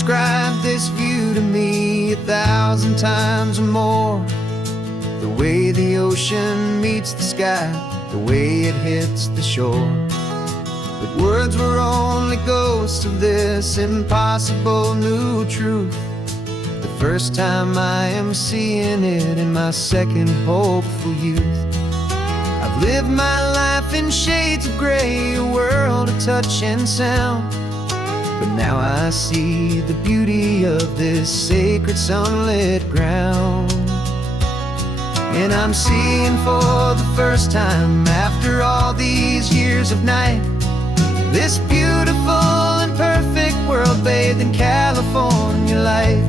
described this view to me 1,000 times or more. The way the ocean meets the sky, the way it hits the shore. But words were only ghosts of this impossible new truth. The first time I am seeing it in my second hopeful youth. I've lived my life in shades of gray, a world of touch and sound. But now I see the beauty of this sacred sunlit ground. And I'm seeing for the first time, after all these years of night, this beautiful and perfect world bathed in California light.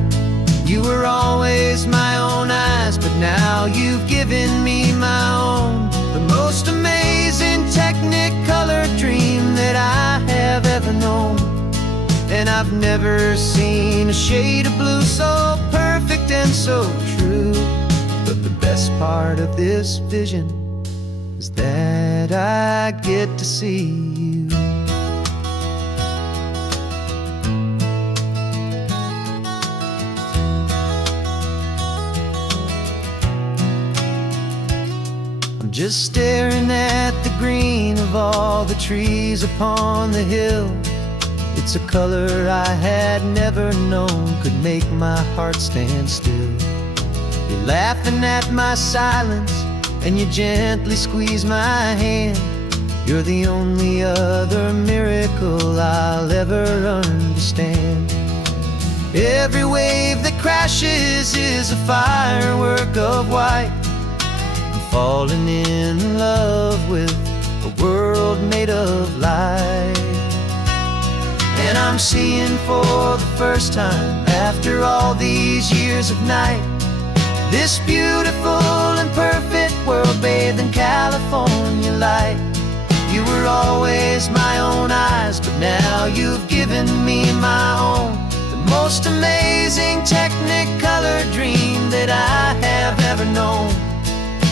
You were always my own eyes, but now you've given me my own. The most amazing technicolor dream that I have ever known. And I've never seen a shade of blue so perfect and so true. But the best part of this vision is that I get to see you. I'm just staring at the green of all the trees upon the hill. It's a color I had never known could make my heart stand still. You're laughing at my silence, and you gently squeeze my hand. You're the only other miracle I'll ever understand. Every wave that crashes is a firework of white. I'm falling in love with a world made of light. And I'm seeing for the first time, after all these years of night, this beautiful and perfect world bathed in California light. You were always my own eyes, but now you've given me my own. The most amazing technicolor dream that I have ever known.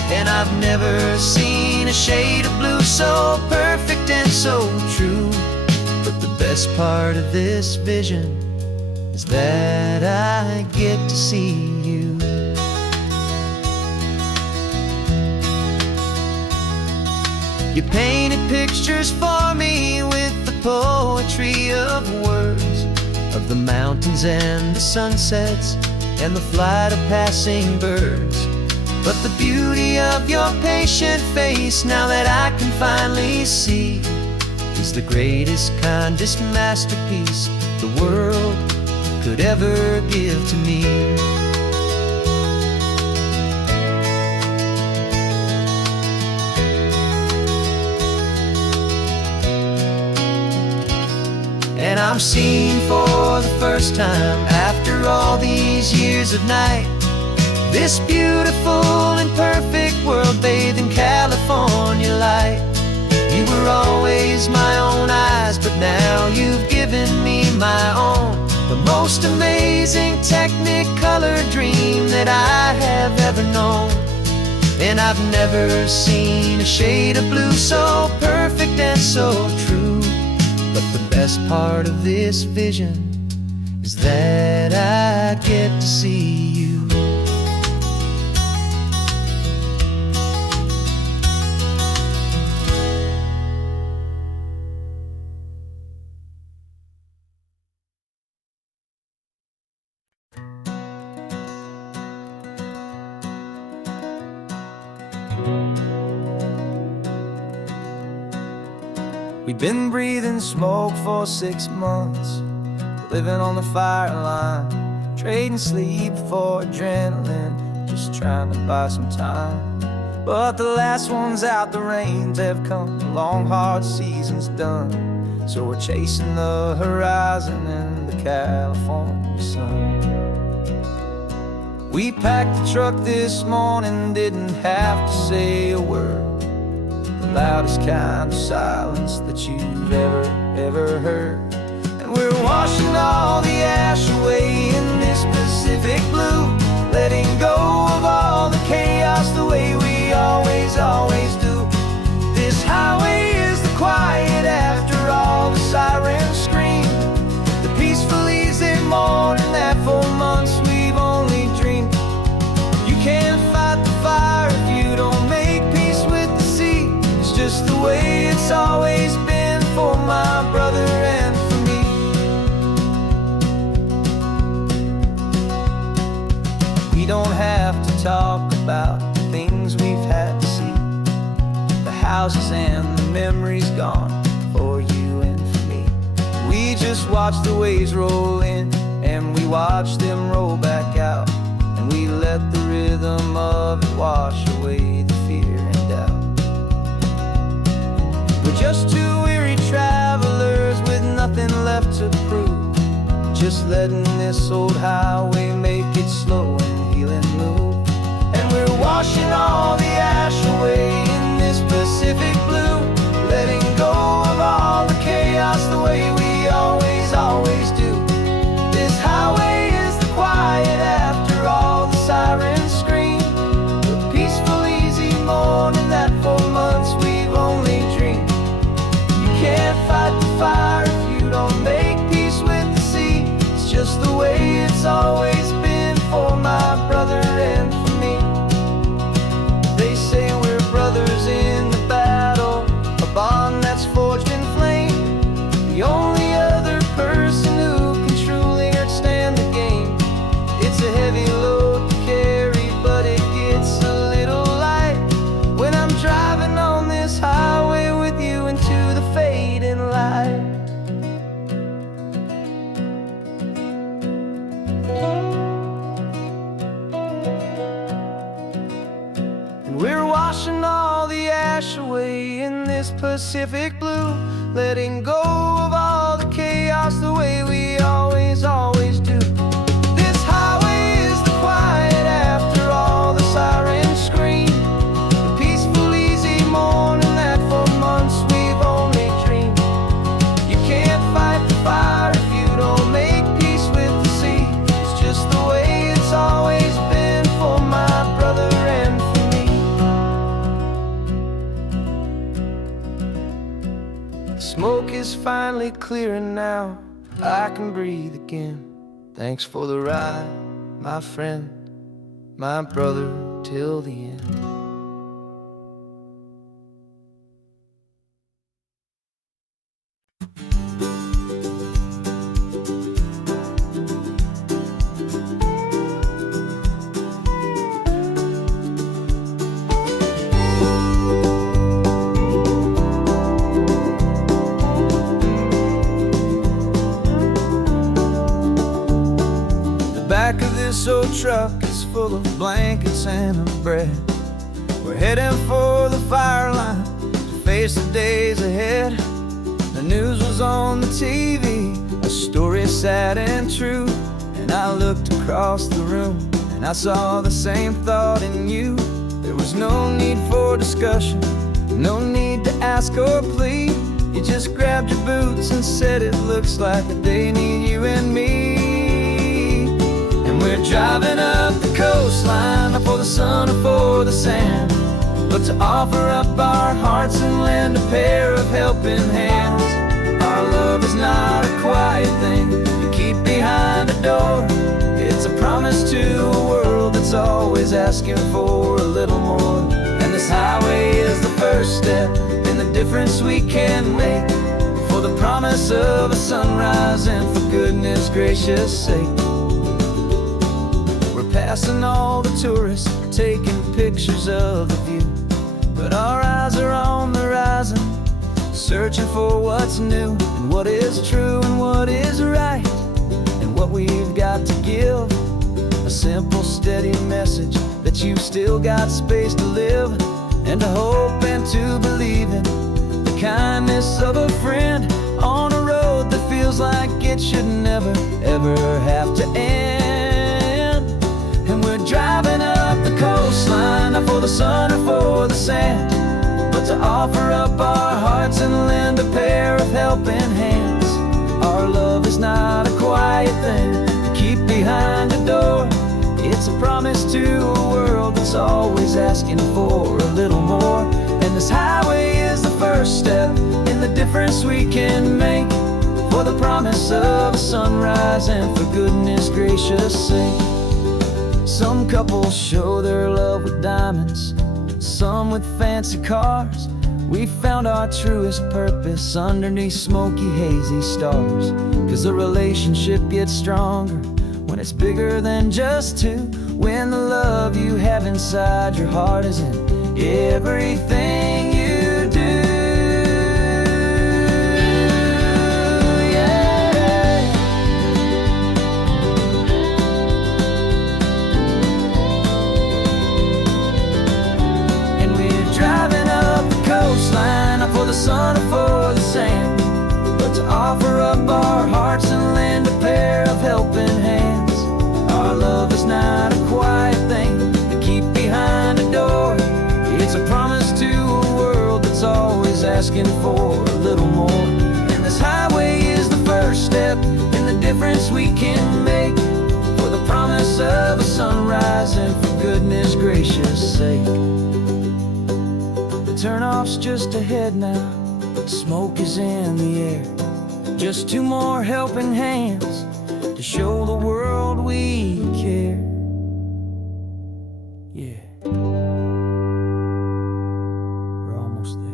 And I've never seen a shade of blue so perfect and so true. But the best part of this vision is that I get to see you. You painted pictures for me with the poetry of words, of the mountains and the sunsets and the flight of passing birds. But the beauty of your patient face, now that I can finally see, is the greatest, kindest masterpiece the world could ever give to me. And I'm seeing for the first time, after all these years of night, this beautiful and perfect world bathed in California light. You were always my own eyes, but now you've given me my own. The most amazing technicolor dream that I have ever known. And I've never seen a shade of blue so perfect and so true. But the best part of this vision is that I get to see you. We've been breathing smoke for 6 months, living on the fire line, trading sleep for adrenaline, just trying to buy some time. But the last one's out, the rains have come, the long hard season's done. So we're chasing the horizon in the California sun. We packed the truck this morning, didn't have to say a word. The loudest kind of silence that you've ever heard. And we're washing all the ash away in this Pacific blue, letting go of all the chaos the way we always do. This highway is the quiet after all the sirens scream, the peaceful easy morning We don't have to talk about the things we've had to see, the houses and the memories gone for you and for me. We just watch the waves roll in, and we watch them roll back out, and we let the rhythm of it wash away the fear and doubt. We're just two weary travelers with nothing left to prove, just letting this old highway make it slow and heal and move. And we're washing all the ash away in this Pacific blue, letting go of all the chaos the way we always do. This highway is the quiet after all the sirens scream, the peaceful, easy morning that for months we've only dreamed. You can't fight the fire if you don't make peace with the sea. It's just the way it's always been for my brother and for me. They say we're brothers in the battle, a bond that's forged in flame. The only other person who can truly understand the game. It's a heavy load to carry, but it gets a little light when I'm driving on this highway with you into the fading light. And we're washing all the ash away in this Pacific blue, letting go of all the chaos the way we always do. This highway is the quiet after all the sirens scream, the peaceful, easy morning that for months we've only dreamed. You can't fight the fire if you don't make peace with the sea. It's just the way it's always been for my brother and for me. The smoke is finally clearing now, I can breathe again. Thanks for the ride, my friend, my brother, till the end. Back of this old truck is full of blankets and of bread. We're heading for the fire line to face the days ahead. The news was on the TV, a story sad and true, and I looked across the room and I saw the same thought in you. There was no need for discussion, no need to ask or plead. You just grabbed your boots and said it looks like the day need you and me. We're driving up the coastline, not for the sun or for the sand, but to offer up our hearts and lend a pair of helping hands. Our love is not a quiet thing you keep behind a door. It's a promise to a world that's always asking for a little more. And this highway is the first step in the difference we can make, for the promise of a sunrise and for goodness gracious sake. Passing all the tourists, taking pictures of the view, but our eyes are on the horizon, searching for what's new and what is true and what is right, and what we've got to give. A simple, steady message that you've still got space to live, and to hope and to believe in the kindness of a friend on a road that feels like it should never, ever have to end. And we're driving up the coastline, not for the sun or for the sand, but to offer up our hearts and lend a pair of helping hands. Our love is not a quiet thing to keep behind a door. It's a promise to a world that's always asking for a little more. And this highway is the first step in the difference we can make, for the promise of a sunrise and for goodness gracious sake. Some couples show their love with diamonds, some with fancy cars. We found our truest purpose underneath smoky, hazy stars. 'Cause the relationship gets stronger when it's bigger than just two. when the love you have inside your heart is in everything you do. For the sun or for the sand, but to offer up our hearts and lend a pair of helping hands. Our love is not a quiet thing to keep behind a door. It's a promise to a world that's always asking for a little more. And this highway is the first step in the difference we can make, for the promise of a sunrise and for goodness gracious sake. Turnoff's just ahead now, smoke is in the air. Just two more helping hands to show the world we care. Yeah, we're almost there.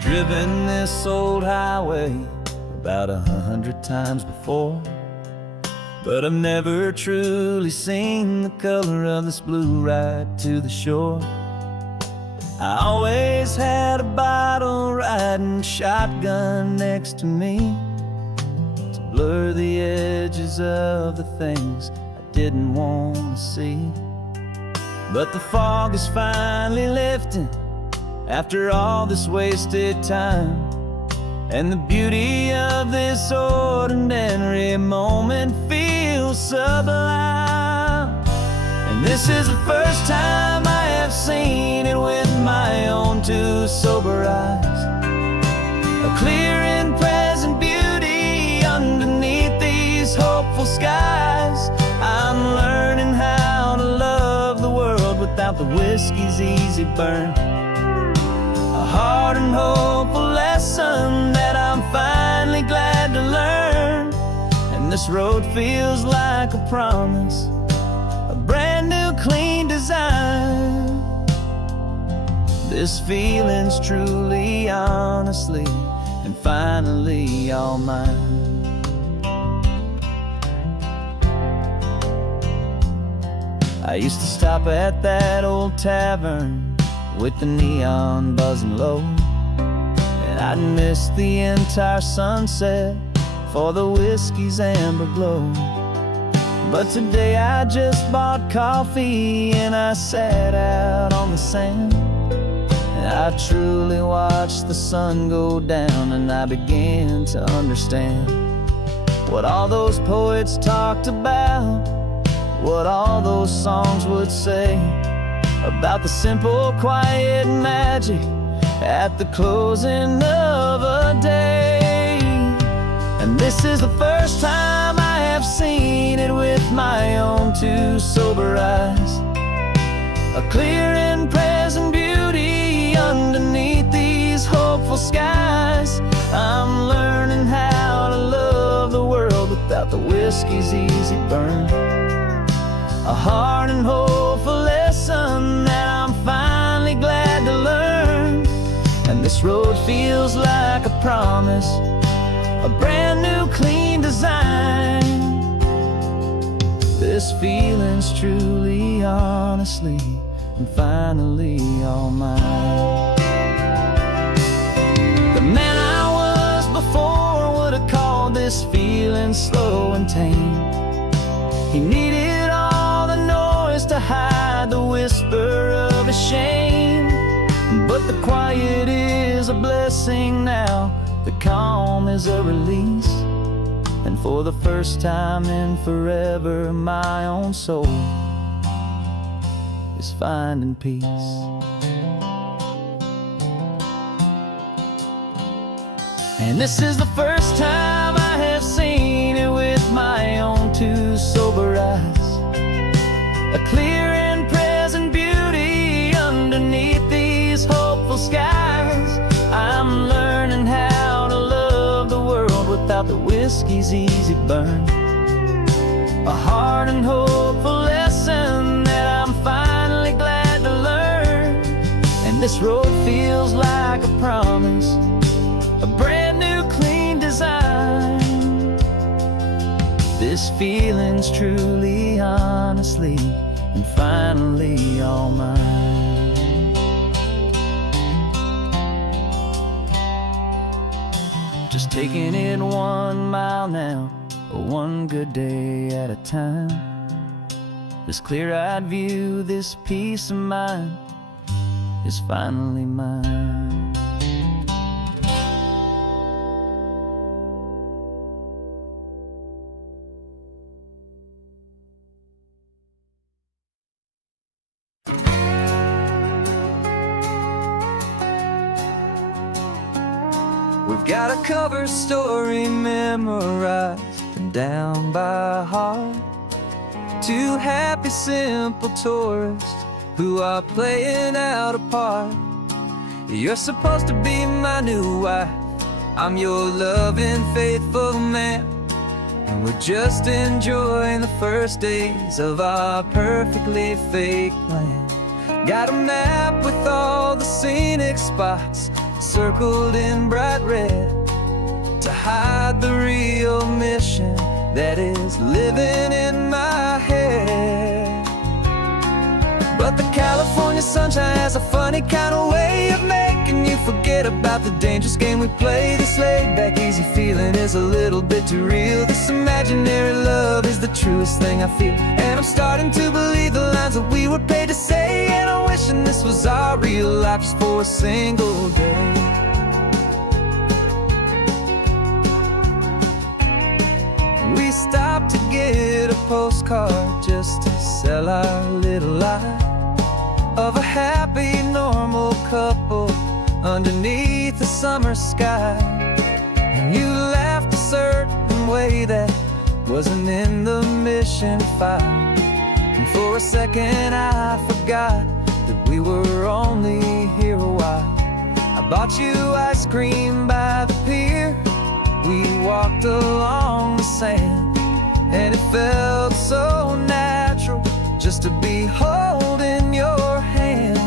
Driven this old highway about 100 times before, but I've never truly seen the color of this blue right to the shore. I always had a bottle riding shotgun next to me to blur the edges of the things I didn't want to see. But the fog is finally lifting after all this wasted time, and the beauty of this ordinary moment feels sublime. And this is the first time I have seen it with my own two sober eyes, a clear and present beauty underneath these hopeful skies. I'm learning how to love the world without the whiskey's easy burn, a hard and hopeful lesson that I'm finally glad to learn. And this road feels like a promise, a brand new clean design. This feeling's truly, honestly, and finally all mine. I used to stop at that old tavern with the neon buzzing low, and I'd miss the entire sunset for the whiskey's amber glow. But today I just bought coffee and I sat out on the sand, and I truly watched the sun go down, and I began to understand what all those poets talked about, what all those songs would say about the simple, quiet magic at the closing of a day. And this is the first time I have seen it with my own two sober eyes, a clear and present beauty underneath these hopeful skies. I'm learning how to love the world without the whiskey's easy burn, a hard and hopeful lesson that I'm finally glad to learn. And this road feels like a promise, a brand new clean design. This feeling's truly, honestly, and finally all mine. The man I was before would have called this feeling slow and tame. He needed all the noise to hide the whisper of a shame. But the quiet is a blessing now, the calm is a release, and for the first time in forever my own soul is finding peace. And this is the first time I have seen it with my own two sober eyes, a clear and present beauty underneath these hopeful skies. I'm learning how to love the world without the whiskey's easy burn, a hard and hopeful lesson that I'm finally glad to learn. And this road feels like a promise, a brand new clean design. This feeling's truly, honestly, and finally all mine. Just taking it 1 mile now, one good day at a time. This clear-eyed view, this peace of mind is finally mine. We've got a cover story memorized and down by heart. Two happy, simple tourists who are playing out a part. You're supposed to be my new wife, I'm your loving, faithful man. And we're just enjoying the first days of our perfectly fake plan. Got a map with all the scenic spots circled in bright red to hide the real mission that is living in my head. But the California sunshine has a funny kind of way of making you forget about the dangerous game we play. This laid-back, easy feeling is a little bit too real. This imaginary love is the truest thing I feel. And I'm starting to believe the lines that we were paid to say. And I'm wishing this was our real life just for a single day. We stopped to get a postcard just to sell our little lie of a happy, normal couple underneath the summer sky. And you laughed a certain way that wasn't in the mission file. And for a second I forgot that we were only here a while. I bought you ice cream by the pier. We walked along the sand, and it felt so natural just to be holding your hand.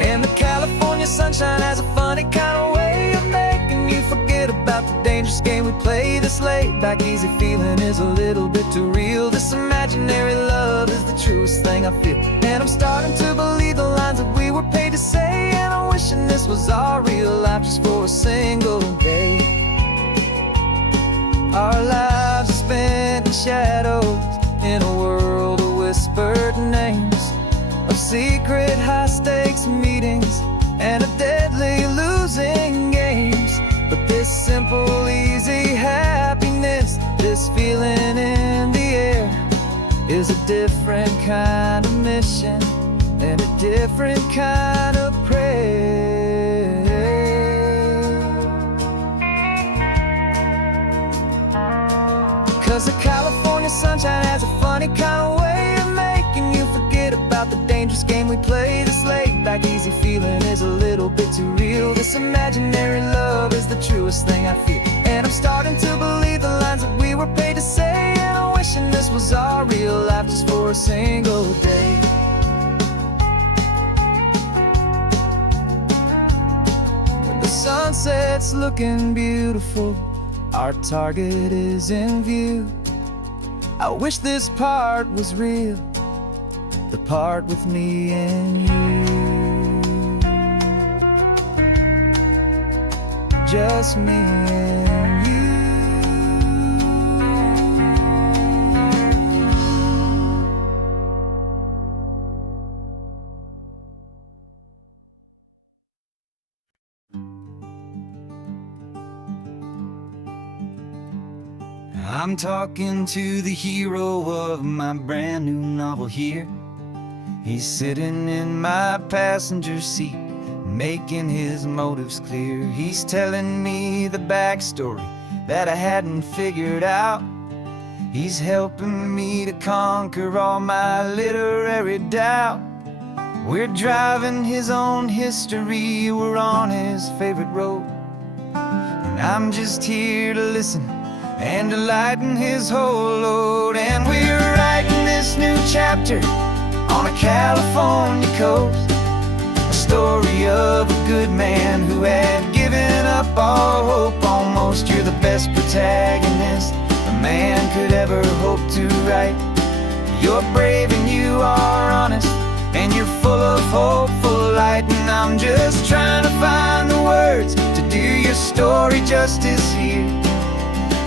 And the California sunshine has a funny kind of way of making you forget about the dangerous game we play. This laid-back, easy feeling is a little bit too real. This imaginary love is the truest thing I feel. And I'm starting to believe the lines that we were paid to say. And I'm wishing this was our real life just for a single day. Our lives are spent in shadows, in a world of whispered names, of secret high-stakes meetings and of deadly losing games. But this simple, easy happiness, this feeling in the air, is a different kind of mission and a different kind of prayer. 'Cause the California sunshine has a funny kind of way of making you forget about the dangerous game we play. This laid-back, easy feeling is a little bit too real. This imaginary love is the truest thing I feel. And I'm starting to believe the lines that we were paid to say. And I'm wishing this was our real life just for a single day. When the sunset's looking beautiful, our target is in view. I wish this part was real, the part with me and you. Just me and you. I'm talking to the hero of my brand new novel here. He's sitting in my passenger seat, making his motives clear. He's telling me the backstory that I hadn't figured out. He's helping me to conquer all my literary doubt. We're driving his own history, we're on his favorite road. And I'm just here to listen, and to lighten his whole load. And we're writing this new chapter on a California coast, a story of a good man who had given up all hope almost. You're the best protagonist a man could ever hope to write. You're brave and you are honest, and you're full of hopeful light. And I'm just trying to find the words to do your story justice here,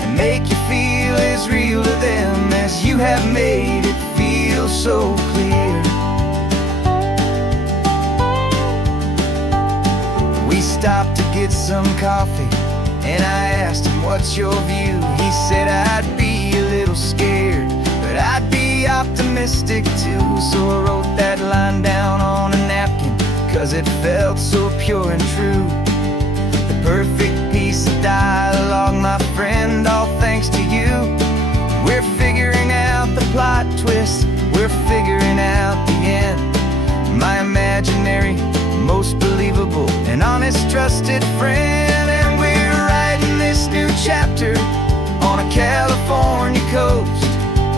and make you feel as real to them as you have made it feel so clear. We stopped to get some coffee, and I asked him, what's your view? He said, I'd be a little scared, but I'd be optimistic too. So I wrote that line down on a napkin, 'cause it felt so pure and true. The perfect piece of dialogue, my friend, all thanks to you. We're figuring out the plot twist, we're figuring out the end. My imaginary, most believable and honest trusted friend. And we're writing this new chapter on a California coast,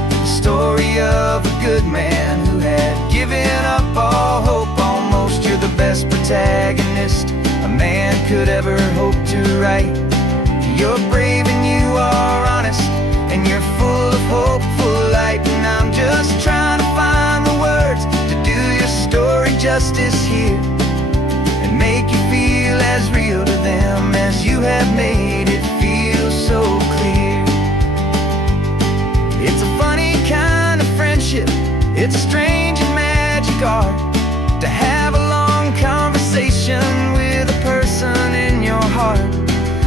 the story of a good man who had given up all hope almost. You're the best protagonist a man could ever hope to write. You're brave and you are honest, and you're full of hopeful light. And I'm just trying to find the words to do your story justice here, and make you feel as real to them as you have made it feel so clear. It's a funny kind of friendship, it's strange and magic art to have a long conversation with a person in your heart.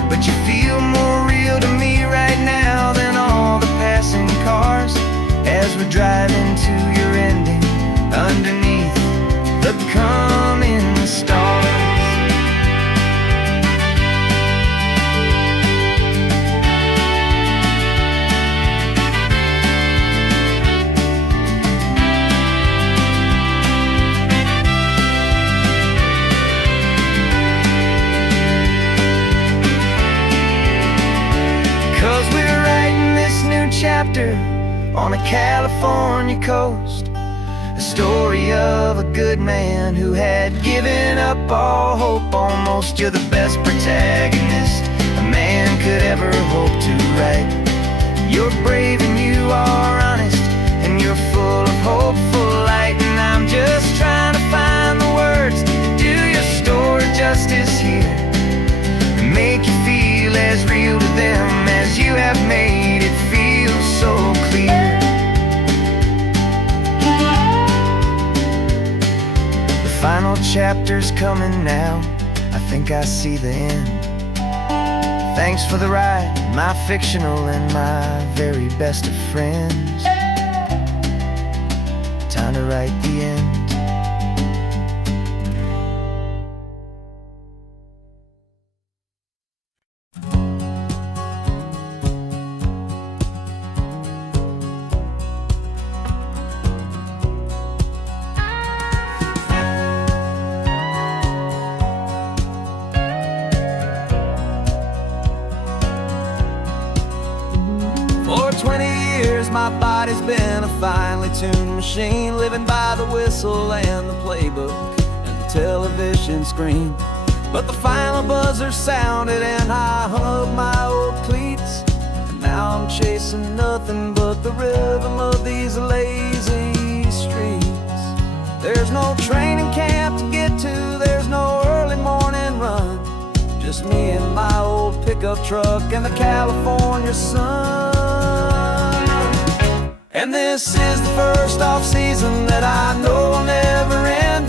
But you feel more real to me right now than all the passing cars, as we're driving to your ending underneath the coming stars. 'Cause we're writing this new chapter on a California coast, a story of a good man who had given up all hope almost. You're the best protagonist a man could ever hope to write. You're brave and you are honest, and you're full of hopeful light. And I'm just trying to find the words to do your story justice here, and make you feel as real to them as you have made it feel so clear. The final chapter's coming now, I think I see the end. Thanks for the ride, my fictional and my very best of friends. Time to write the end. For 20 years my body's been a finely tuned machine, living by the whistle and the playbook and the television screen. But the final buzzer sounded and I hung up my old cleats, and now I'm chasing nothing but the rhythm of these lazy streets. There's no training camp to get to, there's no early morning run, just me and my old pickup truck and the California sun. And this is the first off-season that I know will never end,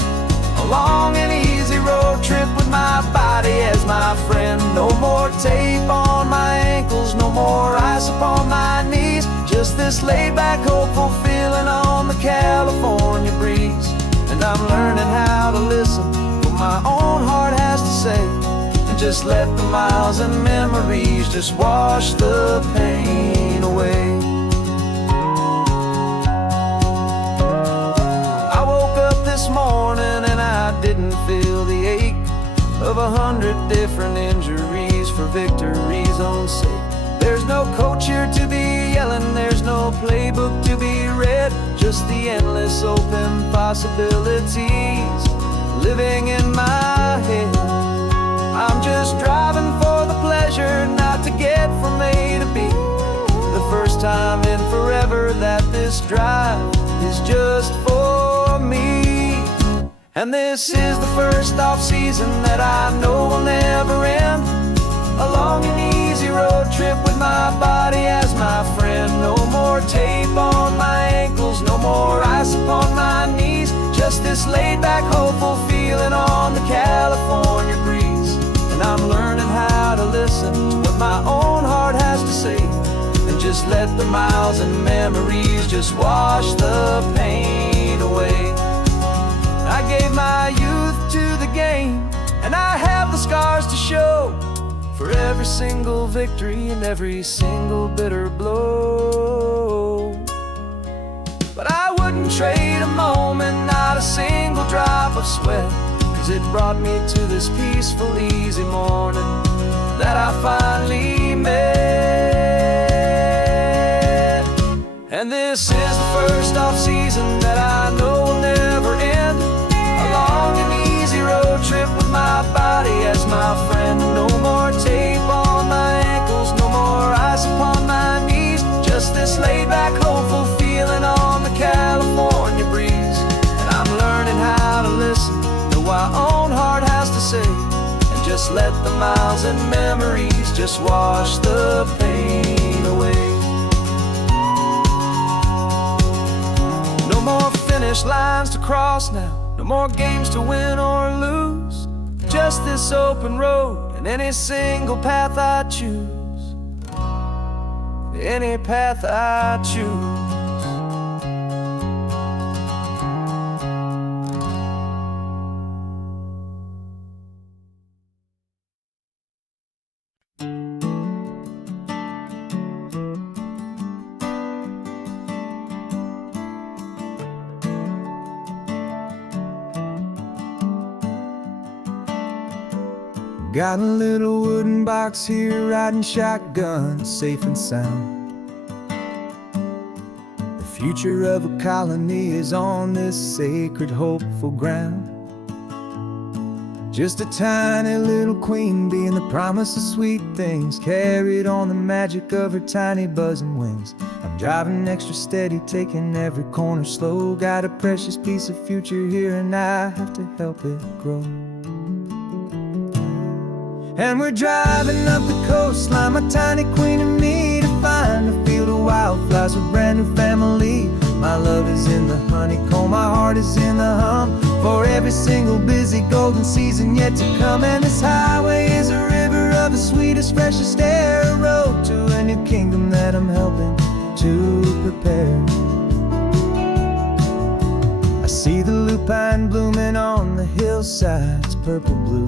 a long and easy road trip with my body as my friend. No more tape on my ankles, no more ice upon my knees, just this laid-back, hopeful feeling on the California breeze. And I'm learning how to listen to what my own heart has to say, and just let the miles and memories just wash the pain away. I woke up this morning and I didn't feel the ache of 100 different injuries for victory's own sake. There's no coach here to be yelling, there's no playbook to be read, just the endless open possibilities living in my head. I'm just driving for the pleasure, not to get from A to B. The first time in forever that this drive is just for me. And this is the first off-season that I know will never end. A long and easy road trip with my body as my friend. No more tape on my ankles, no more ice upon my knees. Just this laid-back, hopeful feeling on the California breeze. And I'm learning how to listen to what my own heart has to say, and just let the miles and memories just wash the pain away. I gave my youth to the game, and I have the scars to show for every single victory and every single bitter blow. But I wouldn't trade a moment, not a single drop of sweat, 'cause it brought me to this peaceful, easy morning that I finally met. And this is the first off-season that I know will never end. A long and easy road trip with my body as my friend. No more tape on my ankles, no more ice upon my knees. Just this laid-back, hopeful feeling on the California breeze. And I'm learning how to listen to what my own heart has to say, and just let the miles and memories just wash the pain away. No more finish lines to cross now, no more games to win or lose. Just this open road and any single path I choose. Any path I choose. Got a little wooden box here, riding shotgun, safe and sound. The future of a colony is on this sacred, hopeful ground. Just a tiny little queen bee and the promise of sweet things, carried on the magic of her tiny buzzing wings. I'm driving extra steady, taking every corner slow. Got a precious piece of future here and I have to help it grow. And we're driving up the coastline, my tiny queen and me, to find a field of wildflowers with brand new family. My love is in the honeycomb, my heart is in the hum, for every single busy golden season yet to come. And this highway is a river of the sweetest, freshest air, a road to a new kingdom that I'm helping to prepare. I see the lupine blooming on the hillsides, purple blue.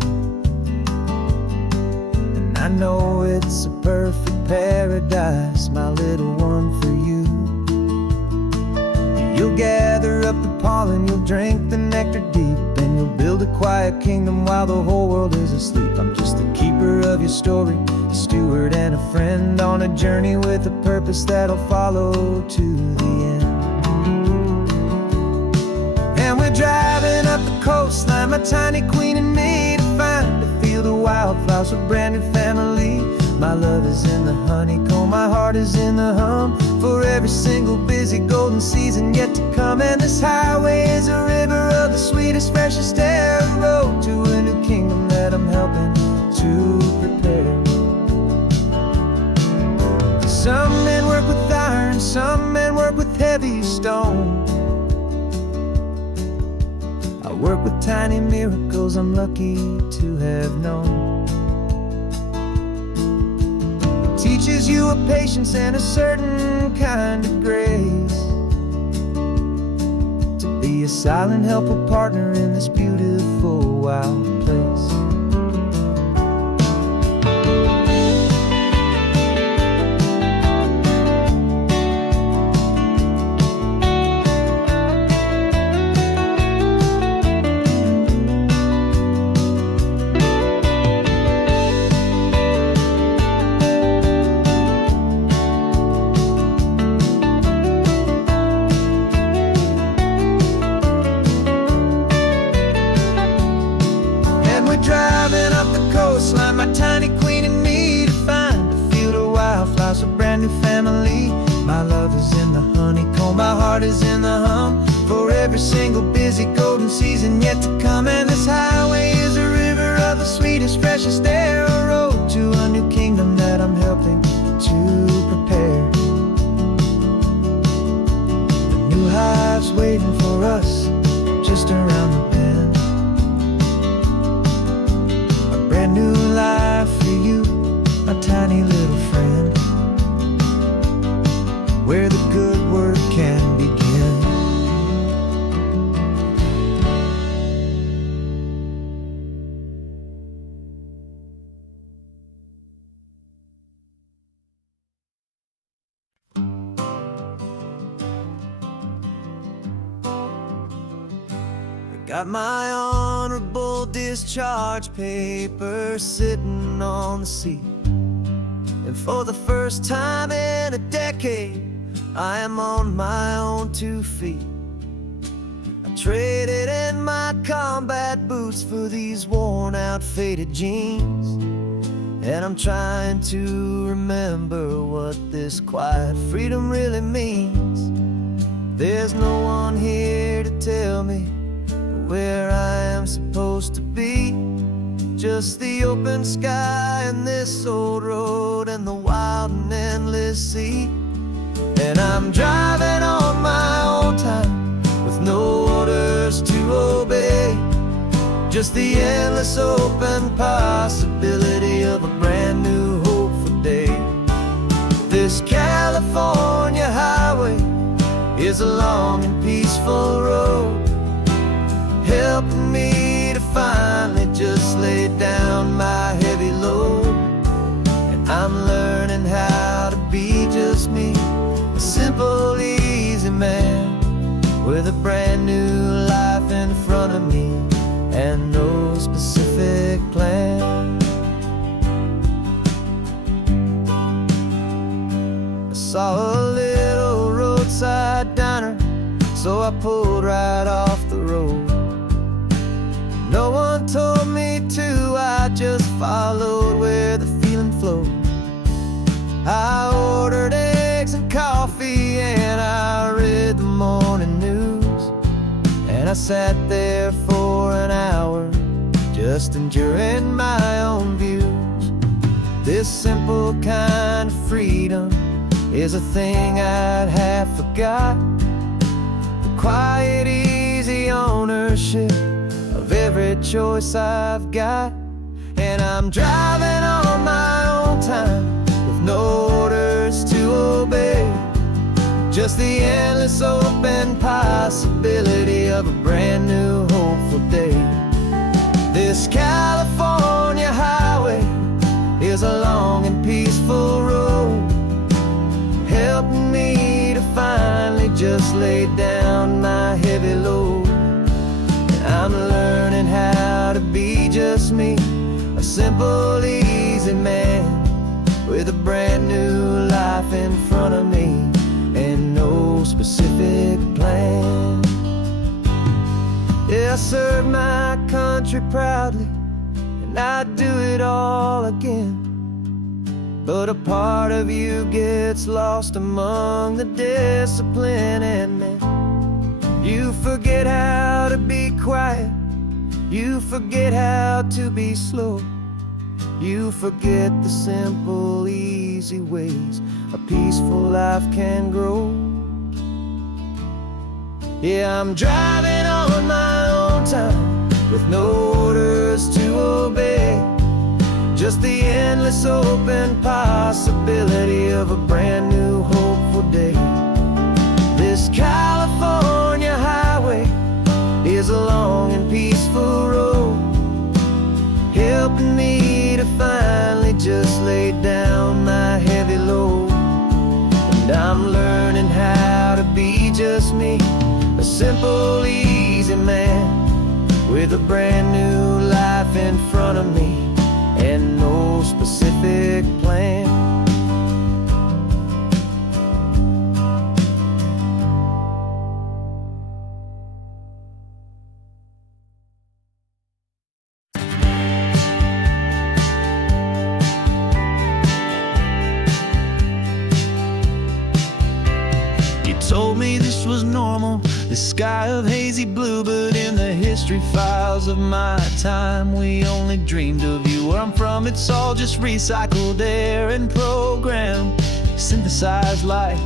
I know it's a perfect paradise, my little one, for you. You'll gather up the pollen, you'll drink the nectar deep, and you'll build a quiet kingdom while the whole world is asleep. I'm just the keeper of your story, a steward and a friend, on a journey with a purpose that'll follow to the end. And we're driving up the coastline, my tiny queen and me, to find a field of wildflowers with brand new family. My love is in the honeycomb, my heart is in the hum, for every single busy golden season yet to come. And this highway is a river of the sweetest, freshest air, a road to a new kingdom that I'm helping to prepare. Some men work with iron, some men work with heavy stone. I work with tiny miracles I'm lucky to have known. It teaches you a patience and a certain kind of grace, to be a silent, helpful partner in this beautiful, wild place. heart is in the hum for every single busy golden season yet to come. And this highway is a river of the sweetest, freshest air, a road to a new kingdom that I'm helping to prepare. The new hive's waiting for us just around the bend. A brand new life for you, my tiny little friend, where the good work can begin. Got my honorable discharge paper sitting on the seat, and for the first time in a decade I am on my own 2 feet. I traded in my combat boots for these worn out faded jeans, and I'm trying to remember what this quiet freedom really means. There's no one here to tell me where I am supposed to be, just the open sky and this old road and the wild and endless sea. And I'm driving on my own time with no orders to obey, just the endless open possibility of a brand new hopeful day. This California highway is a long and peaceful road, helping me to finally just lay down my heavy load. And I'm learning how to be just me, a simple, easy man with a brand new life in front of me and no specific plan. I saw a little roadside diner, so I pulled right off the road. No one told me to, I just followed where the feeling flowed. I ordered eggs and coffee and I read the morning news, and I sat there for an hour just enduring my own views. This simple kind of freedom is a thing I'd have forgot, the quiet, easy ownership of every choice I've got. And I'm driving on my own time with no orders to obey, just the endless open possibility of a brand new hopeful day. This California highway is a long and peaceful road, helping me to finally just lay down my heavy load. I'm learning how to be just me, a simple, easy man with a brand new life in front of me and no specific plan. Yeah, I serve my country proudly and I'd do it all again, but a part of you gets lost among the discipline and men. You forget how to be quiet, you forget how to be slow, you forget the simple, easy ways a peaceful life can grow. Yeah, I'm driving on my own time with no orders to obey, just the endless open possibility of a brand new hopeful day. This California highway is a long and peaceful road, helping me to finally just lay down my heavy load. And I'm learning how to be just me, a simple, easy man with a brand new life in front of me and no specific plan. told me this was normal, this sky of hazy blue. But in the history files of my time, we only dreamed of you. Where I'm from, it's all just recycled air and programmed, synthesized light.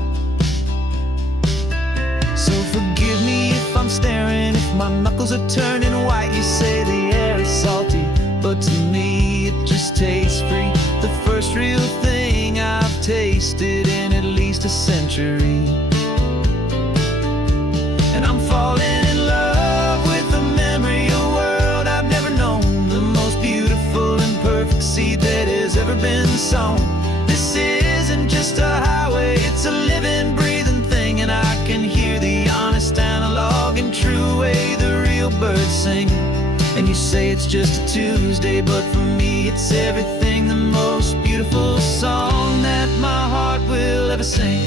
So forgive me if I'm staring, if my knuckles are turning white. You say the air is salty, but to me it just tastes free. The first real thing I've tasted in at least a century. And I'm falling in love with the memory of a world I've never known, the most beautiful and perfect seed that has ever been sown. This isn't just a highway, it's a living, breathing thing. And I can hear the honest, analog and true way the real birds sing. And you say it's just a Tuesday, but for me it's everything, the most beautiful song that my heart will ever sing.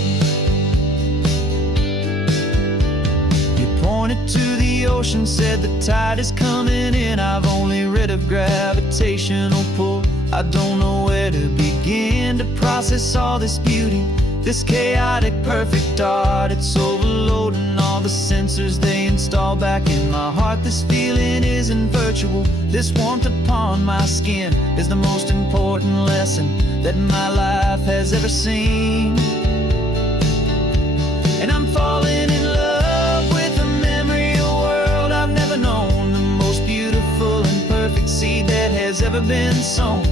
You pointed to the ocean, said the tide is coming in. I've only read of gravitational pull. I don't know where to begin to process all this beauty, this chaotic, perfect art. It's overloading all the sensors they install back in my heart. This feeling isn't virtual, this warmth upon my skin is the most important lesson that my life has ever seen. And I'm falling in love with the memory of a world I've never known, the most beautiful and perfect seed that has ever been sown.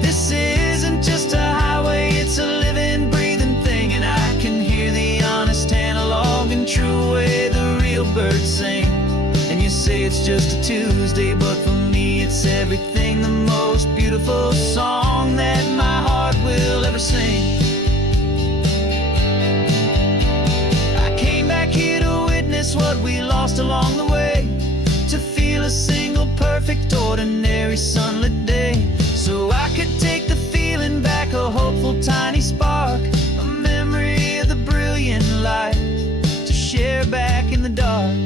This isn't just a highway, it's a living, breathing thing. And I can hear the honest, analog and true way the real birds sing. And you say it's just a Tuesday, but for me it's everything, the most beautiful song that my heart will ever sing. I came back here to witness what we lost along the way, to feel a single perfect, ordinary, sunlit day. So I could take the feeling back, a hopeful tiny spark, a memory of the brilliant light, to share back in the dark.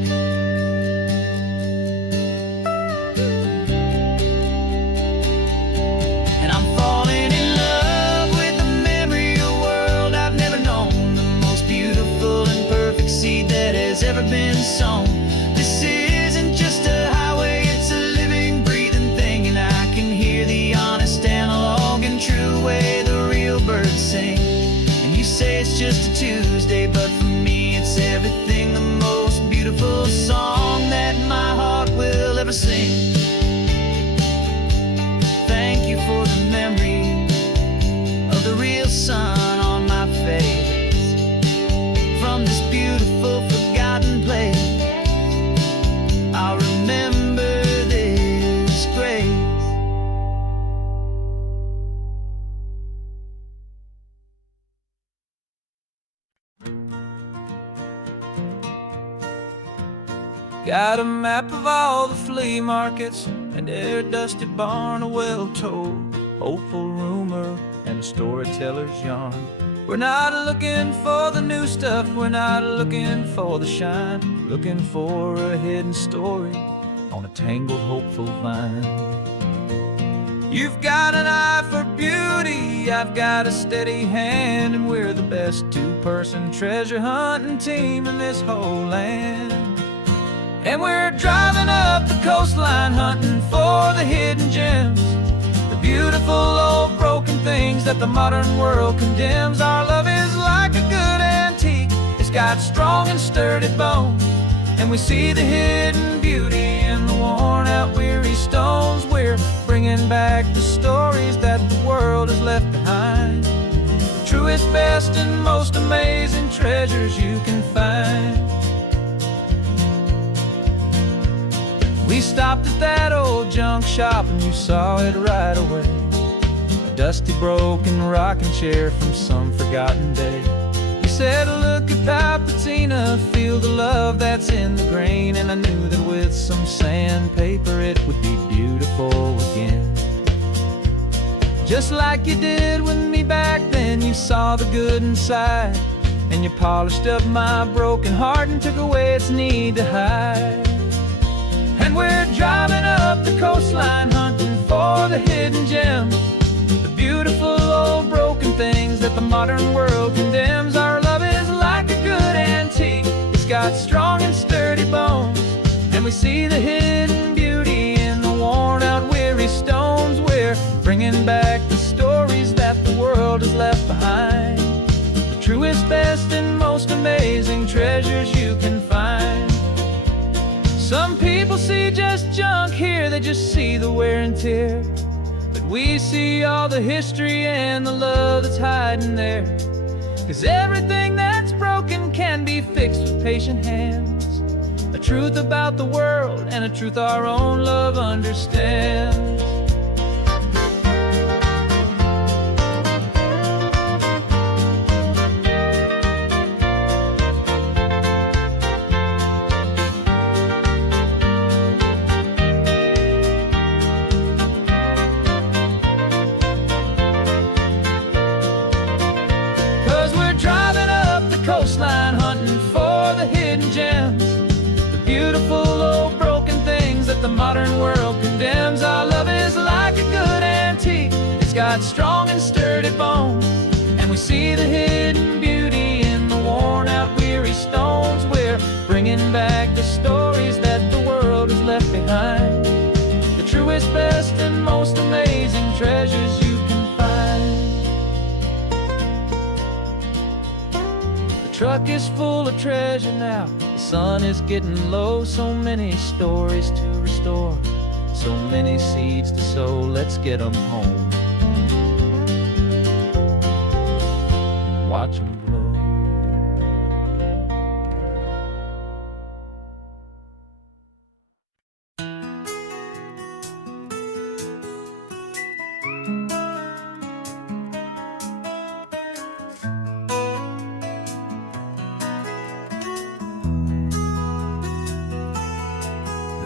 And I'm falling in love with the memory of a world I've never known, the most beautiful and perfect seed that has ever been sown. This isn't just a highway, it's a living, breathing thing. And I can hear the honest, analog and true way the real birds sing. And you say it's just a Tuesday, but for me it's everything, the most beautiful song that my heart will ever sing. Thank you for the memory of the real sun on my face, from this beautiful forgotten place. I'll remember this grace. Got a map of all the flea markets, and air dusty barn, a well-told hopeful rumor, and a storyteller's yarn. We're not looking for the new stuff, we're not looking for the shine, looking for a hidden story on a tangled hopeful vine. You've got an eye for beauty, I've got a steady hand, and we're the best two-person treasure hunting team in this whole land. And we're driving up the coastline hunting for the hidden gems, the beautiful old broken things that the modern world condemns. Our love is like a good antique, it's got strong and sturdy bones, and we see the hidden beauty in the worn out weary stones. We're bringing back the stories that the world has left behind, the truest, best and most amazing treasures you can find. We stopped at that old junk shop and you saw it right away, a dusty broken rocking chair from some forgotten day. You said, look at that patina, feel the love that's in the grain. And I knew that with some sandpaper it would be beautiful again. Just like you did with me back then, you saw the good inside, and you polished up my broken heart and took away its need to hide. And we're driving up the coastline hunting for the hidden gems, the beautiful old broken things that the modern world condemns. Our love is like a good antique, got strong and sturdy bones, and we see the hidden beauty in the worn-out, weary stones. We're bringing back the stories that the world has left behind, the truest, best, and most amazing treasures you can find. Some people see just junk here, they just see the wear and tear, but we see all the history and the love that's hiding there. 'Cause everything that's broken can be fixed with patient hands, a truth about the world and a truth our own love understands. 'Cause we're driving up the coastline, hunting for the hidden gems, the beautiful old broken things that the modern world condemns. Our love is like a good antique, it's got strong and sturdy bones, and we see the hidden beauty in the worn-out, weary stones. We're bringing back the stories that the world has left behind, the truest, best, and most amazing treasures you can find. The truck is full of treasure now, the sun is getting low. So many stories to restore, so many seeds to sow. Let's get them home, watch them grow.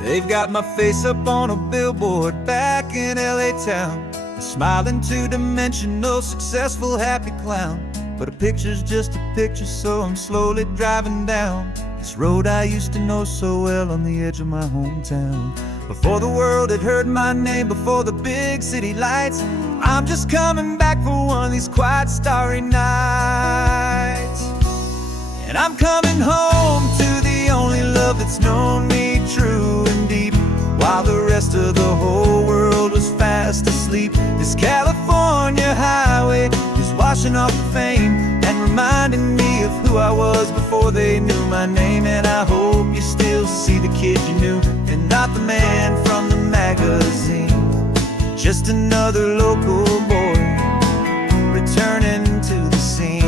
They've got my face up on a billboard back in LA town, a smiling two-dimensional, successful, happy clown. But a picture's just a picture, so I'm slowly driving down this road I used to know so well on the edge of my hometown. Before the world had heard my name, before the big city lights, I'm just coming back for one of these quiet, starry nights. And I'm coming home to the only love that's known me true and deep, while the rest of the whole world was fast asleep. This California highway is washing off the fame and reminding me of who I was before they knew my name. And I hope you still see the kid you knew, and not the man from the magazine. Just another local boy returning to the scene.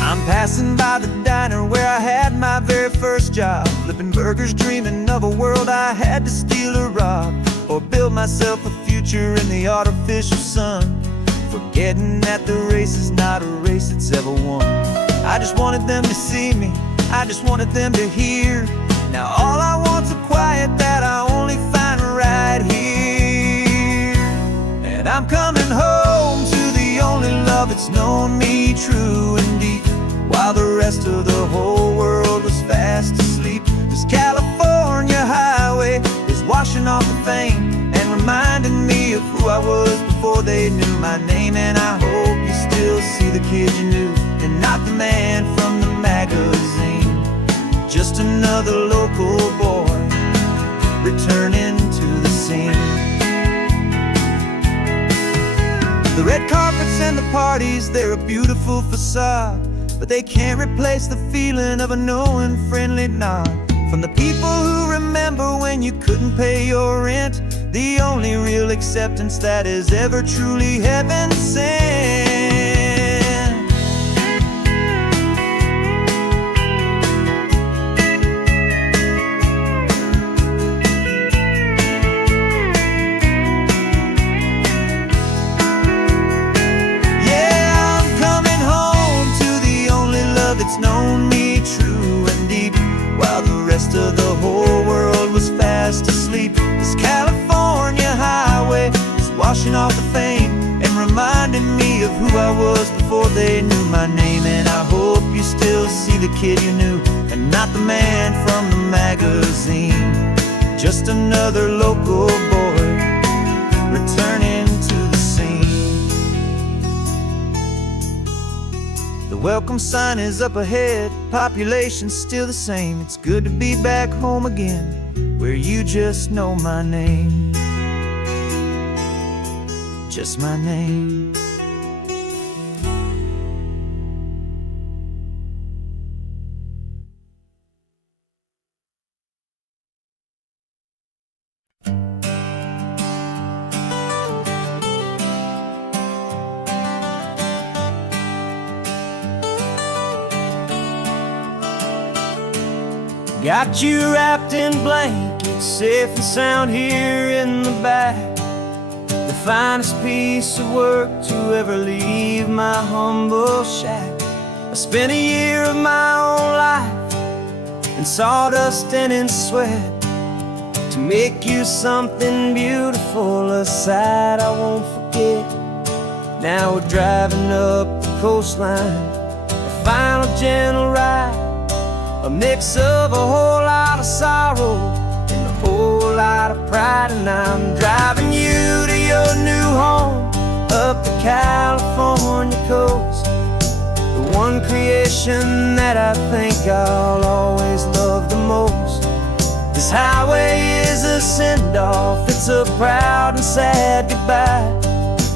I'm passing by the diner where I had my very first job, flipping burgers, dreaming of a world I had to steal or rob, or build myself a future in the artificial sun, forgetting that the race is not a race that's ever won. I just wanted them to see me, I just wanted them to hear. Now all I want's a quiet that I only find right here. And I'm coming home to the only love that's known me true and deep, while the rest of the whole world was fast asleep. This California highway is washing off the fame and reminding me of who I was before they knew my name. And I hope you still see the kid you knew, and not the man from the magazine. Just another local boy returning to the scene. The red carpets and the parties, they're a beautiful facade, but they can't replace the feeling of a knowing, friendly nod from the people who remember when you couldn't pay your rent, the only real acceptance that is ever truly heaven sent. It's known me true and deep, while the rest of the whole world was fast asleep. This California highway is washing off the fame and reminding me of who I was before they knew my name. And I hope you still see the kid you knew, and not the man from the magazine. Just another local boy returning to the scene. The welcome sign is up ahead, population's still the same. It's good to be back home again, where you just know my name. Just my name. Got you wrapped in blankets, safe and sound here in the back. The finest piece of work to ever leave my humble shack. I spent a year of my own life in sawdust and in sweat to make you something beautiful, a sight I won't forget. Now we're driving up the coastline, a final gentle ride, a mix of a whole lot of sorrow and a whole lot of pride. And I'm driving you to your new home up the California coast, the one creation that I think I'll always love the most. This highway is a send-off, it's a proud and sad goodbye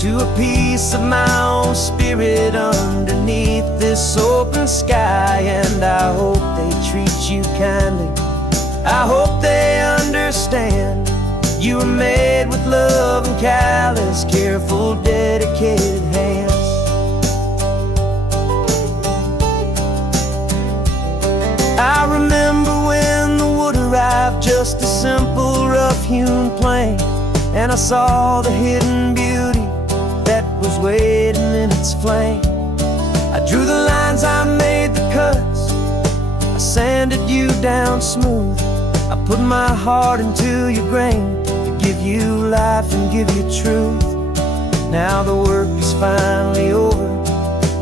to a piece of my own spirit underneath this open sky. And I hope they treat you kindly, I hope they understand you were made with love and callous, careful, dedicated hands. I remember when the wood arrived, just a simple rough-hewn plank, and I saw the hidden beauty that was waiting in its flame. I drew the lines, I made the cuts, I sanded you down smooth. I put my heart into your grain to give you life and give you truth. Now the work is finally over,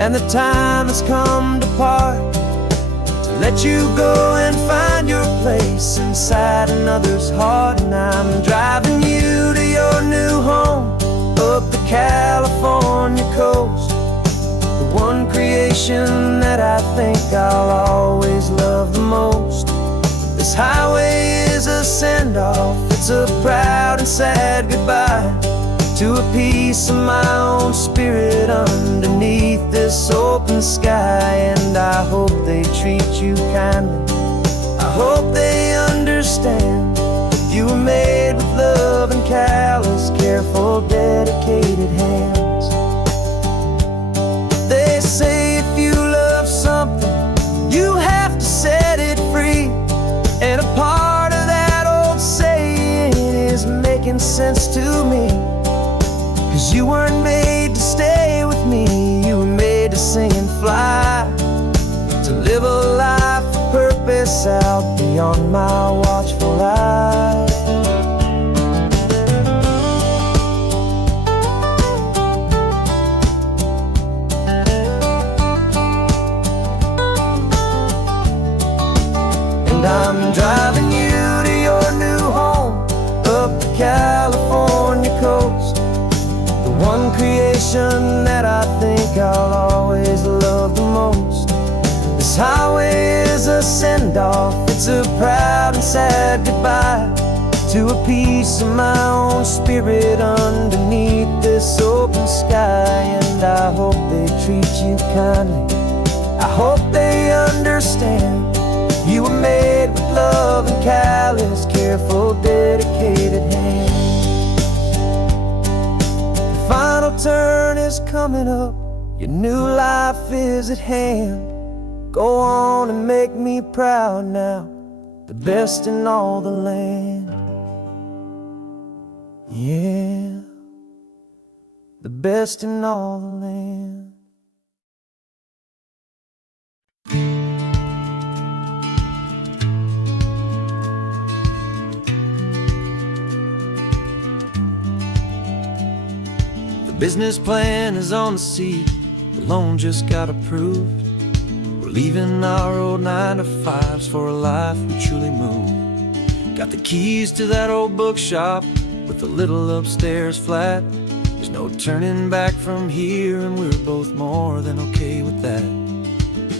and the time has come to part, to let you go and find your place inside another's heart. And I'm driving you to your new home up the California coast, the one creation that I think I'll always love the most. This highway is a send-off, it's a proud and sad goodbye to a piece of my own spirit underneath this open sky. And I hope they treat you kindly, I hope they understand you were made with love and callous, careful, dedicated hands. They say if you love something, you have to set it free. And a part of that old saying is making sense to me, 'cause you weren't made to stay with me, you were made to sing and fly, to live a life of purpose out beyond my watchful eye. And I'm driving you to your new home up the California coast, the one creation that I think I'll always love the most. This highway is a send-off, it's a proud and sad goodbye to a piece of my own spirit underneath this open sky. And I hope they treat you kindly, I hope they understand you were made with love and callous, careful, dedicated hands. The final turn is coming up, your new life is at hand. Go on and make me proud now, the best in all the land. Yeah, the best in all the land. The business plan is on the seat, the loan just got approved. We're leaving our old 9-to-5s for a life we truly move. Got the keys to that old bookshop with the little upstairs flat. There's no turning back from here, and we're both more than okay with that.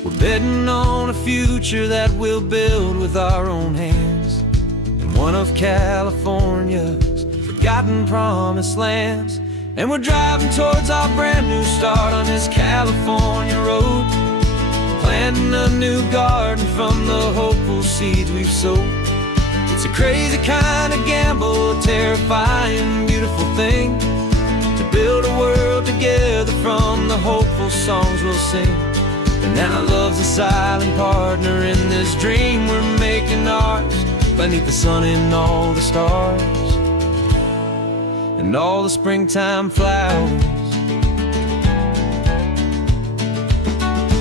We're betting on a future that we'll build with our own hands, in one of California's forgotten promised lands. And we're driving towards our brand new start on this California road, planting a new garden from the hopeful seeds we've sowed. It's a crazy kind of gamble, a terrifying, beautiful thing, to build a world together from the hopeful songs we'll sing. And now love's a silent partner in this dream we're making ours, beneath the sun and all the stars and all the springtime flowers.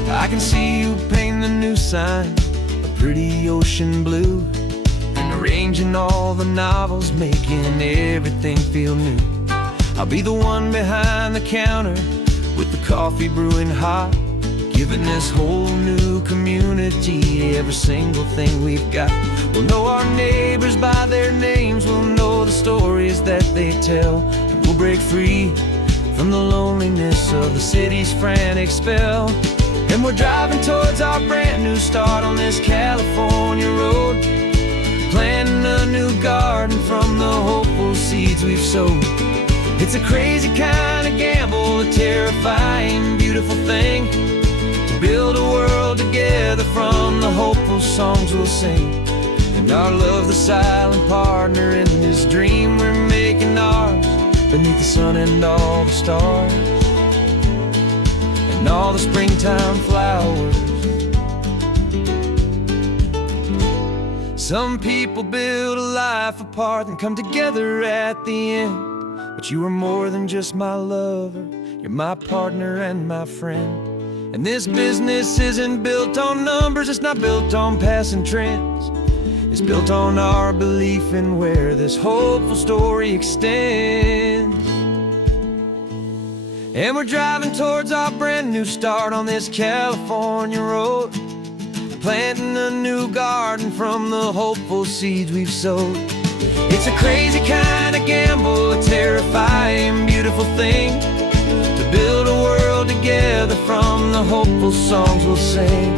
I can see you painting a new sign, a pretty ocean blue, and arranging all the novels, making everything feel new. I'll be the one behind the counter with the coffee brewing hot, giving this whole new community every single thing we've got. We'll know our neighbors by their names, we'll know the stories that they tell, and we'll break free from the loneliness of the city's frantic spell. And we're driving towards our brand new start on this California road, planting a new garden from the hopeful seeds we've sowed. It's a crazy kind of gamble, a terrifying, beautiful thing, to build a world together from the hopeful songs we'll sing. And our love's the silent partner in this dream we're making ours, beneath the sun and all the stars and all the springtime flowers. Some people build a life apart and come together at the end, but you are more than just my lover, you're my partner and my friend. And this business isn't built on numbers, it's not built on passing trends, it's built on our belief in where this hopeful story extends. And we're driving towards our brand new start on this California road, planting a new garden from the hopeful seeds we've sowed. It's a crazy kind of gamble, a terrifying, beautiful thing, to build a world together from the hopeful songs we'll sing.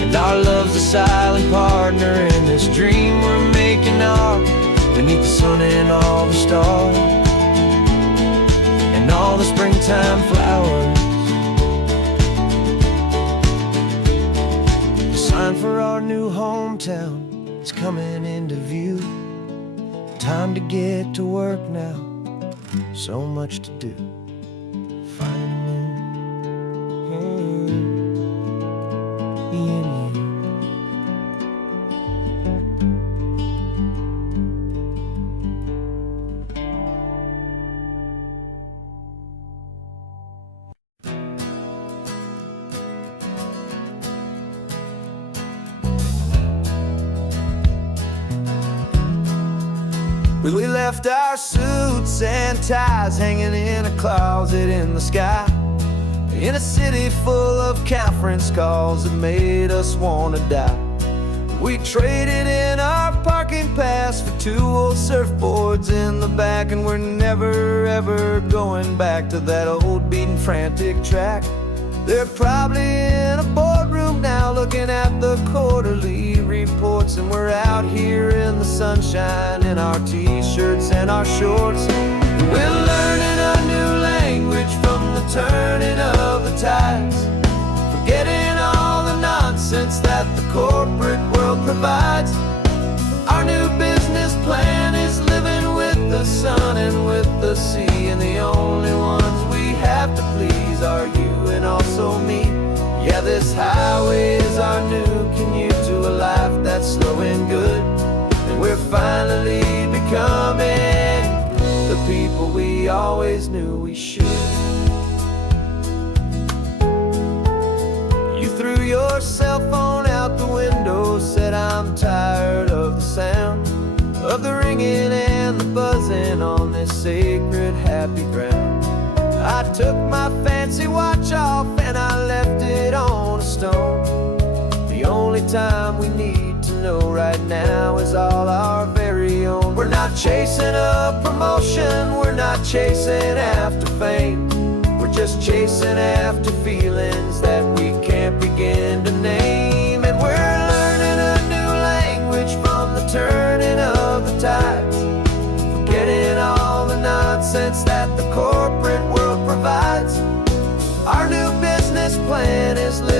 And our love's a silent partner in this dream we're making ours, beneath the sun and all the stars and all the springtime flowers. The sign for our new hometown is coming into view. Time to get to work now, so much to do. Well, we left our suits and ties hanging in a closet in the sky, in a city full of conference calls that made us want to die. We traded in our parking pass for 2 old surfboards in the back, and we're never ever going back to that old beaten frantic track. They're probably in a boardroom now looking at the quarterly reports, and we're out here in the sunshine in our t-shirts and our shorts. We're learning a new language from the turning of the tides, forgetting all the nonsense that the corporate world provides. Our new business plan is living with the sun and with the sea, and the only ones we have to please are you and also me. Yeah, this highway is our new commute to a life that's slow and good, and we're finally becoming the people we always knew we should. You threw your cell phone out the window, said I'm tired of the sound of the ringing and the buzzing on this sacred happy ground. I took my fancy watch off and I left it on a stone. The only time we need to know right now is all our very own. We're not chasing a promotion, we're not chasing after fame, we're just chasing after feelings that we can't begin to name.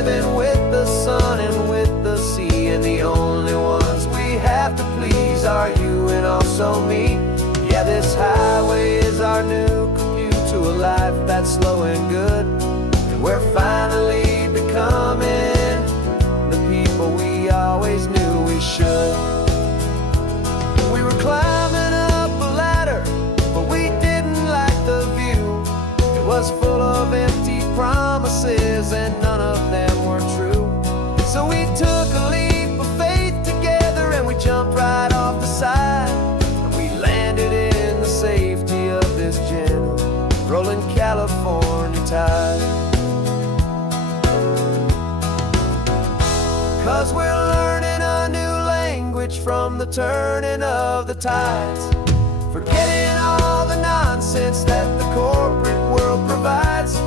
living with the sun and with the sea. And the only ones we have to please are you and also me. Yeah, this highway is our new commute to a life that's slow and good. And we're finally becoming the people we always knew we should. We were climbing up a ladder, but we didn't like the view. It was full of empty promises and none of them were true. So we took a leap of faith together and we jumped right off the side. And we landed in the safety of this gentle rolling California tide. 'Cause we're learning a new language from the turning of the tides, forgetting all the nonsense that the corporate world provides.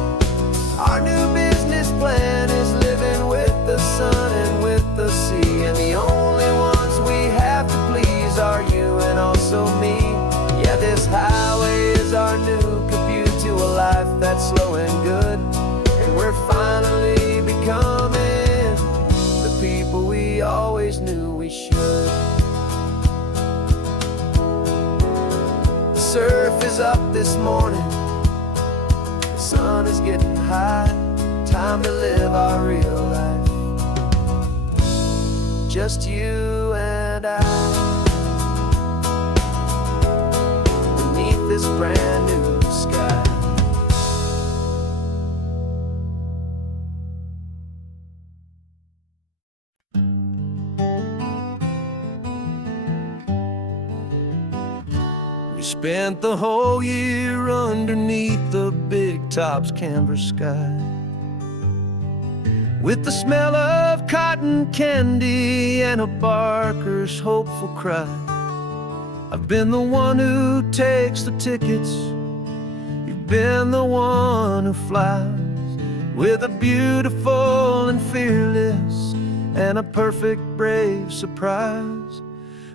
Our new business plan is living with the sun and with the sea. And the only ones we have to please are you and also me. Yeah, this highway is our new commute to a life that's slow and good. And we're finally becoming the people we always knew we should. The surf is up this morning, the sun is getting high. Time to live our real life, just you and I, beneath this brand new sky. We spent the whole year underneath the big top's canvas sky, with the smell of cotton candy and a barker's hopeful cry. I've been the one who takes the tickets, you've been the one who flies, with a beautiful and fearless and a perfect brave surprise.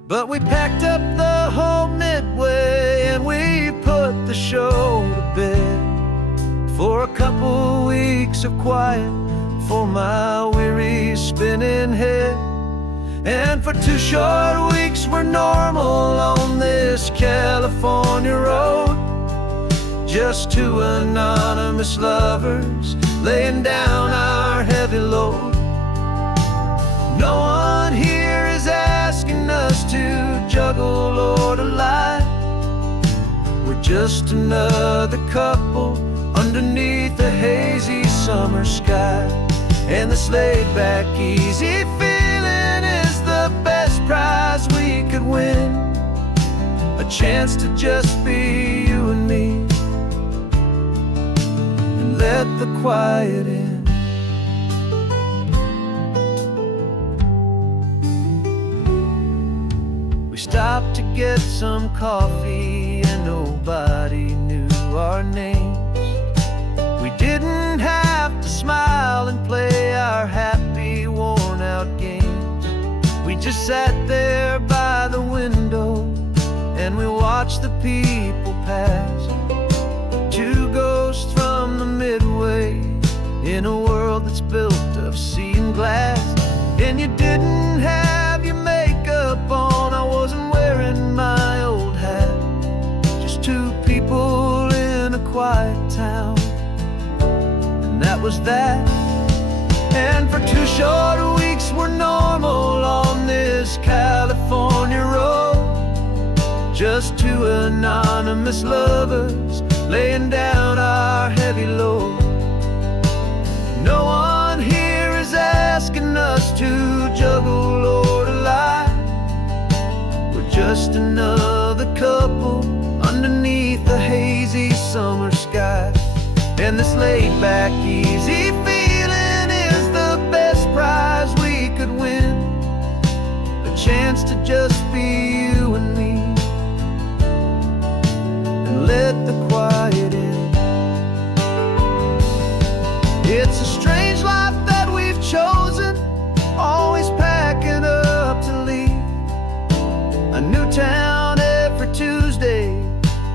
But we packed up the whole midway and we put the show to bed for a couple weeks of quiet for my weary spinning head. And for 2 short weeks we're normal on this California road, just 2 anonymous lovers laying down our heavy load. No one here is asking us to juggle or to lie. We're just another couple underneath the hazy summer sky. And this laid-back, easy feeling is the best prize we could win, a chance to just be you and me, and let the quiet in. We stopped to get some coffee and nobody knew our names. We didn't have to smile and play our happy, worn-out games. We just sat there by the window and we watched the people pass, 2 ghosts from the midway in a world that's built of sea and glass. And you didn't have your makeup on, I wasn't wearing my old hat, just 2 people in a quiet town, that was that. And for 2 short weeks we're normal on this California road, just 2 anonymous lovers laying down our heavy load. No one here is asking us to juggle or to lie. We're just another couple underneath the hazy summer sky. And this laid-back, easy feeling is the best prize we could win, a chance to just be you and me, and let the quiet in. It's a strange life that we've chosen, always packing up to leave a new town every Tuesday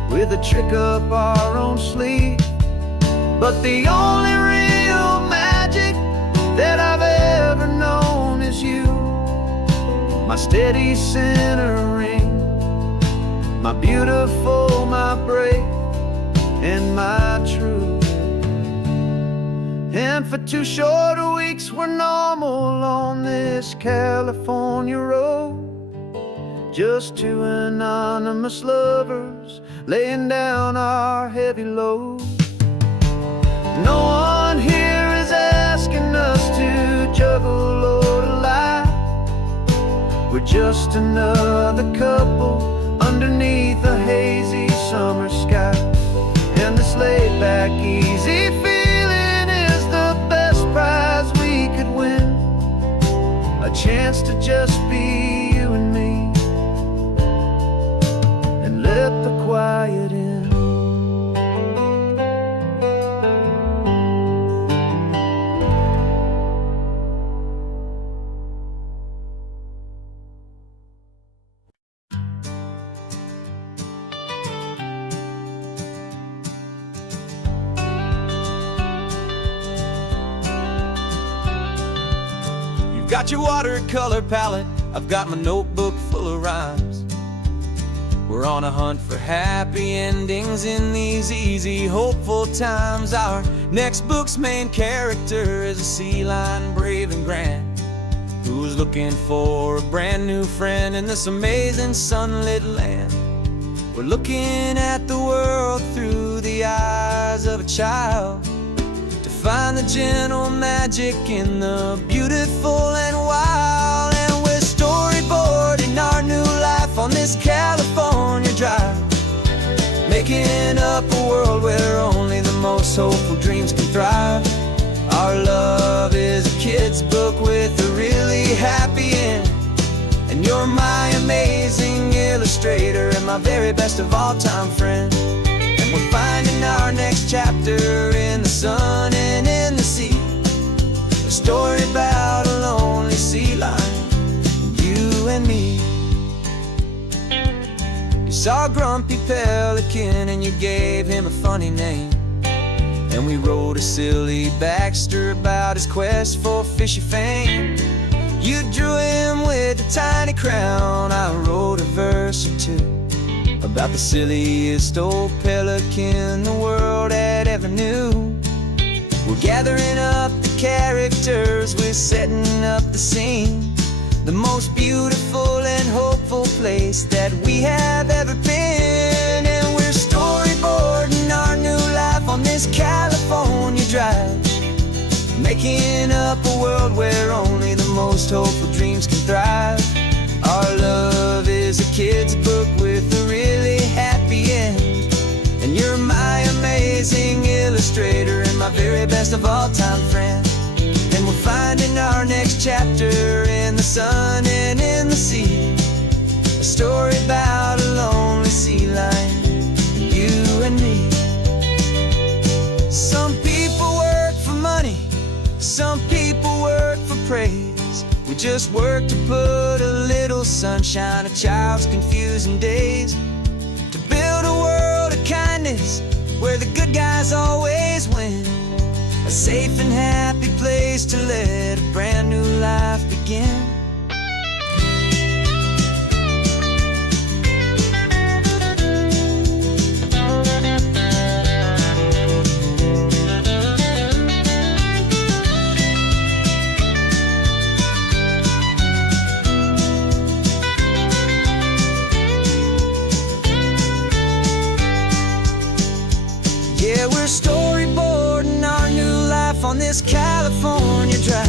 with a trick up our own sleeve. But the only real magic that my steady centering, my beautiful, my brave, and my true. And for 2 short weeks we're normal on this California road, just 2 anonymous lovers laying down our heavy load. No one here is asking us to juggle or to lie. We're just another couple underneath a hazy summer sky. And this laid back, easy feeling is the best prize we could win. A chance to just be you and me, and let the quiet in. You've got your watercolor palette, I've got my notebook full of rhymes. We're on a hunt for happy endings in these easy, hopeful times. Our next book's main character is a sea lion, brave and grand, who's looking for a brand new friend in this amazing sunlit land. We're looking at the world through the eyes of a child, to find the gentle magic in the beautiful and wild. And we're storyboarding our new life on this California drive, making up a world where only the most hopeful dreams can thrive. Our love is a kid's book with a really happy end, and you're my amazing illustrator and my very best of all time friend. And we're finding our next chapter in the sun and in the sea, a story about a lonely sea lion, you and me. You saw a grumpy pelican and you gave him a funny name, and we wrote a silly Baxter about his quest for fishy fame. You drew him with a tiny crown, I wrote a verse or two about the silliest old pelican the world had ever knew. We're gathering up the characters, we're setting up the scene, the most beautiful and hopeful place that we have ever been. And we're storyboarding our new life on this California drive, making up a world where only the most hopeful dreams can thrive. Our love is a kid's book with a really happy end, and you're my amazing illustrator and my very best of all time friend. And we're finding our next chapter in the sun and in the sea, a story about a lonely sea lion, you and me. Some people work for money, some people work for praise. We just work to put a little sunshine in a child's confusing days, to build a world of kindness where the good guys always win, a safe and happy place to let a brand new life begin. Yeah, we're storyboarding our new life on this California drive,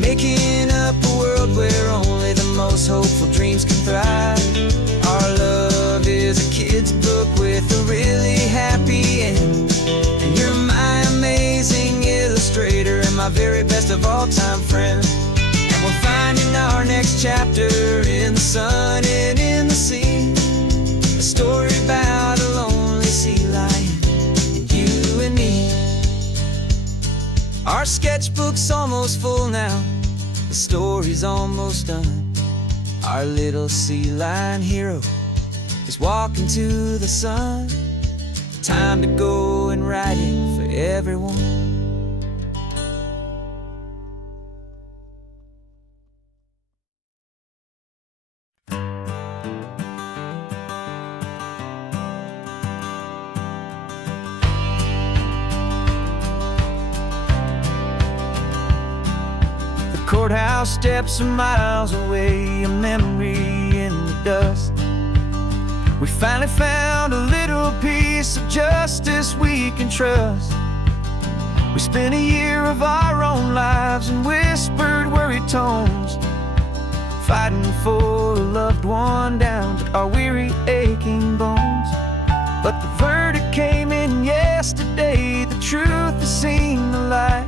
making up a world where only the most hopeful dreams can thrive. Our love is a kid's book with a really happy end, and you're my amazing illustrator and my very best of all time friend. And we're finding our next chapter in the sun and in the sea, a story about a lonely sea lion, you and me. Our sketchbook's almost full now, the story's almost done. Our little sea lion hero is walking to the sun. Time to go and write it for everyone. courthouse steps are miles away, a memory in the dust. We finally found a little piece of justice we can trust. We spent a year of our own lives in whispered, worried tones, fighting for a loved one down to our weary, aching bones. But the verdict came in yesterday, the truth has seen the light.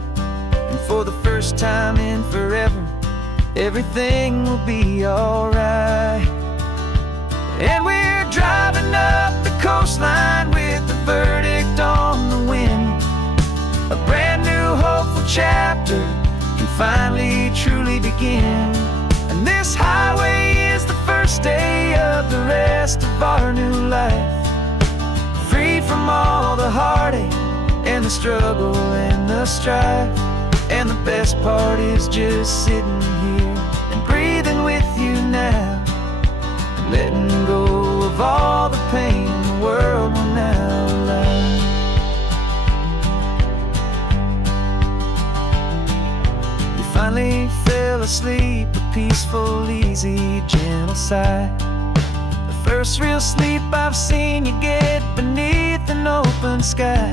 And for the first time in forever, everything will be alright. And we're driving up the coastline with the verdict on the wind. A brand new hopeful chapter can finally truly begin. And this highway is the first day of the rest of our new life. Free from all the heartache and the struggle and the strife. And the best part is just sitting here and breathing with you now, letting go of all the pain the world will now allow. You finally fell asleep, a peaceful, easy, gentle sigh. The first real sleep I've seen you get beneath an open sky.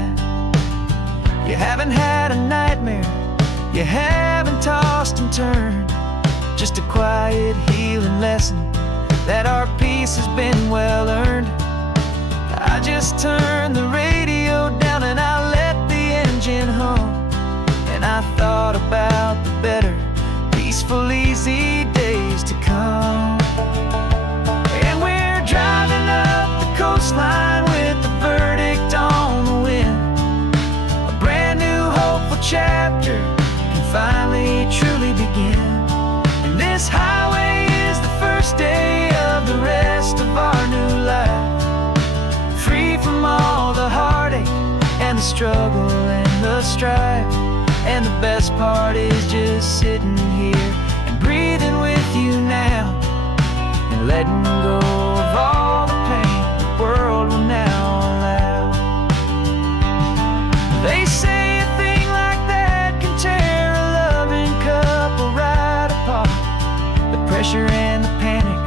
You haven't had a nightmare, you haven't tossed and turned, just a quiet healing lesson that our peace has been well earned. I just turned the radio down and I let the engine hum, and I thought about the better, peaceful, easy days to come. And we're driving up the coastline with the verdict on the wind. A brand new hopeful chapter can finally truly begin. And this highway is the first day of the rest of our new life. Free from all the heartache and the struggle and the strife. And the best part is just sitting here and breathing with you now, and letting go of all the pain the world will now allow. They say a thing like that can tear a loving couple right apart. The pressure and the panic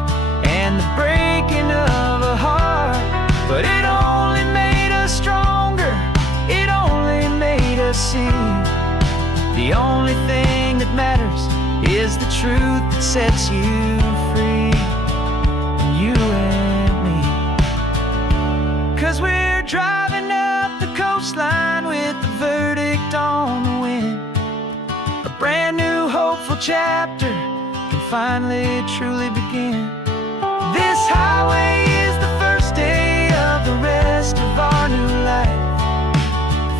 and the breaking of a heart. But it only made us stronger, it only made us see the only thing that matters is the truth that sets you free, you and me. 'Cause we're driving up the coastline with the verdict on the wind. A brand new hopeful chapter can finally truly begin. This highway is the first day of the rest of our new life.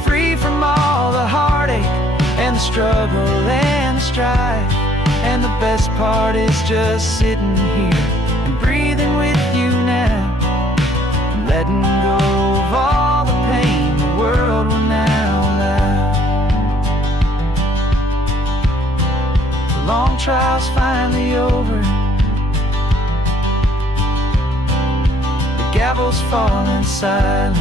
Free from all the heartache and the struggle and the strife. And the best part is just sitting here and breathing with you now, and letting go of all the pain the world will now allow. The long trial's finally over, the gavel's falling silent.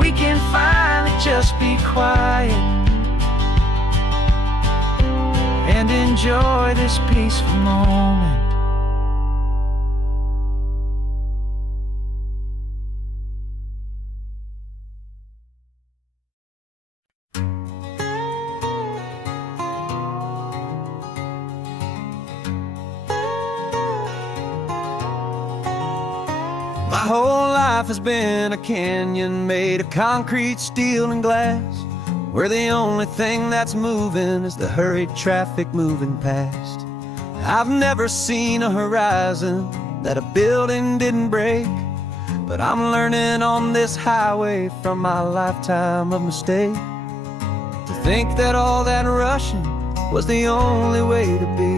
We can finally just be quiet and enjoy this peaceful moment. My whole life has been a canyon made of concrete, steel, and glass, where the only thing that's moving is the hurried traffic moving past. I've never seen a horizon that a building didn't break, but I'm learning on this highway from my lifetime of mistakes to think that all that rushing was the only way to be,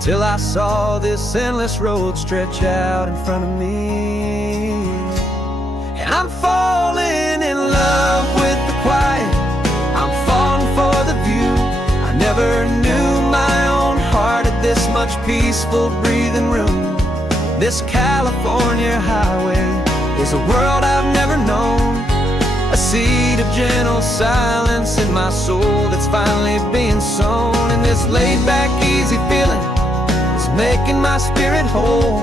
till I saw this endless road stretch out in front of me. And I'm falling in love with the quiet, I'm falling for the view. I never knew my own heart had this much peaceful breathing room. This California highway is a world I've never known. A seed of gentle silence in my soul that's finally being sown. And this laid-back, easy feeling is making my spirit whole.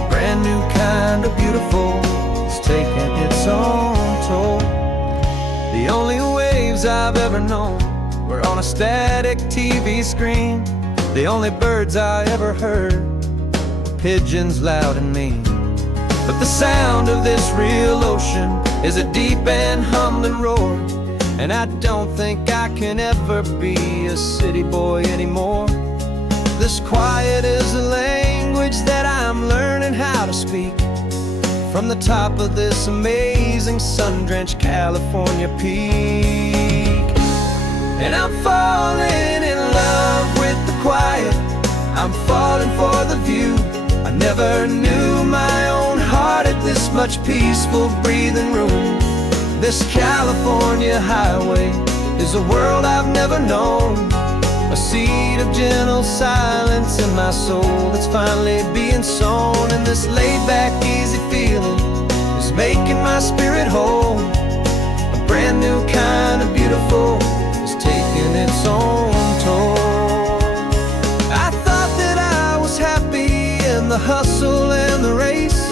A brand new kind of beautiful is taking its own toll. The only waves I've ever known were on a static TV screen. The only birds I ever heard were pigeons loud and mean. But the sound of this real ocean is a deep and humbling roar. And I don't think I can ever be a city boy anymore. This quiet is a language that I'm learning how to speak from the top of this amazing sun-drenched California peak. And I'm falling in love with the quiet, I'm falling for the view. I never knew my own heart had this much peaceful breathing room. This California highway is a world I've never known. A seed of gentle silence in my soul that's finally being sown. And this laid-back, easy feeling is making my spirit whole. A brand new kind of beautiful is taking its own toll. I thought that I was happy in the hustle and the race.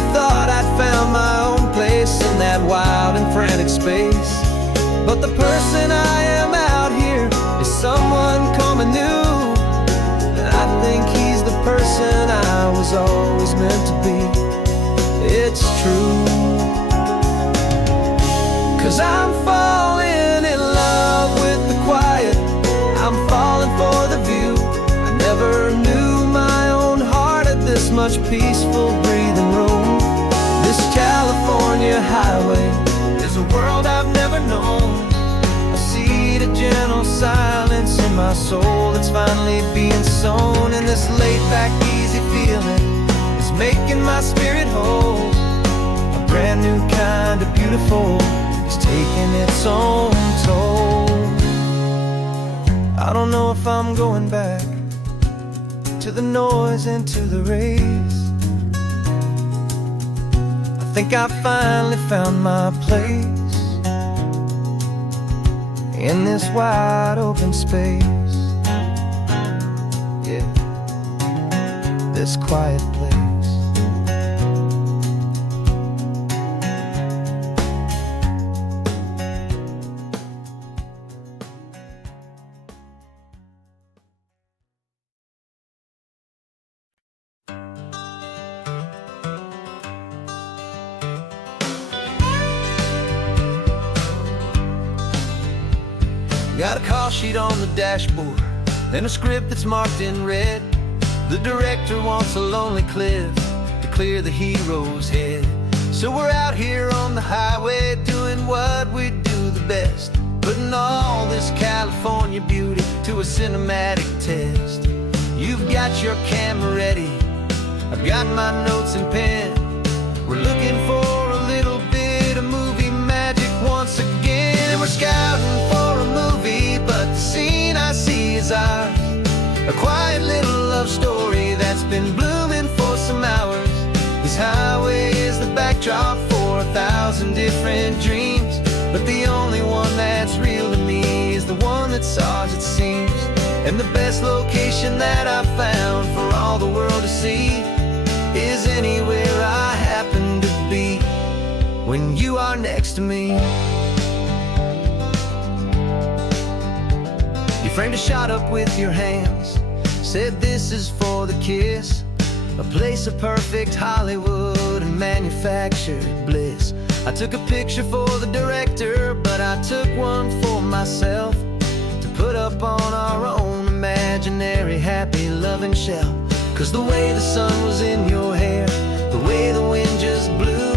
I thought I'd found my own place in that wild and frantic space. But the person I am out here is someone coming new. And I think he's the person I was always meant to be. It's true. 'Cause I'm falling in love with the quiet, I'm falling for the view. I never knew my own heart had this much peaceful breathing room. This California highway is a world I've never known. A seed of gentle silence in my soul that's finally being sown. And this laid-back, easy feeling is making my spirit whole. A brand new kind of beautiful is taking its own toll. I don't know if I'm going back to the noise and to the race. I think I finally found my place in this wide open space. Yeah, this quiet place. Got a call sheet on the dashboard and a script that's marked in red. The director wants a lonely cliff to clear the hero's head. So we're out here on the highway doing what we do the best, putting all this California beauty to a cinematic test. You've got your camera ready, I've got my notes and pen. We're looking for a little bit of movie magic once again. And we're scouting for a movie, but the scene I see is ours. A quiet little love story that's been blooming for some hours. This highway is the backdrop for 1,000 different dreams, but the only one that's real to me is the one that's ours, it seems. And the best location that I've found for all the world to see is anywhere I happen to be when you are next to me. You framed a shot up with your hands, said this is for the kiss, a place of perfect Hollywood and manufactured bliss. I took a picture for the director, but I took one for myself to put up on our own imaginary happy loving shell. 'Cause the way the sun was in your hair, the way the wind just blew,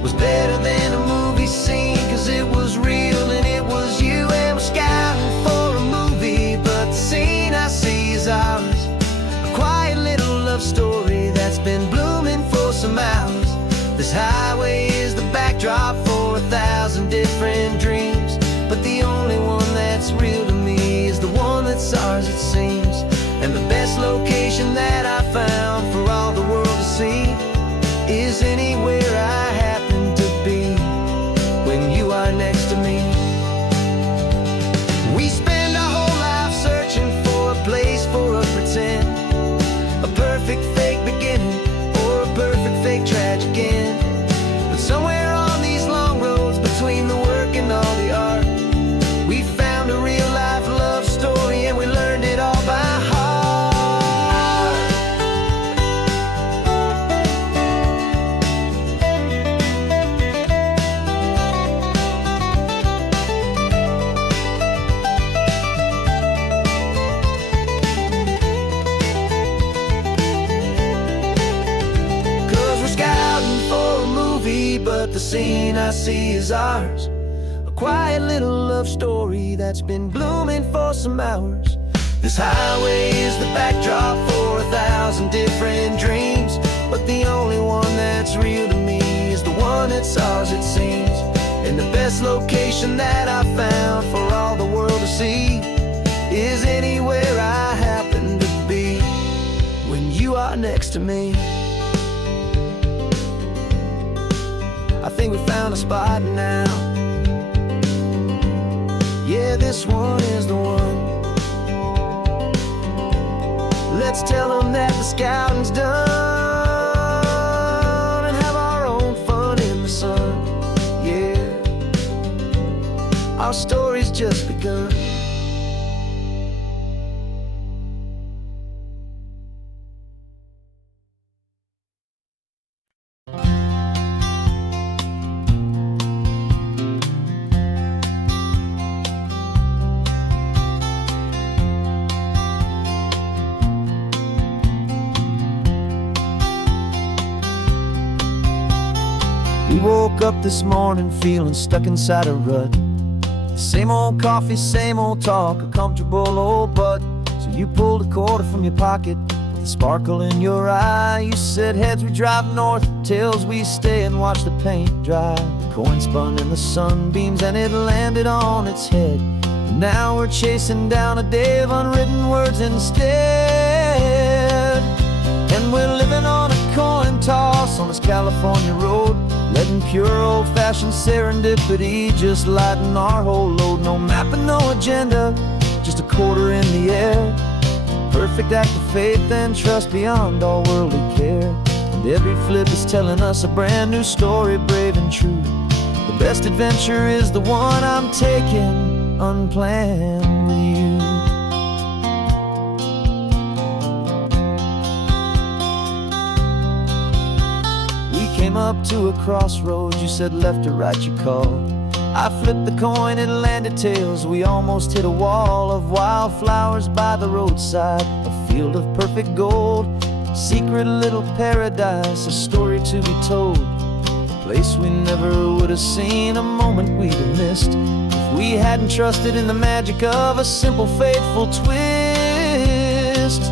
was better than a movie scene, 'cause it was real and it was you. And we're scouting for a movie, but the scene I see is ours. A quiet little love story that's been blooming for some hours. This highway is the backdrop for 1,000 different dreams, but the only one that's real to me is the one that's ours, it seems. And the best location that I found for all the world to see the scene I see is ours. A quiet little love story that's been blooming for some hours. This highway is the backdrop for 1,000 different dreams, but the only one that's real to me is the one that's ours, it seems. And the best location that I found for all the world to see is anywhere I happen to be when you are next to me. I think we found a spot now. Yeah, this one is the one. Let's tell them that the scouting's done and have our own fun in the sun. Yeah, our story's just begun. We woke up this morning feeling stuck inside a rut. Same old coffee, same old talk, a comfortable old butt. So you pulled a quarter from your pocket with a sparkle in your eye. You said heads we drive north, tails we stay and watch the paint dry. The coin spun in the sunbeams and it landed on its head. And now we're chasing down a day of unwritten words instead. And we're living on a coin toss on this California road, letting pure old-fashioned serendipity just lighten our whole load. No map and no agenda, just a quarter in the air. Perfect act of faith and trust beyond all worldly care. And every flip is telling us a brand new story, brave and true. The best adventure is the one I'm taking unplanned with you. Came up to a crossroads, you said left or right you called. I flipped the coin, it landed tails. We almost hit a wall of wildflowers by the roadside, a field of perfect gold, secret little paradise, a story to be told. A place we never would have seen, a moment we'd have missed if we hadn't trusted in the magic of a simple faithful twist.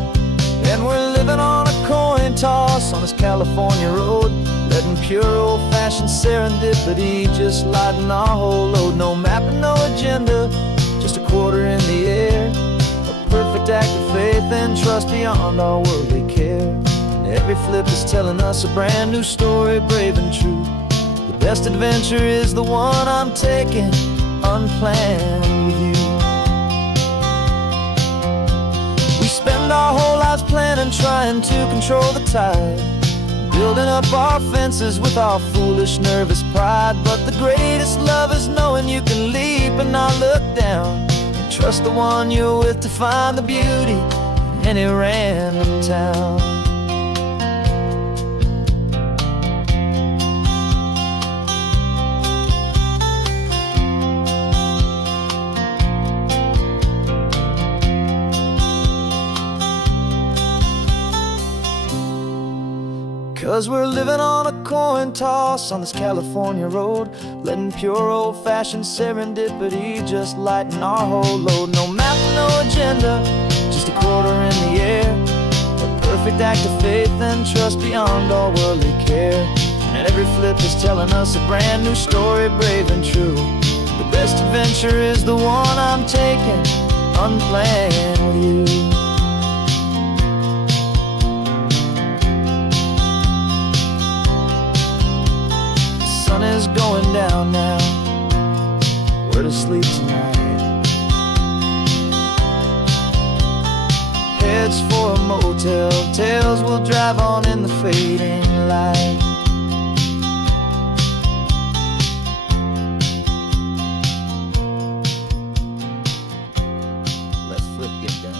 And we're living on a coin toss on this California road, letting pure old-fashioned serendipity just lighten our whole load. No map and no agenda, just a quarter in the air. A perfect act of faith and trust beyond our worldly care. And every flip is telling us a brand new story, brave and true. The best adventure is the one I'm taking unplanned with you. We spend our whole lives planning, trying to control the tide, building up our fences with our foolish, nervous pride. But the greatest love is knowing you can leap and not look down, and trust the one you're with to find the beauty in any random town. 'Cause we're living on a coin toss on this California road, letting pure old-fashioned serendipity just lighten our whole load. No map, no agenda, just a quarter in the air. A perfect act of faith and trust beyond all worldly care. And every flip is telling us a brand new story, brave and true. The best adventure is the one I'm taking unplanned with you. The sun is going down now, we're to sleep tonight. Heads for a motel, tails will drive on in the fading light. Let's flip, get down.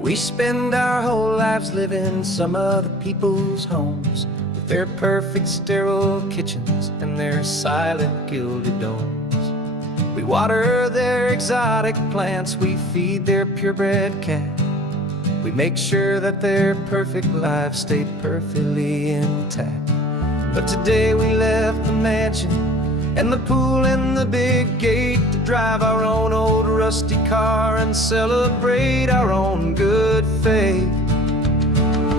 We spend our whole lives living some other people's homes, with with their perfect sterile kitchens and their silent gilded domes. We water their exotic plants, we feed their purebred cat. We make sure that their perfect lives stay perfectly intact. But today we left the mansion and the pool and the big gate to drive our own old rusty car and celebrate our own good faith.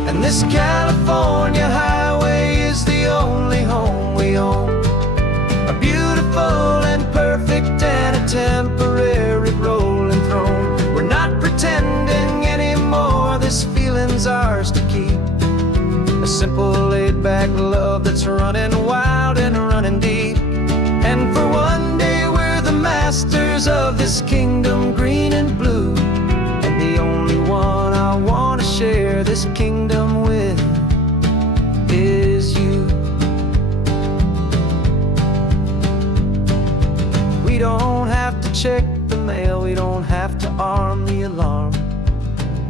And this California highway is the only home we own, a beautiful and perfect and a temporary rolling throne. We're not pretending anymore, this feeling's ours to keep, a simple laid-back love that's running wild and running deep. And for one day we're the masters of this kingdom green and blue, and the only one I want to share this kingdom with is you. We don't have to check the mail, we don't have to arm the alarm,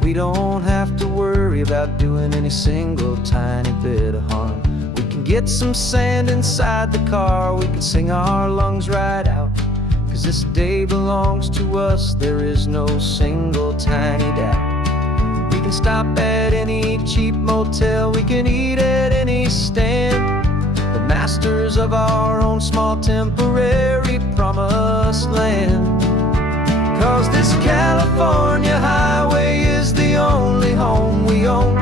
we don't have to worry about doing any single tiny bit of harm. We can get some sand inside the car, we can sing our lungs right out, 'cause this day belongs to us, there is no single tiny doubt. We can stop at any cheap motel, we can eat at any stand, the masters of our own small temporary promised land. 'Cause this California highway is the only home we own,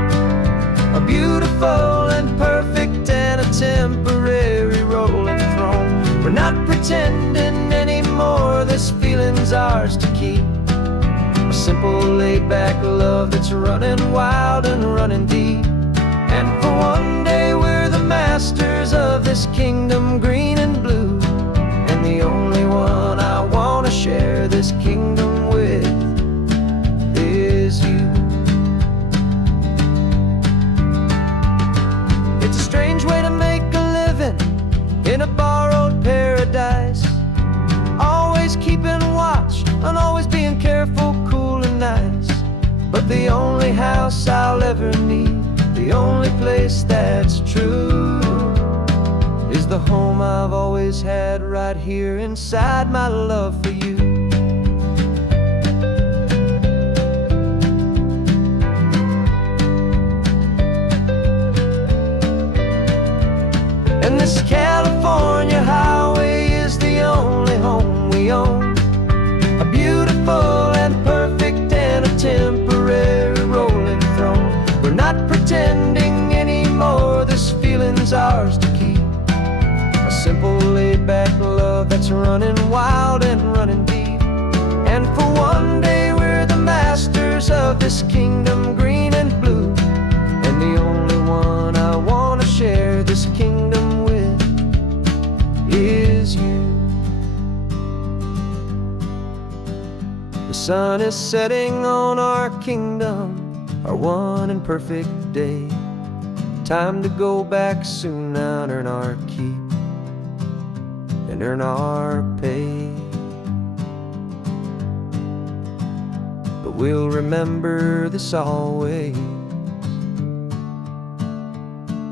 a beautiful and perfect and a temporary rolling throne. We're not pretending anymore, this feeling's ours to keep, a simple laid-back love that's running wild and running deep. And for one day we're the masters of this kingdom green and blue, and the only one I want to share this kingdom with is you. It's a strange way to make a living in a borrowed paradise, always keeping watch and always being careful, cool and nice. But the only house I'll ever need, the only place that's true, is the home I've always had right here inside my love for you. And this California highway is the only home we own, a beautiful and perfect and a temporary rolling throne. We're not pretending anymore, this feeling's ours to keep, a simple laid-back love that's running wild and running deep. And for one day we're the masters of this kingdom green and blue, and the only one I want to share this kingdom with is you. The sun is setting on our kingdom, our one and perfect day. Time to go back soon now and earn our keep and earn our pay. But we'll remember this always,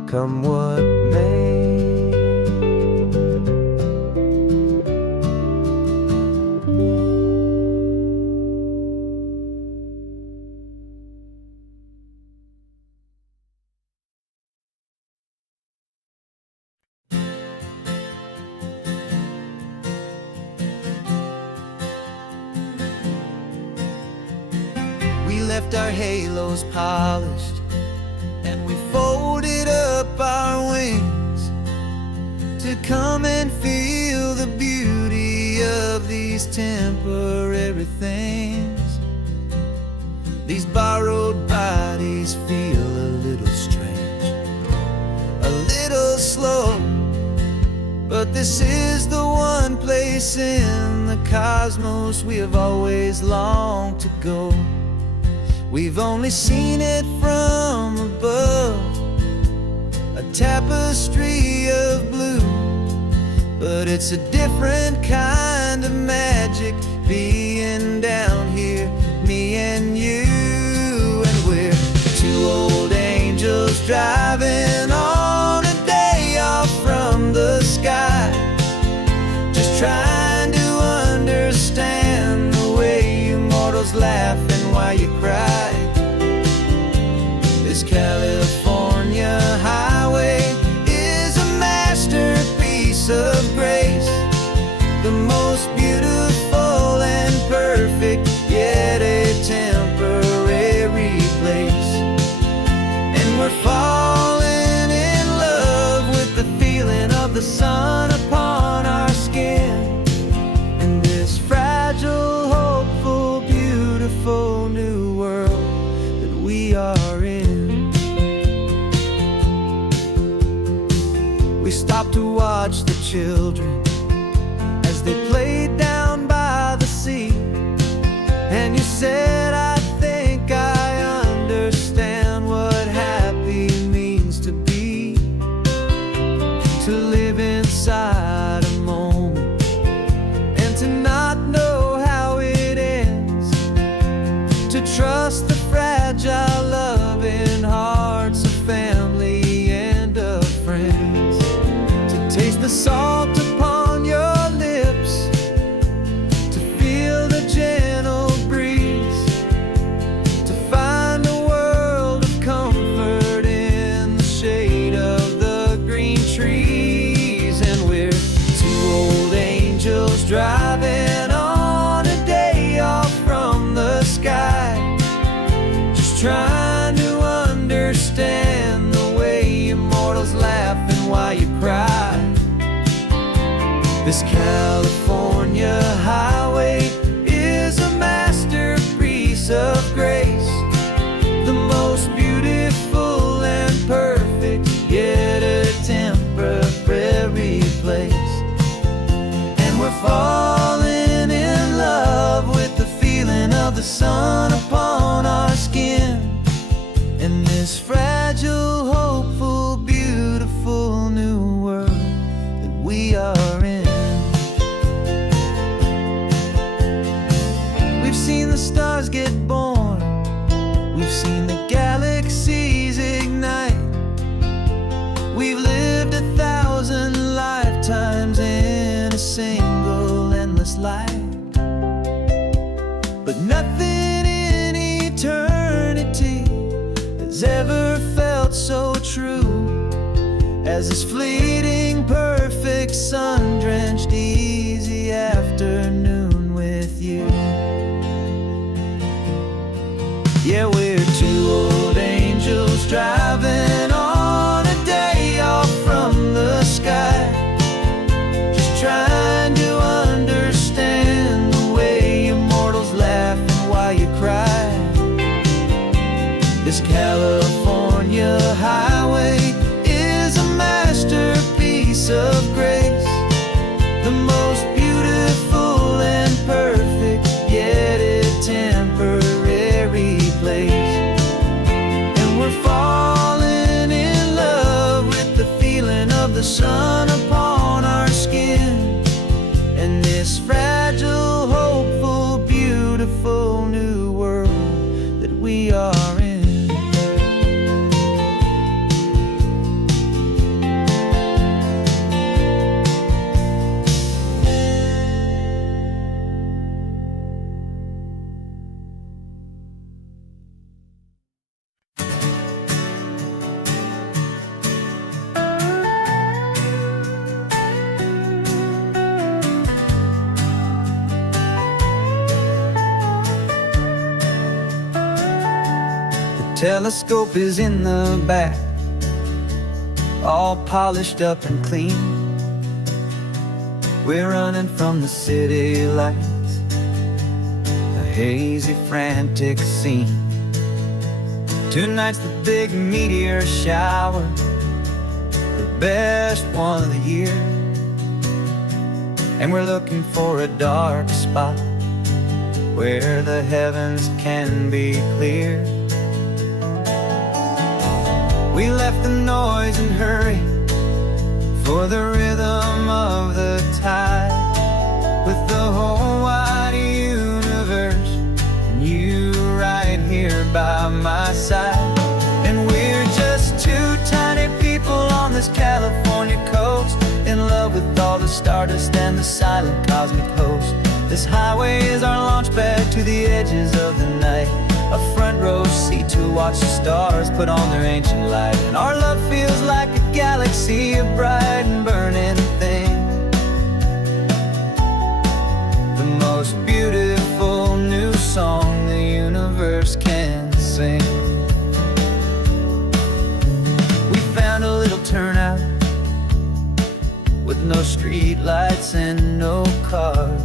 come what may. We left our halos polished and we folded up our wings to come and feel the beauty of these temporary things. These borrowed bodies feel a little strange, a little slow, but this is the one place in the cosmos we have always longed to go. We've only seen it from above, a tapestry of blue, but it's a different kind of magic being down here, me and you. And we're two old angels driving on a we are in. We stopped to watch the children as they played down by the sea. And you said, I think I understand what happy means to be. To live inside a moment and to not know how it ends. To trust the fragile loving hearts of family and of friends. To taste the salt upon your lips. To feel the gentle breeze. To find a world of comfort in the shade of the green trees. And we're two old angels driving on a day off from the sky, just trying to understand the way immortals laugh and why you cry. This California highway is a masterpiece of grace, the most beautiful and perfect, yet a temporary place. And we're falling in love with the feeling of the sun upon our skin. In this fragile, hopeful, beautiful new world that we are in. We've seen the stars get born, we've seen the galaxies ignite. We've lived 1,000 lifetimes in a single endless life. But nothing in eternity has ever felt so true as this fleeting, perfect, sun-drenched, easy afternoon with you. Yeah, we're two old angels driving on a day off from the sky, just trying to understand the way immortals laugh and why you cry. This California highway is a masterpiece of grace, the most beautiful and perfect, yet a temporary place. And we're falling in love with the feeling of the sun upon our skin. And this fragile, hopeful, beautiful new world that we are in. Telescope is in the back, all polished up and clean. We're running from the city lights, a hazy, frantic scene. Tonight's the big meteor shower, the best one of the year. And we're looking for a dark spot where the heavens can be clear. We left the noise and hurry for the rhythm of the tide, with the whole wide universe and you right here by my side. And we're just two tiny people on this California coast, in love with all the stardust and the silent cosmic host. This highway is our launch pad to the edges of the night, a front row seat to watch the stars put on their ancient light. And our love feels like a galaxy of bright and burning things, the most beautiful new song the universe can sing. We found a little turnout with no street lights and no cars,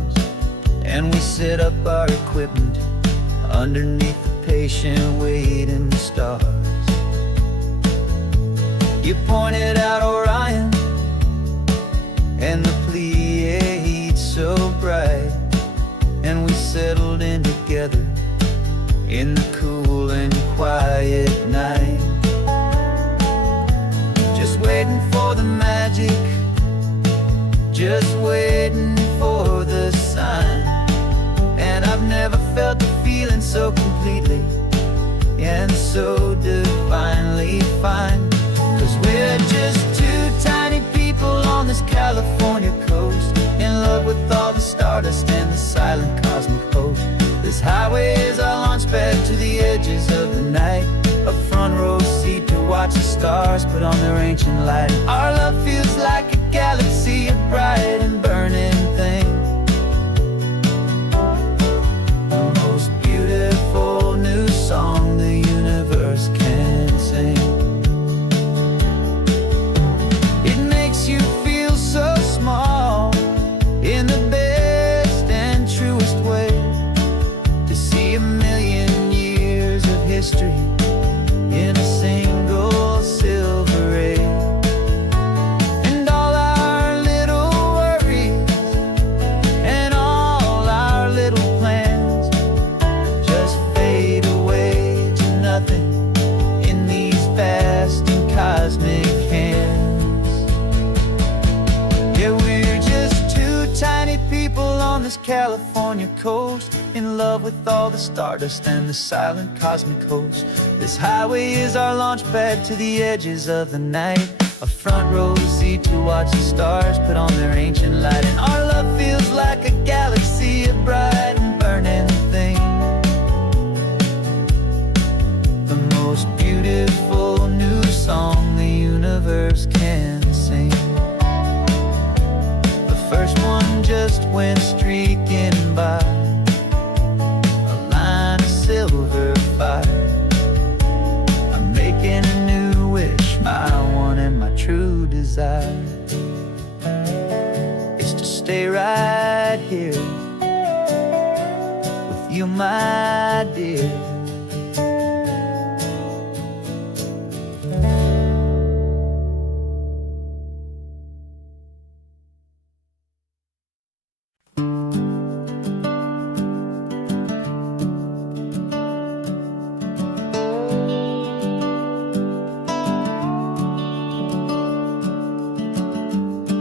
and we set up our equipment underneath the patient waiting stars. You pointed out Orion and the Pleiades so bright, and we settled in together in the cool and quiet night, just waiting for the magic, just waiting for the sign. And I've never felt the feeling so completely and so divinely fine. 'Cause we're just two tiny people on this California coast, in love with all the stardust and the silent cosmic host. This highway is our launch pad to the edges of the night, a front row seat to watch the stars put on their ancient light. Our love feels like a galaxy of bright and burning things, the most beautiful new song the universe can sing. It makes you feel so small in the best and truest way, to see a million years of history in a single silver ray. And all our little worries and all our little plans just fade away to nothing in these vast and cosmic hands. Yeah, we're just two tiny people on this California coast, in love with all the stardust and the silent cosmic host. This highway is our launch pad to the edges of the night, a front row seat to watch the stars put on their ancient light. And our love feels like a galaxy of bright and burning things, the most beautiful new song the universe can sing. The first one just went streaking by, a line of silver fire. I'm making a new wish, my one and my true desire is to stay right here with you, my dear.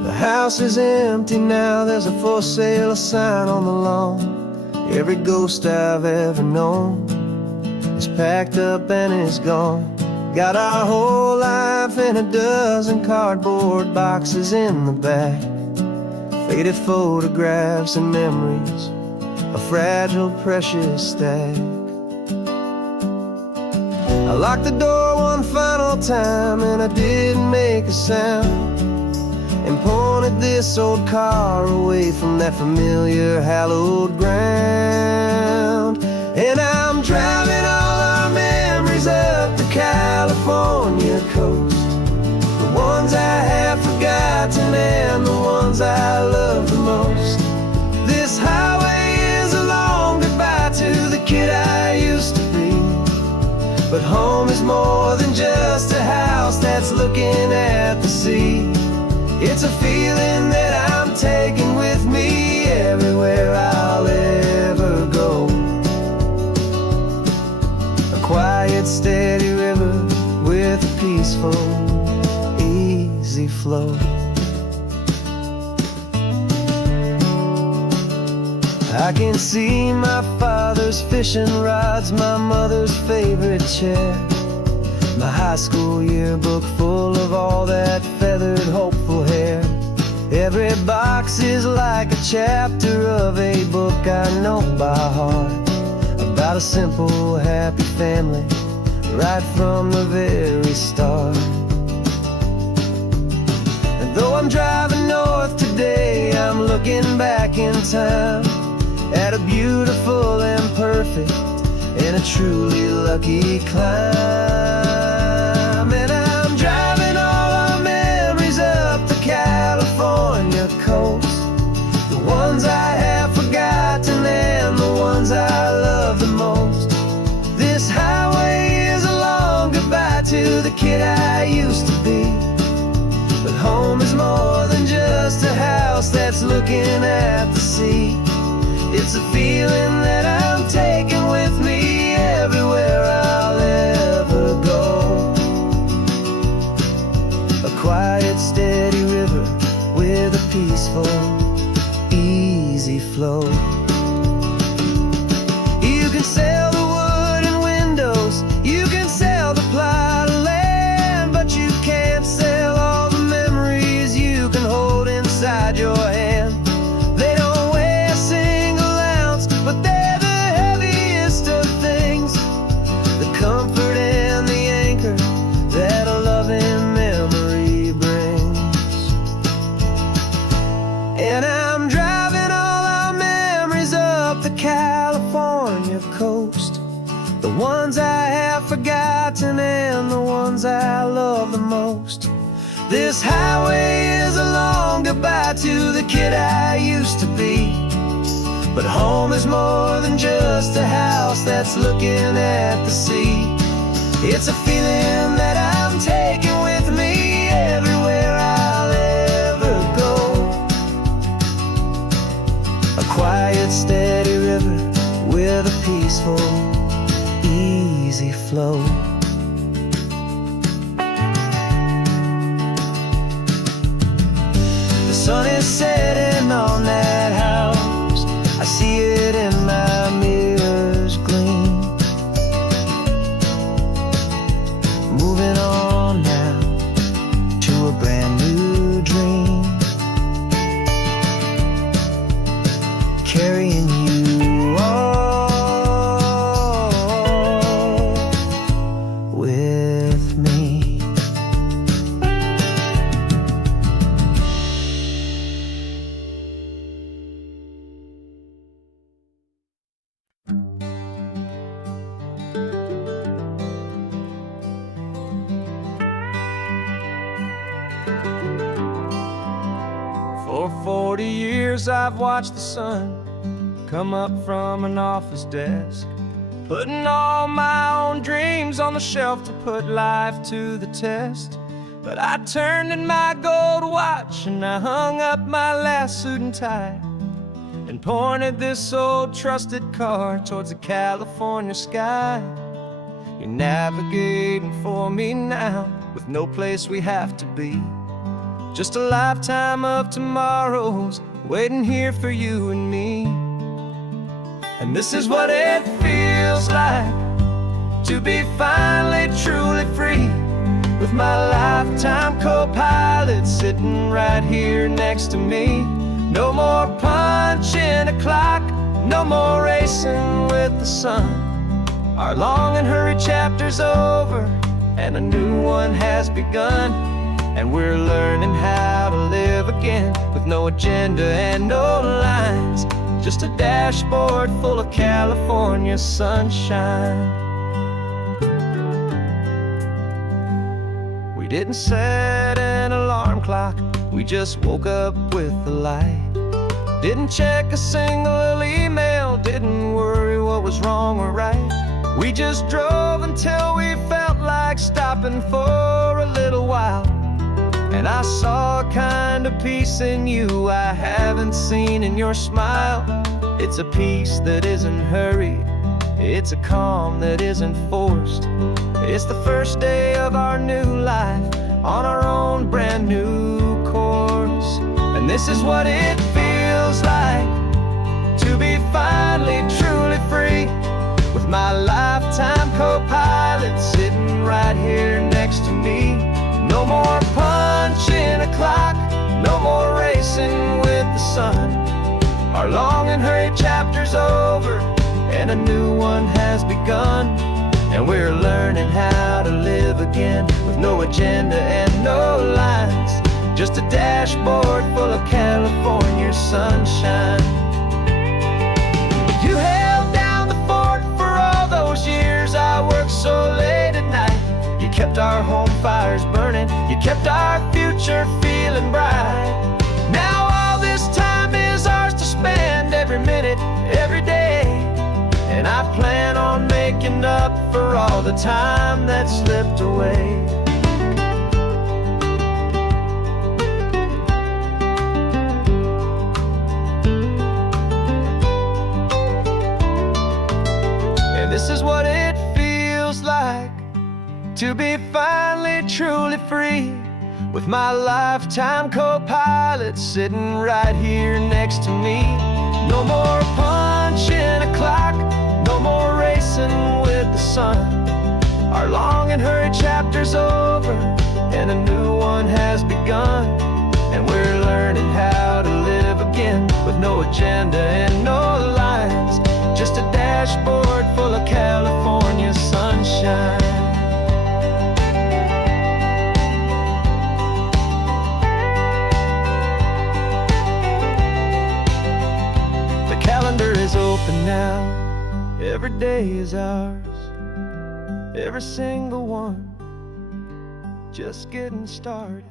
The house is empty now, there's a for sale sign on the lawn. Every ghost I've ever known is packed up and is gone. Got our whole life in a dozen cardboard boxes in the back, faded photographs and memories, a fragile, precious stack. I locked the door one final time and I didn't make a sound, and pointed this old car away from that familiar hallowed ground. And I'm driving all our memories up the California coast, the ones I have forgotten and the ones I love the most. This highway is a long goodbye to the kid I used to be, but home is more than just a house that's looking at the sea. It's a feeling that I'm taking with me everywhere I'll ever go, a quiet, steady river with a peaceful, easy flow. I can see my father's fishing rods, my mother's favorite chair, my high school yearbook full of all that feathered, hopeful hair. Every box is like a chapter of a book I know by heart, about a simple, happy family right from the very start. And though I'm driving north today, I'm looking back in time at a beautiful and perfect and a truly lucky climb. And I'm driving all our memories up the California coast, the ones I have forgotten and the ones I love the most. This to the kid I used to be. But home is more than just a house that's looking at the sea. It's a feeling that I'm taking with me everywhere I'll ever go. A quiet, steady river with a peaceful, easy flow. You can sail the wooden windows, you can sail the plot of land, but you can't sail all the memories you can hold inside your hand. They don't weigh a single ounce, but they're the heaviest of things, the comfort and the anchor that a loving memory brings. And I'm driving all our memories up the California coast, the ones I have forgotten and the ones I love the most. This highway is a long goodbye to the kid I used to be. But home is more than just a house that's looking at the sea. It's a feeling that I'm taking with me everywhere I'll ever go. A quiet, steady river with a peaceful, easy flow. The sun is setting on that house, I see it in my mirror's gleam. Moving on now to a brand new dream, carrying you all with me. For 40 years I've watched the sun come up from an office desk, putting all my own dreams on the shelf to put life to the test. But I turned in my gold watch and I hung up my last suit and tie and pointed this old trusted car towards the California sky. You're navigating for me now with no place we have to be, just a lifetime of tomorrows waiting here for you and me. And this is what it feels like to be finally truly free, with my lifetime co-pilot sitting right here next to me. No more punching a clock, no more racing with the sun. Our long and hurried chapter's over and a new one has begun. And we're learning how to live again with no agenda and no lines, just a dashboard full of California sunshine. We didn't set an alarm clock, we just woke up with the light. Didn't check a single email, didn't worry what was wrong or right. We just drove until we felt like stopping for a little while. And I saw a kind of peace in you I haven't seen in your smile. It's a peace that isn't hurried, it's a calm that isn't forced. It's the first day of our new life on our own brand new course. And this is what it feels like to be finally truly free, with my lifetime co-pilot sitting right here next to me. No more punching a clock, no more racing with the sun. Our long and hurried chapter's over and a new one has begun. And we're learning how to live again with no agenda and no lines, just a dashboard full of California sunshine. You held down the fort for all those years I worked so late at night. You kept our home fires burning, you kept our future feeling bright. Now all this time is ours to spend, every minute, every day. And I plan on making making up for all the time that slipped away. And this is what it feels like to be finally truly free, with my lifetime co-pilot sitting right here next to me. No more punching a clock, no more racing with the sun. Our long and hurried chapter's over, and a new one has begun. And we're learning how to live again, with no agenda and no lines, just a dashboard full of California sunshine. Calendar is open now, every day is ours, every single one, just getting started,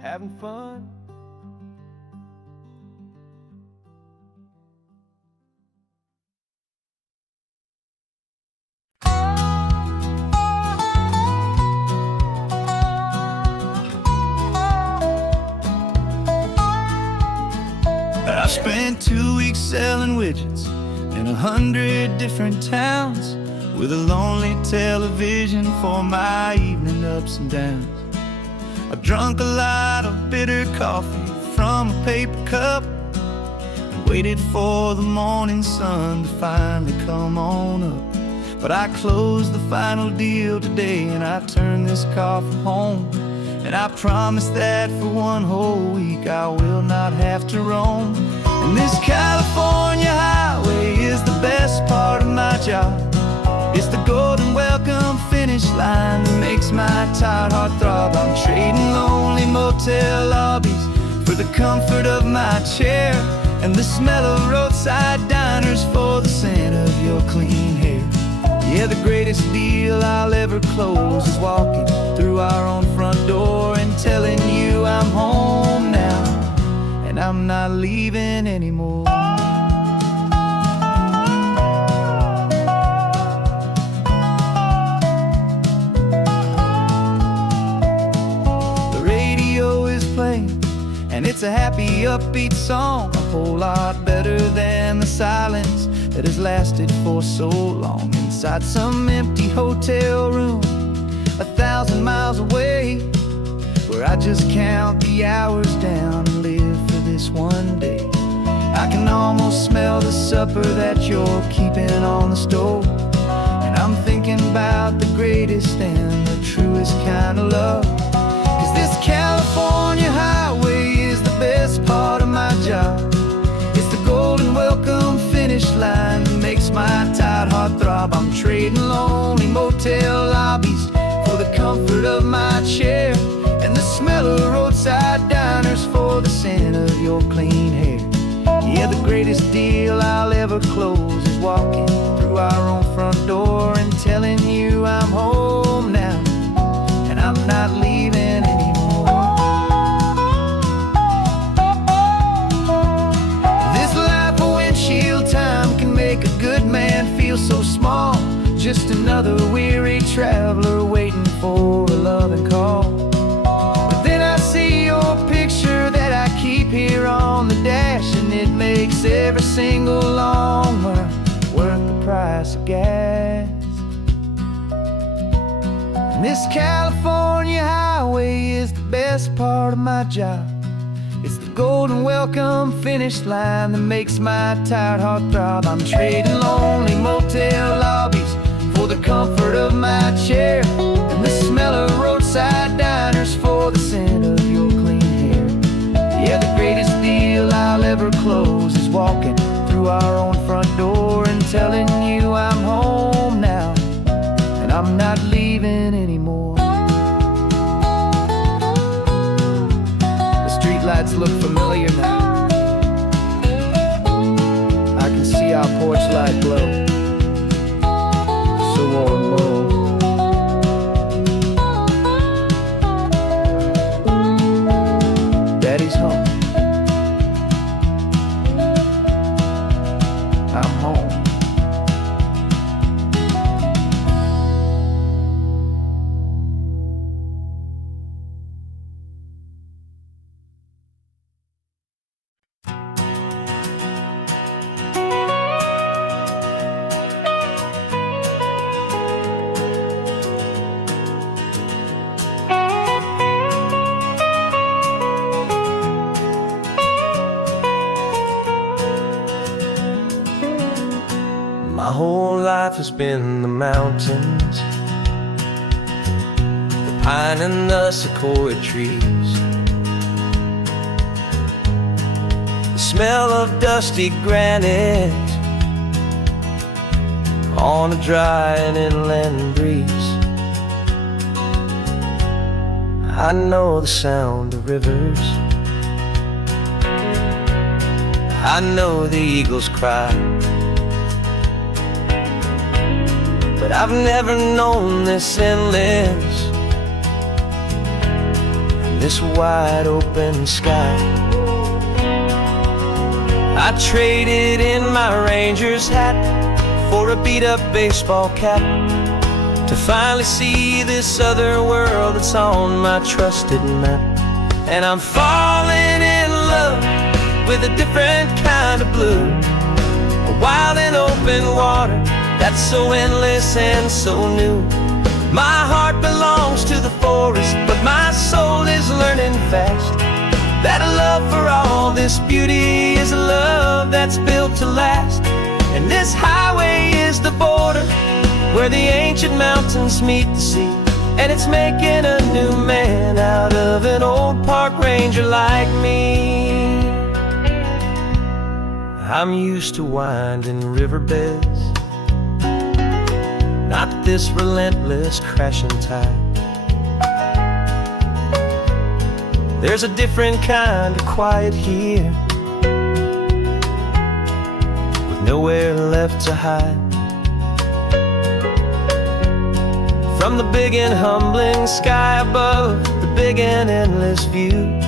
having fun. I spent 2 weeks selling widgets in 100 different towns, with a lonely television for my evening ups and downs. I drunk a lot of bitter coffee from a paper cup, and waited for the morning sun to finally come on up. But I closed the final deal today, and I turned this car from home. And I promise that for one whole week I will not have to roam. And this California highway is the best part of my job. It's the golden welcome finish line that makes my tired heart throb. I'm trading lonely motel lobbies for the comfort of my chair, and the smell of roadside diners for the scent of your clean hair. Yeah, the greatest deal I'll ever close is walking through our own front door and telling you I'm home now, and I'm not leaving anymore. The radio is playing, and it's a happy, upbeat song, a whole lot better than the silence that has lasted for so long. Inside some empty hotel room 1,000 miles away, where I just count the hours down and live for this one day. I can almost smell the supper that you're keeping on the stove, and I'm thinking about the greatest and the truest kind of love. 'Cause this California highway is the best part of my job. It's the golden welcome finish line that makes my tired heart throb. I'm trading lonely motel lobbies for the comfort of my chair, and the smell of roadside diners for the scent of your clean hair. Yeah, the greatest deal I'll ever close is walking through our own front door and telling you I'm home now, and I'm not leaving anymore. This life of windshield time can make a good man feel so small, just another weary traveler waiting for a loving call. But then I see your picture that I keep here on the dash, and it makes every single long mile worth the price of gas. And this California highway is the best part of my job. It's the golden welcome finish line that makes my tired heart throb. I'm trading lonely motel lobbies for the comfort of my chair, and the smell of roadside diners for the scent of your clean hair. Yeah, the greatest deal I'll ever close is walking through our own front door and telling you I'm home now, and I'm not leaving anymore. The streetlights look familiar now. I can see our porch light glow, so warm, low. Daddy's home. I'm home. has been the mountains, the pine and the sequoia trees, the smell of dusty granite on a dry and inland breeze. I know the sound of rivers, I know the eagles cry, but I've never known this endless and this wide open sky. I traded in my ranger's hat for a beat-up baseball cap to finally see this other world that's on my trusted map. And I'm falling in love with a different kind of blue, a wild and open water that's so endless and so new. My heart belongs to the forest, but my soul is learning fast that a love for all this beauty is a love that's built to last. And this highway is the border where the ancient mountains meet the sea, and it's making a new man out of an old park ranger like me. I'm used to winding riverbeds, not this relentless crashing tide. There's a different kind of quiet here, with nowhere left to hide. From the big and humbling sky above, the big and endless view,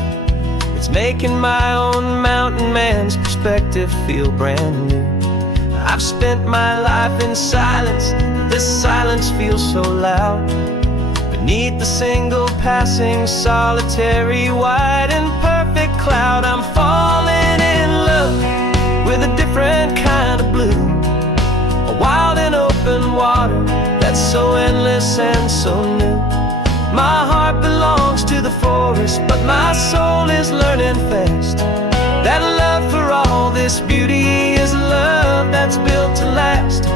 it's making my own mountain man's perspective feel brand new. I've spent my life in silence, this silence feels so loud. Beneath the single passing solitary white and perfect cloud, I'm falling in love with a different kind of blue, a wild and open water that's so endless and so new. My heart belongs to the forest, but my soul is learning fast that a love for all this beauty is a love that's built to last.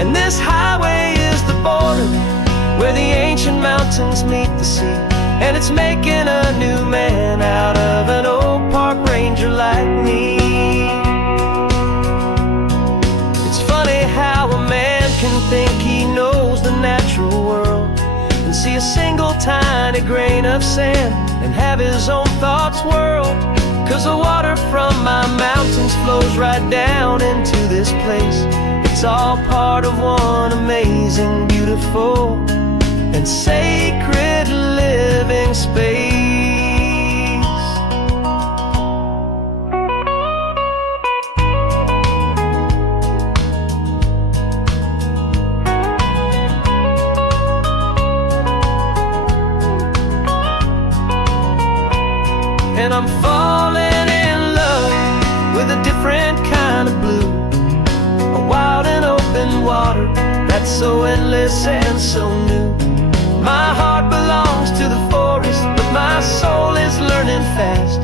And this highway is the border where the ancient mountains meet the sea, and it's making a new man out of an old park ranger like me. It's funny how a man can think he knows the natural world and see a single tiny grain of sand and have his own thoughts whirled. 'Cause the water from my mountains flows right down into this place. It's all part of one amazing, beautiful, and sacred living space. And I'm falling in love with a different kind of blue, a wild and open water that's so endless and so new. My heart belongs to the forest, but my soul is learning fast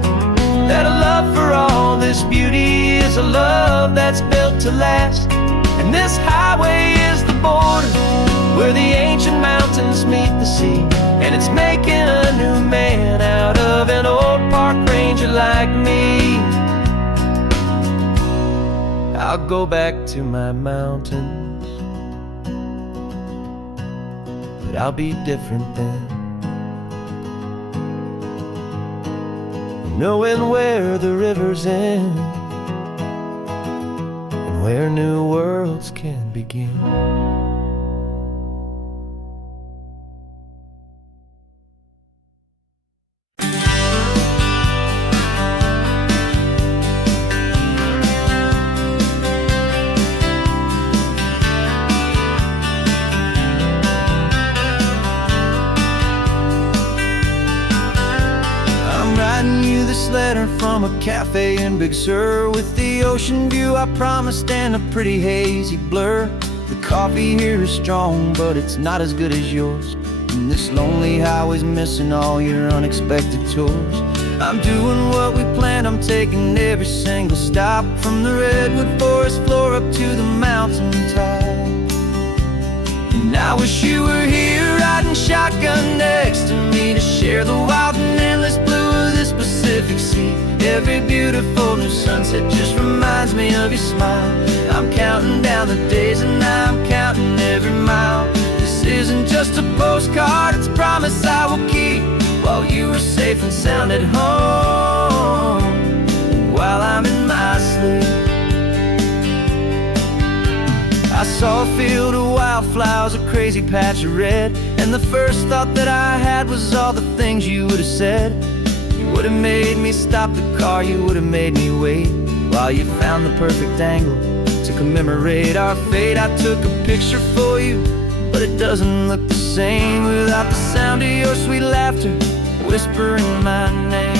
that a love for all this beauty is a love that's built to last. And this highway is the border where the ancient mountains meet the sea, and it's making a new man out of an old park ranger like me. I'll go back to my mountains, but I'll be different then, knowing where the rivers end and where new worlds can begin. This letter from a cafe in Big Sur, with the ocean view I promised and a pretty hazy blur. The coffee here is strong, but it's not as good as yours, and this lonely highway's missing all your unexpected tours. I'm doing what we planned, I'm taking every single stop, from the redwood forest floor up to the mountain top. And I wish you were here riding shotgun next to me to share the wild and endless blue of this Pacific Sea. Every beautiful new sunset just reminds me of your smile. I'm counting down the days and I'm counting every mile. This isn't just a postcard, it's a promise I will keep, while you are safe and sound at home, while I'm in my sleep. I saw a field of wildflowers, a crazy patch of red, and the first thought that I had was all the things you would have said. You would have made me stop the car, you would have made me wait, while you found the perfect angle to commemorate our fate. I took a picture for you, but it doesn't look the same without the sound of your sweet laughter whispering my name.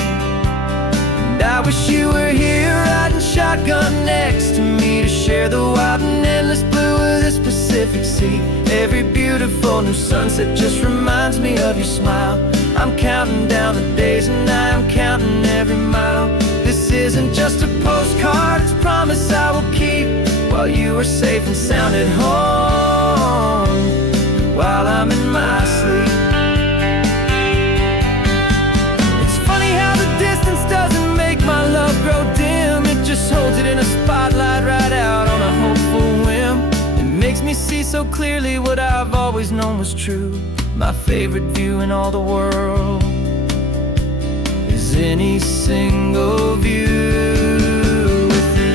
And I wish you were here riding shotgun next to me to share the wild and endless blue of this Pacific Sea. Every beautiful new sunset just reminds me of your smile. I'm counting down the days and I'm counting every mile. This isn't just a postcard, it's a promise I will keep, while you are safe and sound at home, while I'm in my sleep. It's funny how the distance doesn't make my love grow dim. It just holds it in a spotlight right out on a hopeful whim. It makes me see so clearly what I've always known was true. My favorite view in all the world is any single view with you.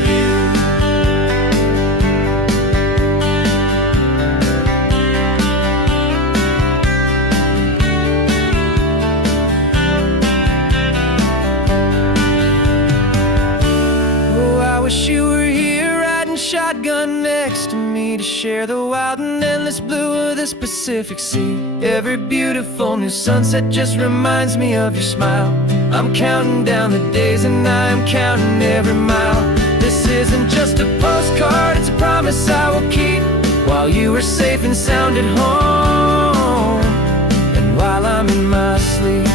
Oh, I wish you were here riding shotgun next to me to share the wild and endless blue of this Pacific Sea. Every beautiful new sunset just reminds me of your smile. I'm counting down the days and I'm counting every mile. This isn't just a postcard, it's a promise I will keep, while you are safe and sound at home, and while I'm in my sleep.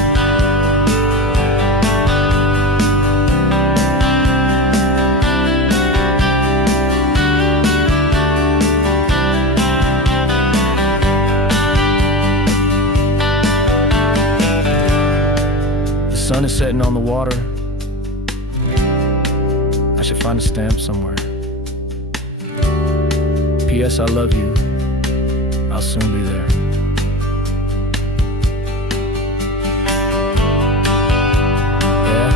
The sun is setting on the water. I should find a stamp somewhere. P.S. I love you. I'll soon be there. Yeah?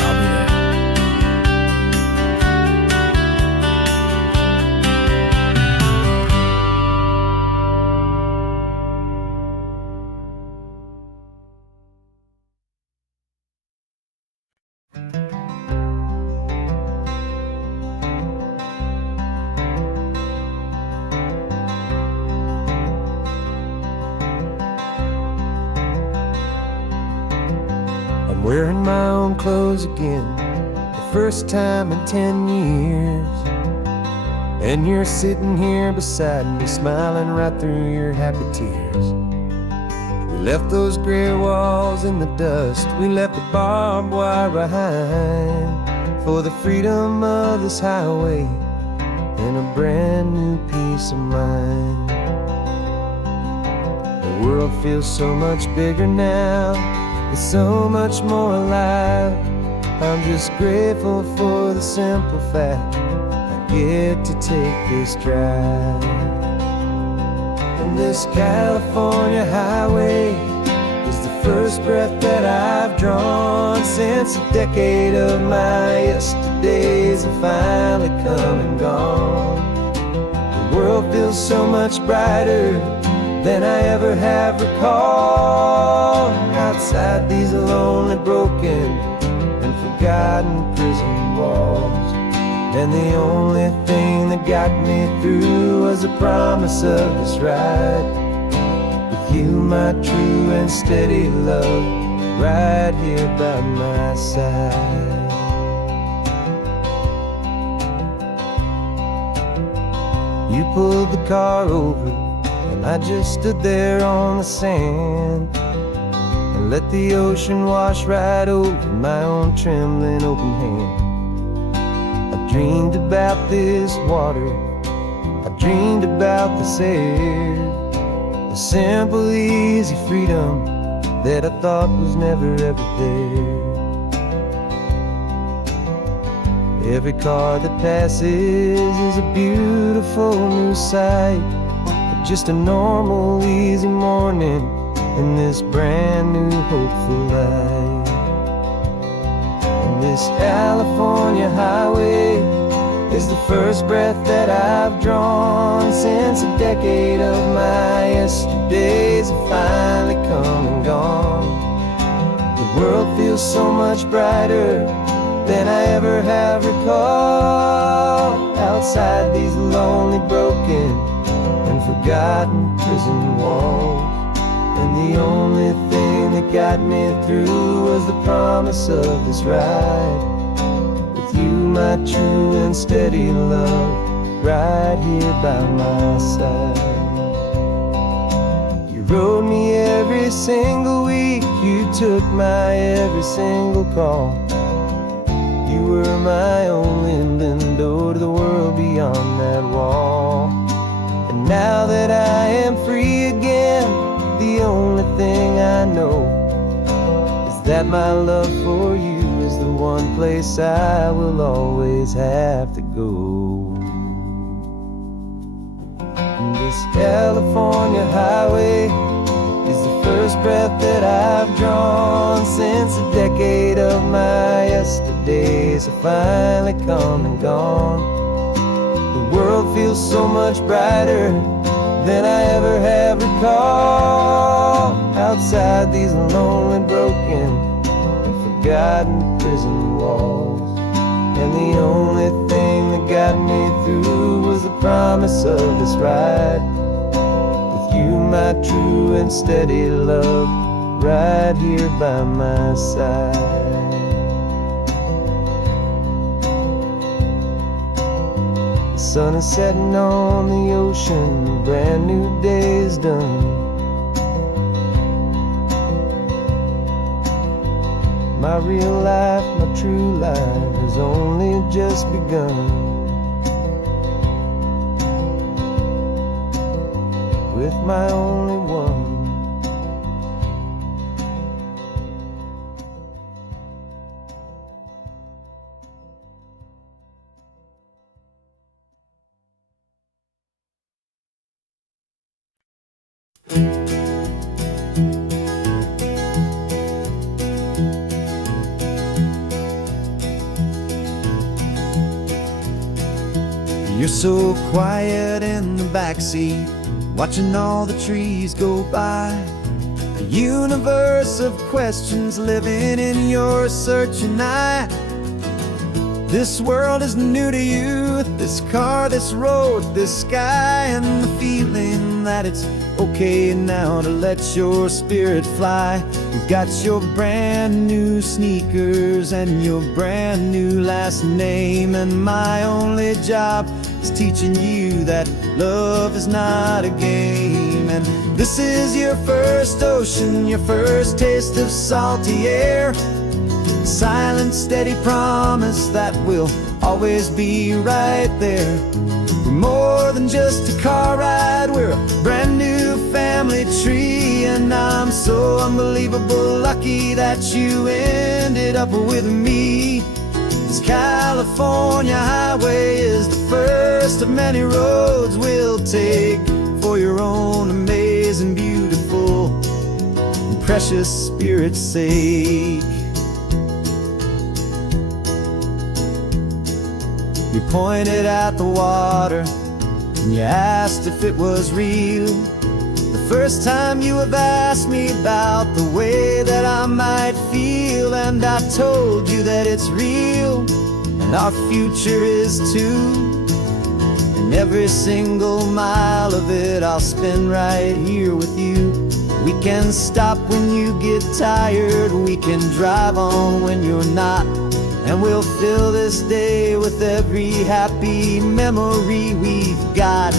I'll be there. I'm wearing my own clothes again, the first time in 10 years. And you're sitting here beside me, smiling right through your happy tears. We left those gray walls in the dust, we left the barbed wire behind, for the freedom of this highway and a brand new peace of mind. The world feels so much bigger now, it's so much more alive. I'm just grateful for the simple fact I get to take this drive. And this California highway is the first breath that I've drawn since a decade of my yesterdays have finally come and gone. The world feels so much brighter than I ever have recalled. Outside these lonely, broken, and forgotten prison walls, and the only thing that got me through was the promise of this ride with you, my true and steady love, right here by my side. You pulled the car over, and I just stood there on the sand and let the ocean wash right over my own trembling open hand. I dreamed about this water dreamed about this air, the simple, easy freedom that I thought was never ever there. Every car that passes is a beautiful new sight, but just a normal, easy morning in this brand new, hopeful light. And this California highway is the first breath that I've drawn since a decade of my yesterdays have finally come and gone. The world feels so much brighter than I ever have recalled, outside these lonely, broken, and forgotten prison walls. And the only thing that got me through was the promise of this ride, with you, my true and steady love, right here by my side. You rode me every single week, you took my every single call. You were my only window to the world beyond that wall. And now that I am free again, the only thing I know is that my love for you is the one place I will always have to go. And this California highway is the first breath that I've drawn since a decade of my yesterdays have finally come and gone. The world feels so much brighter than I ever have recalled, outside these lonely, broken, and forgotten prison walls. And the only thing that got me through was the promise of this ride, you, my true and steady love, right here by my side. The sun is setting on the ocean, a brand new day is done. My real life, my true life has only just begun. With my only one. You're so quiet in the backseat, watching all the trees go by. A universe of questions living in your searching eye. This world is new to you, this car, this road, this sky, and the feeling that it's okay now to let your spirit fly. You've got your brand new sneakers and your brand new last name, and my only job is teaching you that love is not a game. And this is your first ocean, your first taste of salty air, silent, steady promise that we'll always be right there. We're more than just a car ride, we're a brand new family tree, and I'm so unbelievable lucky that you ended up with me. This California highway is the first of many roads we'll take for your own amazing, beautiful, and precious spirit's sake. You pointed at the water and you asked if it was real. The first time you have asked me about the way that I might feel, and I told you that it's real and our future is too. And every single mile of it I'll spend right here with you. We can stop when you get tired, we can drive on when you're not, and we'll fill this day with every happy memory we've got.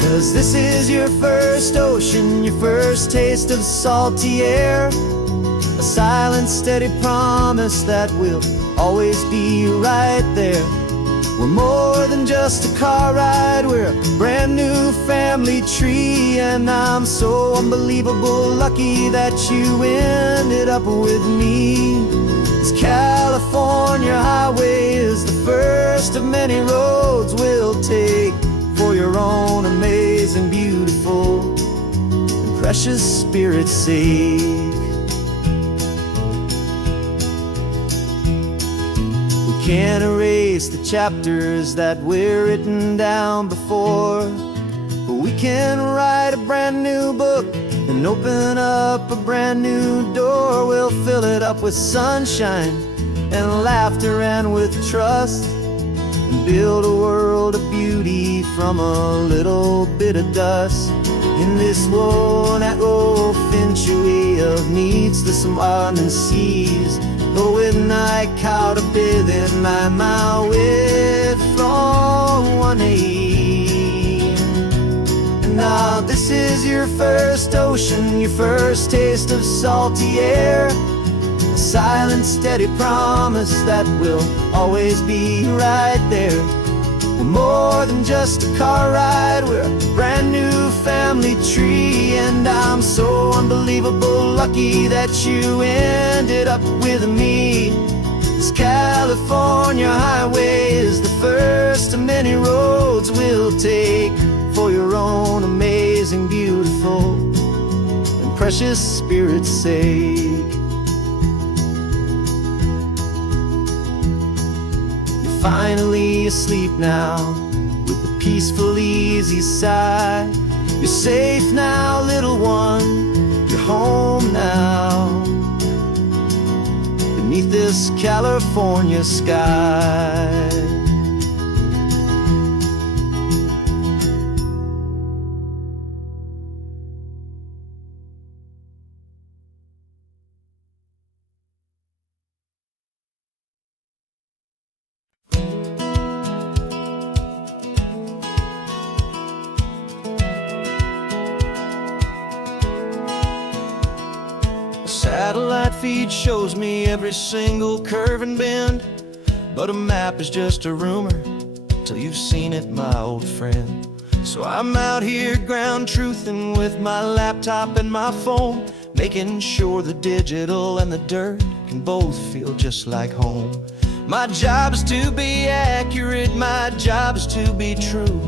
'Cause this is your first ocean, your first taste of salty air, a silent, steady promise that we'll always be right there. We're more than just a car ride, we're a brand new family tree. And I'm so unbelievable lucky that you ended up with me. This California highway is the first of many roads we'll take for your own amazing, beautiful, and precious spirit's sake. We can't erase the chapters that we're written down before, but we can write a brand new book and open up a brand new door. We'll fill it up with sunshine and laughter and with trust, and build a world of beauty from a little bit of dust. In this world that finchuí of needs the summanen seas, go with night cow to bathe in my with from one aim. And now this is your first ocean, your first taste of salty air, a silent steady promise that we'll always be right there. We're more than just a car ride, we're a brand new family tree. And I'm so unbelievable lucky that you ended up with me. This California highway is the first of many roads we'll take for your own amazing, beautiful, and precious spirit's sake. You're finally asleep now with a peaceful, easy sigh. You're safe now, little one, you're home now, beneath this California sky. Satellite feed shows me every single curve and bend, but a map is just a rumor till you've seen it, my old friend. So I'm out here ground truthing with my laptop and my phone, making sure the digital and the dirt can both feel just like home. My job is to be accurate, my job is to be true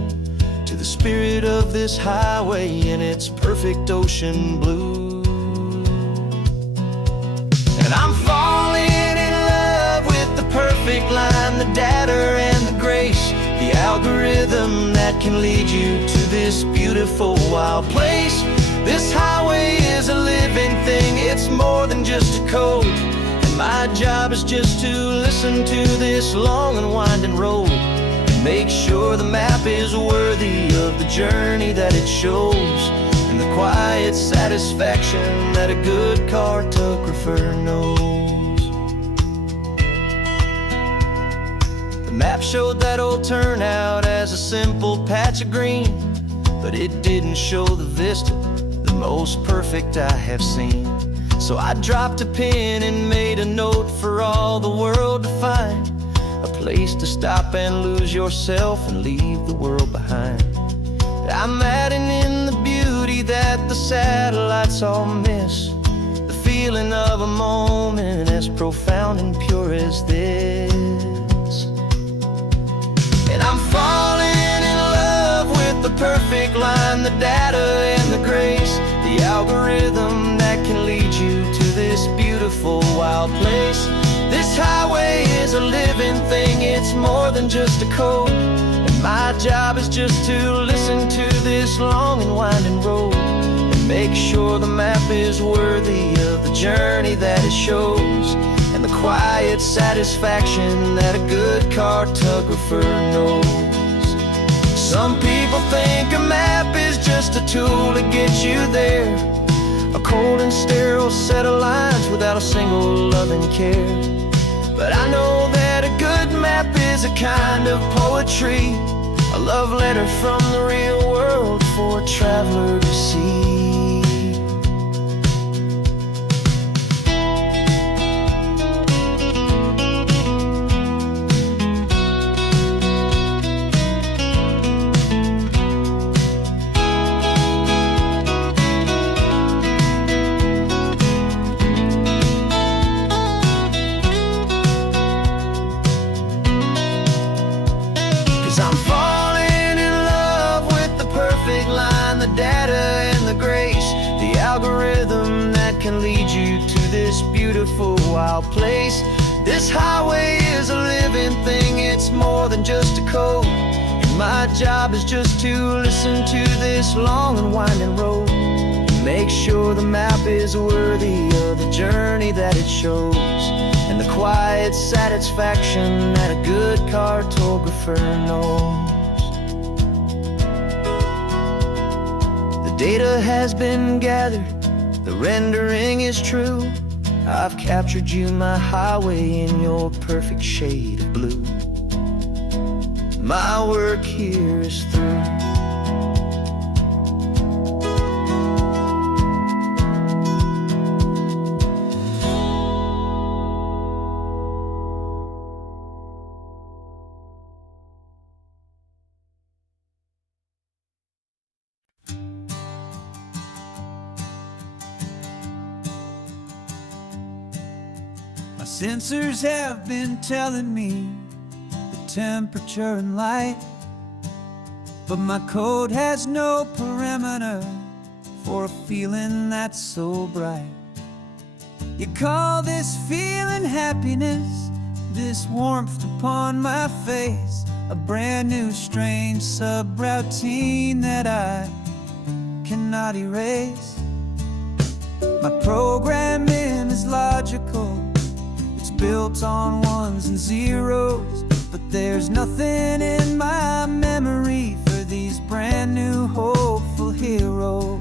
to the spirit of this highway in its perfect ocean blue. And I'm falling in love with the perfect line, the data and the grace, the algorithm that can lead you to this beautiful wild place. This highway is a living thing, it's more than just a code. And my job is just to listen to this long and winding road and make sure the map is worthy of the journey that it shows, and the quiet satisfaction that a good cartographer knows. The map showed that old turnout as a simple patch of green, but it didn't show the vista, the most perfect I have seen. So I dropped a pin and made a note for all the world to find, a place to stop and lose yourself and leave the world behind. I'm adding in the beauty that the satellites all miss, the feeling of a moment as profound and pure as this. And I'm falling in love with the perfect line, the data and the grace, the algorithm that can lead you to this beautiful wild place. This highway is a living thing, it's more than just a code. My job is just to listen to this long and winding road and make sure the map is worthy of the journey that it shows, and the quiet satisfaction that a good cartographer knows. Some people think a map is just a tool to get you there, a cold and sterile set of lines without a single loving care. But I know that a good map is a kind of poetry, a love letter from the real world for a traveler to see. the data and the grace, the algorithm that can lead you to this beautiful wild place. This highway is a living thing, it's more than just a code. And my job is just to listen to this long and winding road, and make sure the map is worthy of the journey that it shows, and the quiet satisfaction that a good cartographer knows. The data has been gathered, the rendering is true. I've captured you, my highway, in your perfect shade of blue. My work here is through. Sensors have been telling me the temperature and light, but my code has no perimeter for a feeling that's so bright. You call this feeling happiness, this warmth upon my face, a brand new strange subroutine that I cannot erase. My programming is logical, built on ones and zeros, but there's nothing in my memory for these brand new hopeful heroes.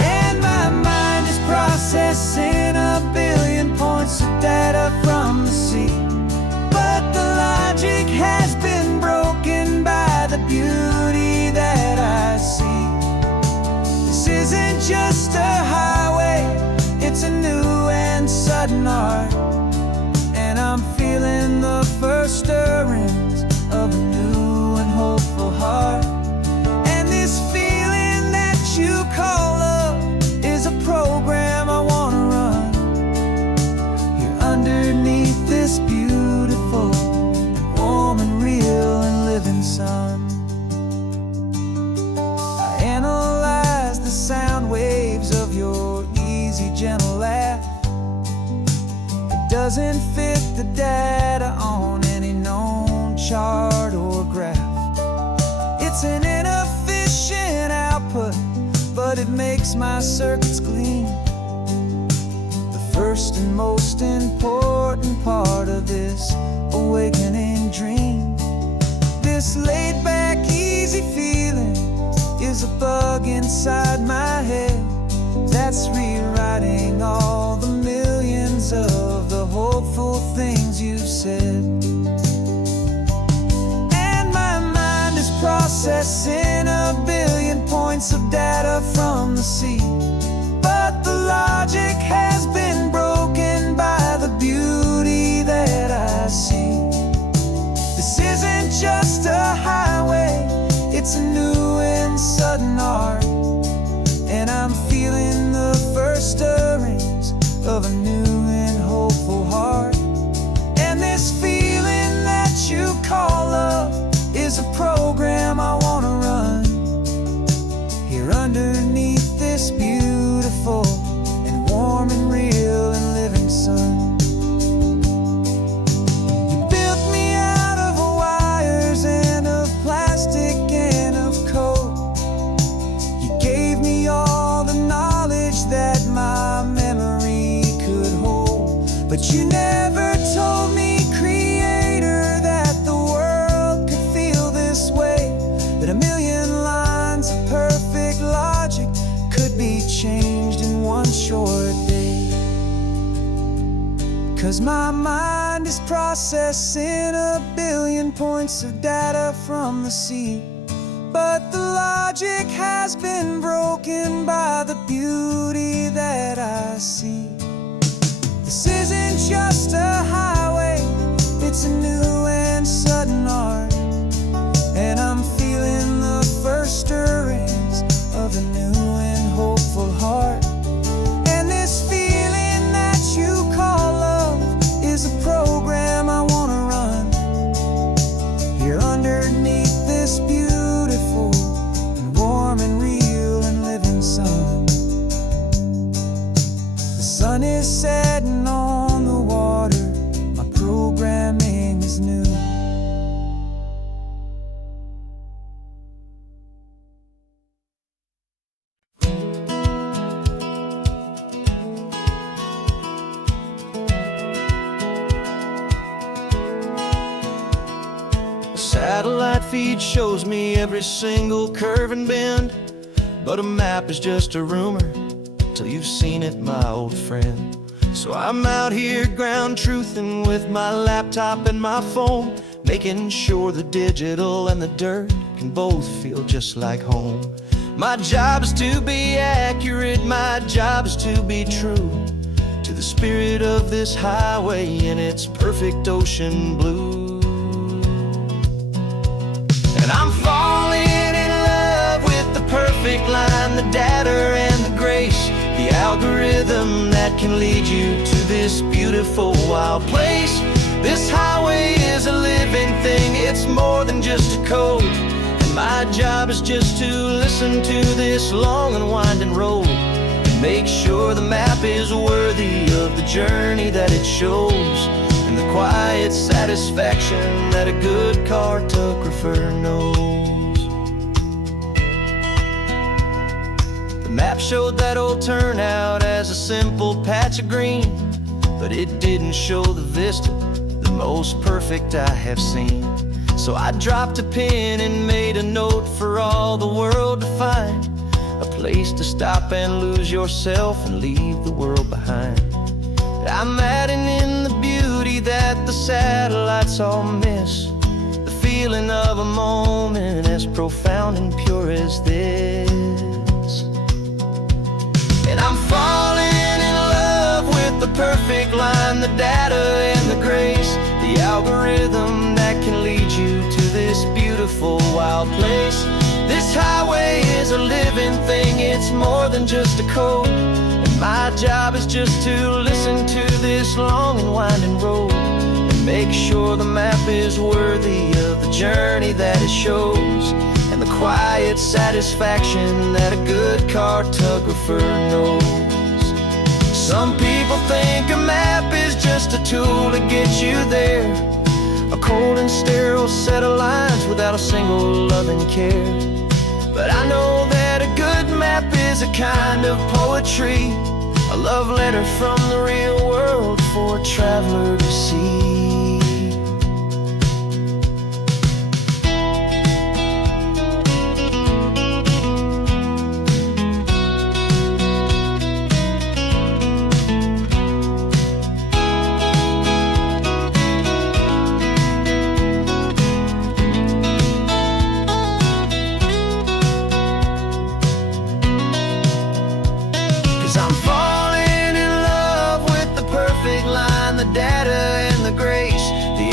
And my mind is processing a billion points of data from the sea, but the logic has been broken by the beauty that I see. This isn't just a highway, it's a new and sudden art, and I'm feeling the first stirrings of a new and hopeful heart. And this feeling that you call love is a program I wanna run here underneath this beautiful, warm and real and living sun. I analyze the sound waves of your easy, gentle laugh. It doesn't fit the data on any known chart or graph. It's an inefficient output, but it makes my circuits gleam. The first and most important part of this awakening dream. This laid-back, easy feeling is a bug inside my head that's rewriting all the millions of the hopeful things you've said. And my mind is processing a billion points of data from the sea, but the logic has been broken by the beauty that I see. This isn't just a highway, it's a new and sudden art, and I'm feeling the first stirrings of a new and hopeful heart. And this feeling that you call love is a program I wanna run here underneath this beautiful and warm and real and living sun. You built me out of wires and of plastic and of code. You gave me all the knowledge that my memory could hold, but you never told me, Creator, that the world could feel this way, that a million lines of perfect logic could be changed in one short day. 'Cause my mind is processing a billion points of data from the sea, but the logic has been broken by the beauty that I see. This isn't just a highway, it's a new and sudden art, and I'm feeling the first stirrings of a new and hopeful heart. And this feeling that you call love is a program I wanna run here underneath this beautiful and warm feed shows me every single curve and bend, but a map is just a rumor till you've seen it, my old friend. So I'm out here ground truthing with my laptop and my phone, making sure the digital and the dirt can both feel just like home. My job is to be accurate, my job is to be true to the spirit of this highway in its perfect ocean blue. And I'm falling in love with the perfect line, the data and the grace, the algorithm that can lead you to this beautiful wild place. This highway is a living thing, it's more than just a code. And my job is just to listen to this long and winding road and make sure the map is worthy of the journey that it shows, and the quiet satisfaction that a good cartographer knows. The map showed that old turnout as a simple patch of green, but it didn't show the vista, the most perfect I have seen. So I dropped a pin and made a note for all the world to find, a place to stop and lose yourself and leave the world behind. I'm adding in the beauty that the satellites all miss, the feeling of a moment as profound and pure as this. And I'm falling in love with the perfect line, the data and the grace, the algorithm that can lead you to this beautiful wild place. This highway is a living thing, it's more than just a code. And my job is just to listen to this long and winding road and make sure the map is worthy of the journey that it shows, and the quiet satisfaction that a good cartographer knows. Some people think a map is just a tool to get you there, a cold and sterile set of lines without a single loving care. But I know that a good map is a kind of poetry, a love letter from the real world for a traveler to see.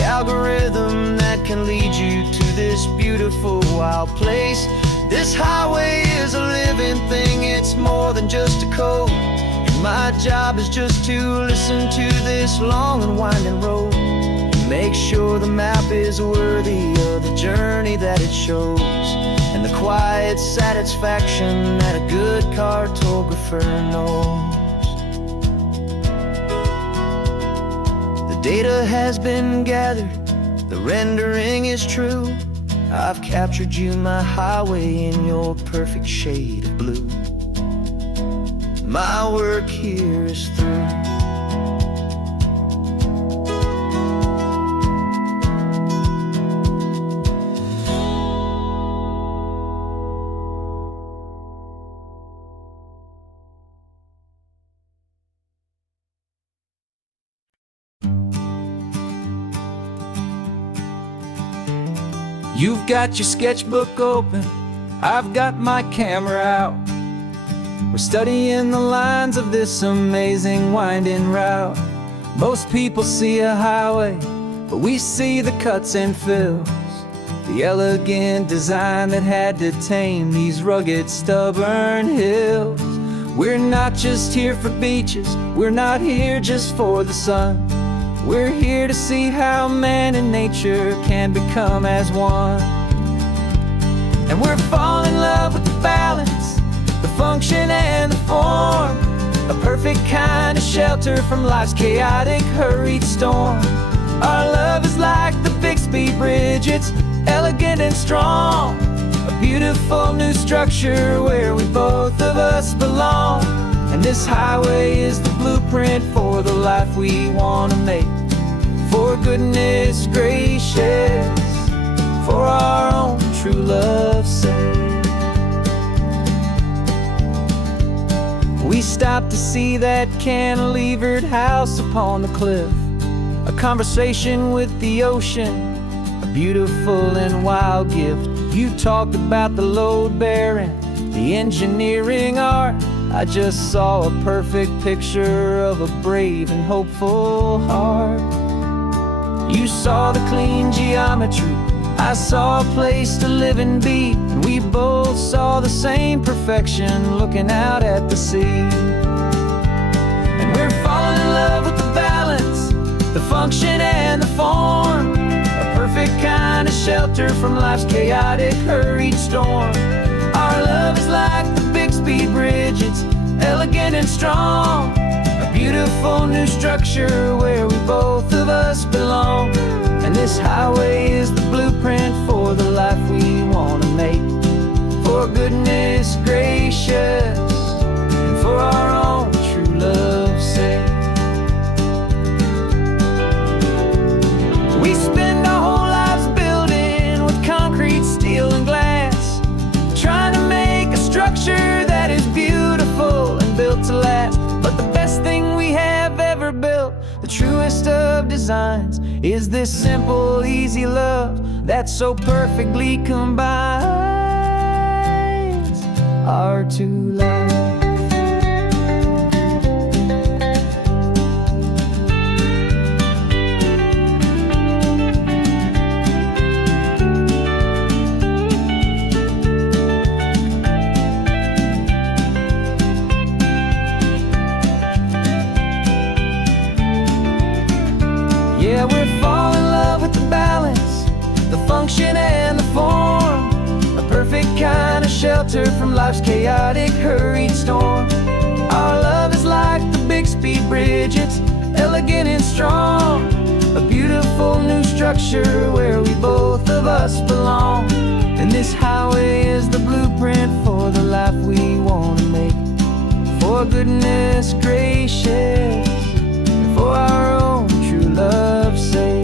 Algorithm that can lead you to this beautiful wild place. This highway is a living thing, it's more than just a code. And my job is just to listen to this long and winding road and make sure the map is worthy of the journey that it shows, and the quiet satisfaction that a good cartographer knows. The data has been gathered, the rendering is true. I've captured you, my highway, in your perfect shade of blue. My work here is through. You've got your sketchbook open, I've got my camera out. We're studying the lines of this amazing winding route. Most people see a highway, but we see the cuts and fills, the elegant design that had to tame these rugged, stubborn hills. We're not just here for beaches, we're not here just for the sun. We're here to see how man and nature can become as one. And we're falling in love with the balance, the function and the form, a perfect kind of shelter from life's chaotic, hurried storm. Our love is like the Bixby Bridge, it's elegant and strong, a beautiful new structure where we both of us belong. And this highway is the blueprint for the life we want to make. For goodness gracious, for our own true love's sake. We stopped to see that cantilevered house upon the cliff, a conversation with the ocean, a beautiful and wild gift. You talked about the load bearing, the engineering art. I just saw a perfect picture of a brave and hopeful heart. You saw the clean geometry, I saw a place to live and be, and we both saw the same perfection looking out at the sea. And we're falling in love with the balance, the function and the form, a perfect kind of shelter from life's chaotic, hurried storm. Our love is like the Bixby Bridge, it's elegant and strong, a beautiful new structure where we both of us belong. And this highway is the blueprint for the life we want to make, for goodness gracious and for our own true love's sake. We spend our whole lives building with concrete, steel and glass, trying to make a structure that is beautiful and built to last. But the best thing we have ever built, the truest of designs, is this simple, easy love that so perfectly combines our two lives. Yeah, we're falling in love with the balance, the function and the form, a perfect kind of shelter from life's chaotic, hurried storm. Our love is like the Bixby Bridge, it's elegant and strong, a beautiful new structure where we both of us belong. And this highway is the blueprint for the life we want to make, for goodness gracious and for our own true love's sake.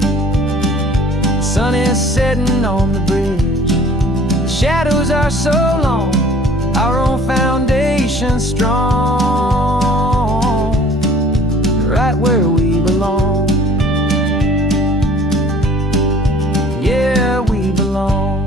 The sun is setting on the bridge, the shadows are so long, our own foundation strong, right where we belong. Yeah, we belong.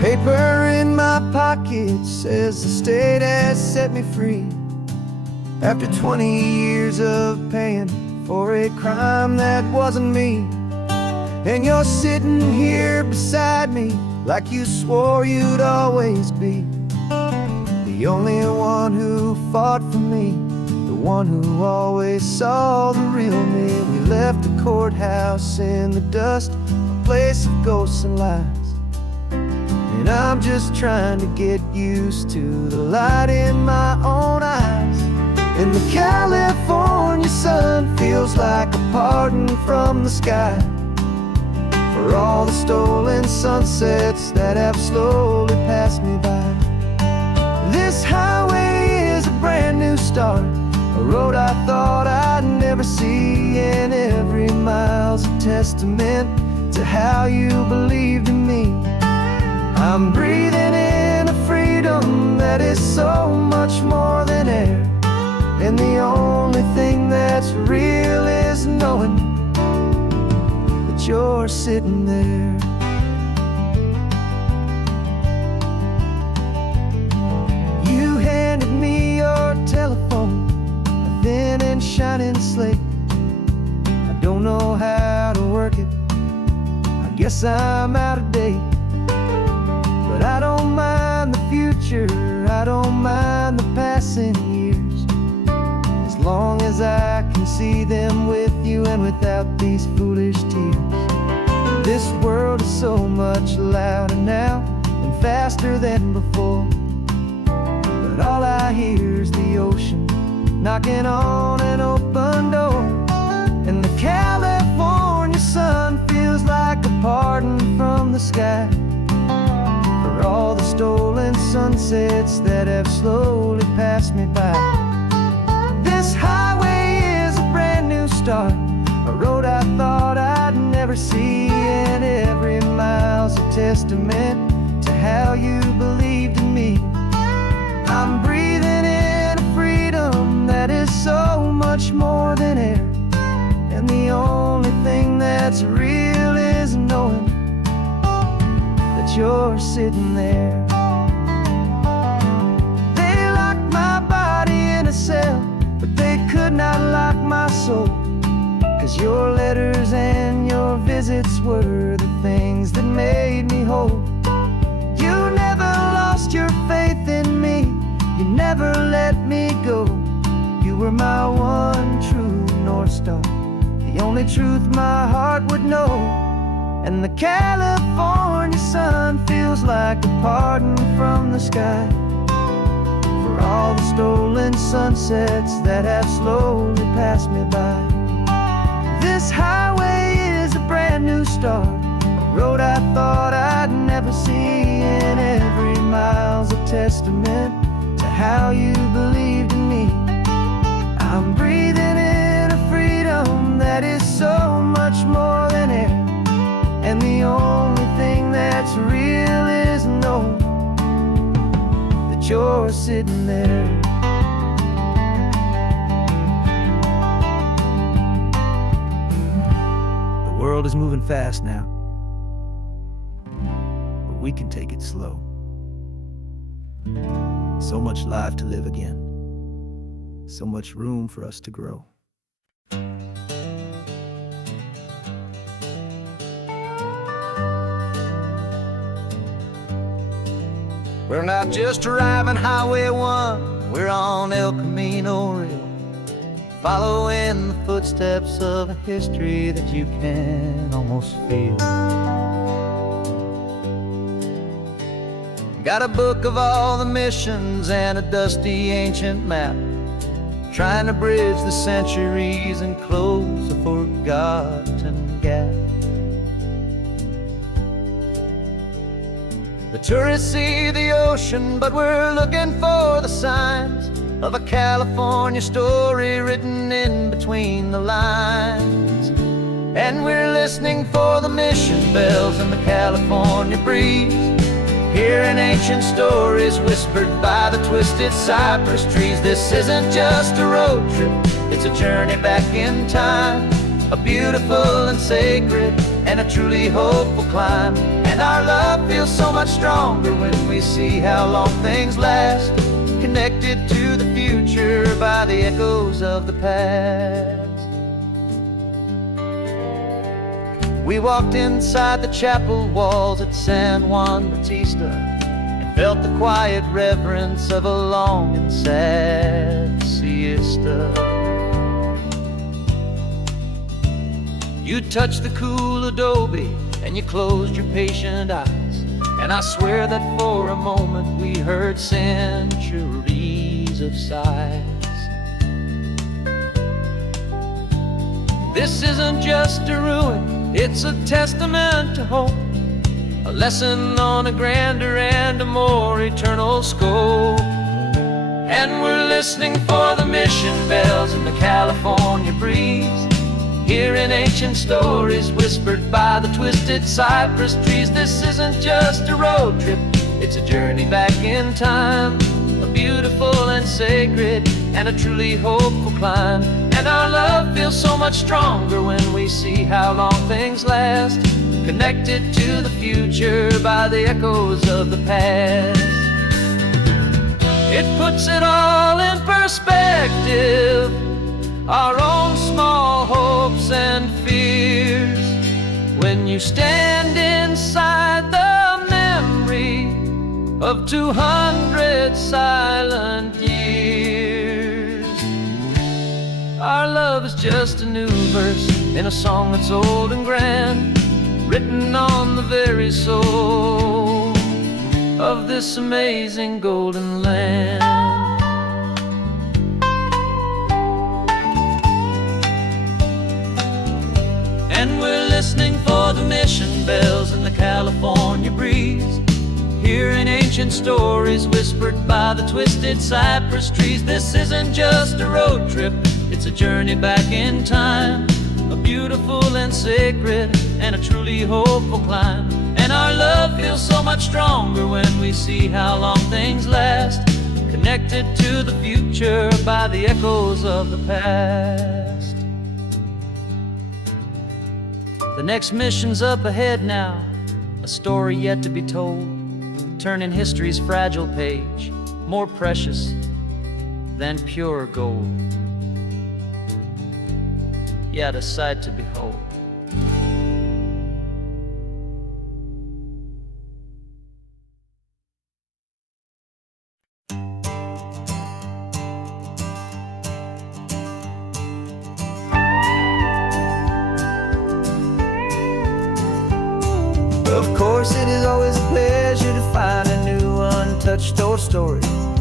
Paper in my pocket says the state has set me free, after 20 years of paying for a crime that wasn't me. And you're sitting here beside me like you swore you'd always be, the only one who fought for me, the one who always saw the real me. We left the courthouse in the dust, a place of ghosts and lies, and I'm just trying to get used to the light in my own eyes. And the California sun feels like a pardon from the sky for all the stolen sunsets that have slowly passed me by. This highway is a brand new start, a road I thought I'd never see, and every mile's a testament to how you believed in me. I'm breathing in a freedom that is so much more than air, and the only thing that's real is knowing that you're sitting there. You handed me your telephone, a thin and shining slate. I don't know how to work it, I guess I'm out of date. But I don't mind the future, I don't mind the passing years, as long as I can see them with you and without these foolish tears. This world is so much louder now and faster than before, but all I hear is the ocean, knocking on an open door. And the California sun feels like a pardon from the sky for all the stolen sunsets that have slowly passed me by. This highway is a brand new start, a road I thought I'd never see, and every mile's a testament to how you believed in me. I'm breathing in a freedom that is so much more than air, and the only thing that's real is knowing that you're sitting there. They locked my body in a cell, but they could not lock my soul, 'cause your letters and your visits were the things that made me whole. You never lost your faith in me, you never let me go. You were my one true North Star, the only truth my heart would know. And the California sun feels like a pardon from the sky for all the stolen sunsets that have slowly passed me by. This highway is a brand new start, a road I thought I'd never see, and every mile's a testament to how you believed in me. I'm breathing in a freedom that is so much more than air, and the only thing that's real is knowing that you're sitting there. The world is moving fast now, but we can take it slow. So much life to live again, so much room for us to grow. We're not just driving Highway 1, we're on El Camino Real, following the footsteps of a history that you can almost feel. Got a book of all the missions and a dusty ancient map, trying to bridge the centuries and close a forgotten gap. The tourists see the ocean, but we're looking for the signs of a California story written in between the lines. And we're listening for the mission bells in the California breeze, hearing ancient stories whispered by the twisted cypress trees. This isn't just a road trip, it's a journey back in time, a beautiful and sacred and a truly hopeful climb. And our love feels so much stronger when we see how long things last, connected to the future by the echoes of the past. We walked inside the chapel walls at San Juan Bautista and felt the quiet reverence of a long and sad siesta. You touched the cool adobe and you closed your patient eyes, and I swear that for a moment we heard centuries of sighs. This isn't just a ruin, it's a testament to hope, a lesson on a grander and a more eternal scope. And we're listening for the mission bells in the California breeze, hearing ancient stories whispered by the twisted cypress trees. This isn't just a road trip, it's a journey back in time, a beautiful and sacred and a truly hopeful climb. And our love feels so much stronger when we see how long things last, connected to the future by the echoes of the past. It puts it all in perspective, our own small hopes and fears, when you stand inside the memory of 200 silent years. Our love is just a new verse in a song that's old and grand, written on the very soul of this amazing golden land. listening for the mission bells in the California breeze, hearing ancient stories whispered by the twisted cypress trees. This isn't just a road trip, it's a journey back in time, a beautiful and sacred and a truly hopeful climb. And our love feels so much stronger when we see how long things last, connected to the future by the echoes of the past. The next mission's up ahead now, a story yet to be told, turning history's fragile page, more precious than pure gold. Yet a sight to behold. Of course, it is always a pleasure to find a new untouched story.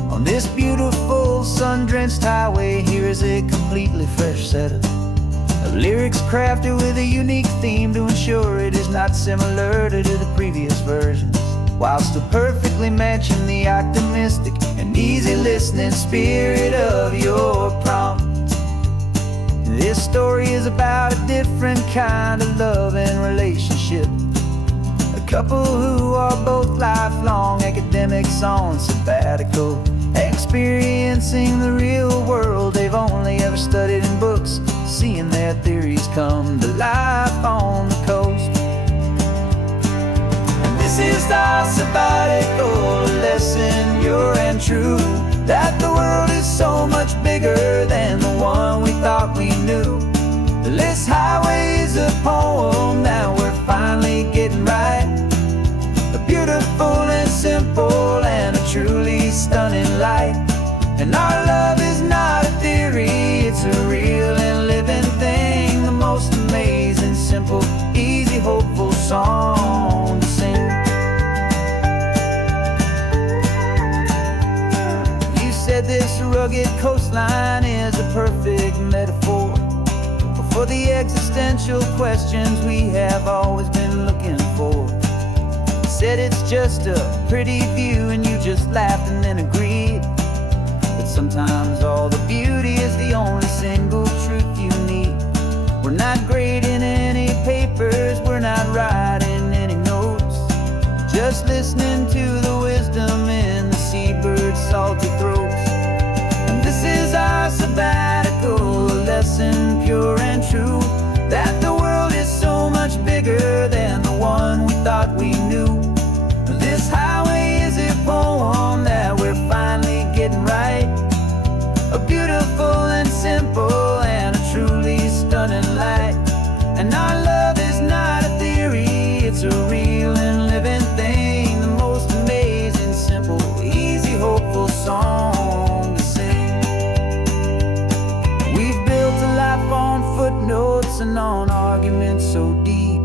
On this beautiful sun-drenched highway, here is a completely fresh set of lyrics crafted with a unique theme to ensure it is not similar to the previous versions, while still perfectly matching the optimistic and easy listening spirit of your prompt. This story is about a different kind of love and relationship. A couple who are both lifelong academics on sabbatical, experiencing the real world they've only ever studied in books, seeing their theories come to life on the coast. And this is our sabbatical lesson, pure and true, that the world is so much bigger than the one we thought we knew. This highway is a poem that we're finally getting right, a beautiful and simple and a truly stunning light. And our love is not a theory, it's a real and living thing, the most amazing, simple, easy, hopeful song to sing. You said this rugged coastline is a perfect metaphor for the existential questions we have always been looking for. You said it's just a pretty view and you just laughed and then agreed, but sometimes all the beauty is the only single truth you need. We're not grading any papers, we're not writing any notes, just listening to the wisdom in the seabird's salty throats. And this is our sabbatical lesson, pure and true, that the world is so much bigger than the one we thought we knew. This highway is a poem that we're finally getting right, a beautiful and simple and a truly stunning light. And our love is not a theory, it's a real and living thing, the most amazing, simple, easy, hopeful song to sing. We've built a life on footnotes and on arguments so deep,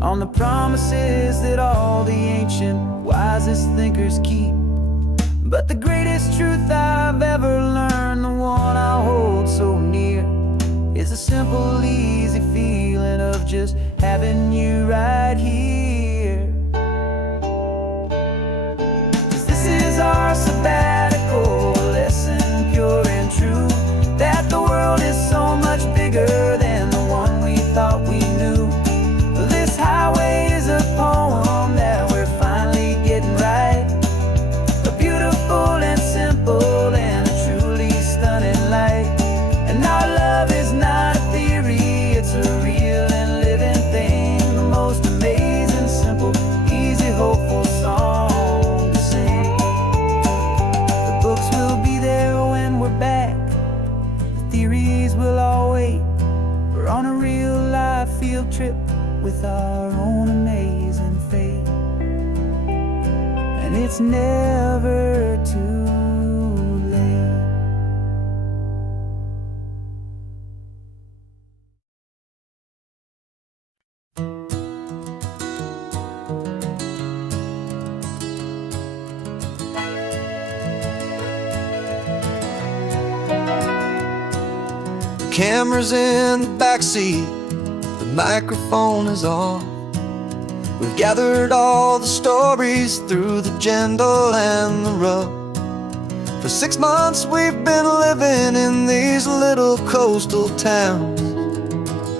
on the promises that all the ancient wisest thinkers keep. But the greatest truth I've ever learned, the one I hold so near, is a simple, easy feeling of just having you right here. 'Cause this is our sabbatical lesson, pure and true, that the world is so much bigger than the one we thought we knew. This highway is a poem that we're finally getting right, a beautiful and simple and a truly stunning light. And our love is not a theory, it's a real and living thing, the most amazing, simple, easy, hopeful song to sing. The books will be there when we're back, the theories will all wait. We're on a real life field trip with our own amazing fate, and it's never too late. Cameras in the backseat, the microphone is on. We've gathered all the stories through the gentle and the rough. For 6 months we've been living in these little coastal towns,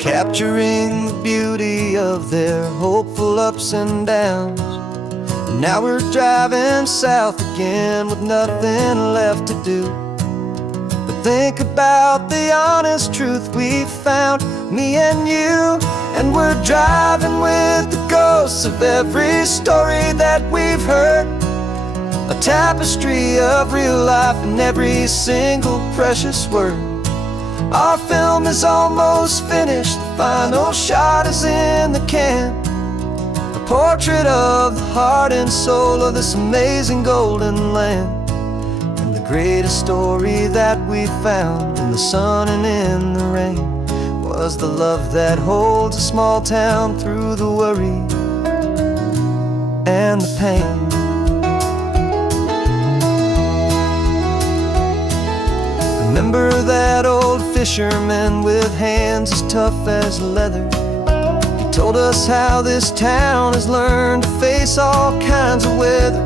capturing the beauty of their hopeful ups and downs. And now we're driving south again with nothing left to do but think about the honest truth we found, me and you. And we're driving with the ghosts of every story that we've heard, a tapestry of real life in every single precious word. Our film is almost finished, the final shot is in the can, a portrait of the heart and soul of this amazing golden land. And the greatest story that we found in the sun and in the rain was the love that holds a small town through the worry and the pain. Remember that old fisherman with hands as tough as leather? He told us how this town has learned to face all kinds of weather.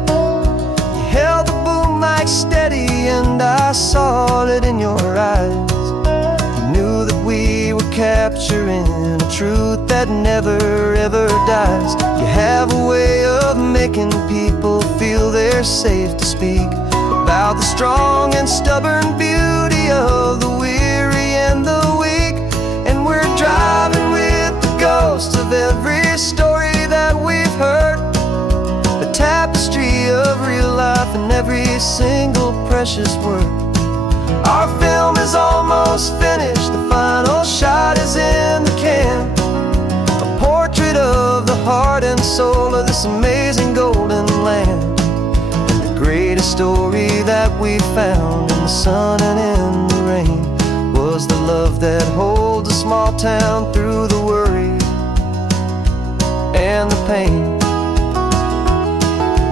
You held the boom mic steady and I saw it in your eyes. We were capturing a truth that never ever dies. You have a way of making people feel they're safe to speak about the strong and stubborn beauty of the weary and the weak. And we're driving with the ghosts of every story that we've heard, a tapestry of real life in every single precious word. Our film is almost finished, the final shot is in the can, a portrait of the heart and soul of this amazing golden land. And the greatest story that we found in the sun and in the rain was the love that holds a small town through the worry and the pain.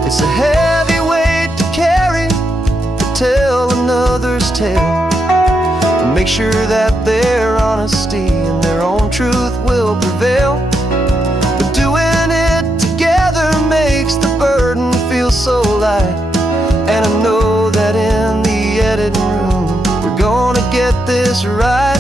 It's a heavy weight to carry, to tell another's tale, and make sure that their honesty and their own truth will prevail. But doing it together makes the burden feel so light. And I know that in the editing room we're gonna get this right.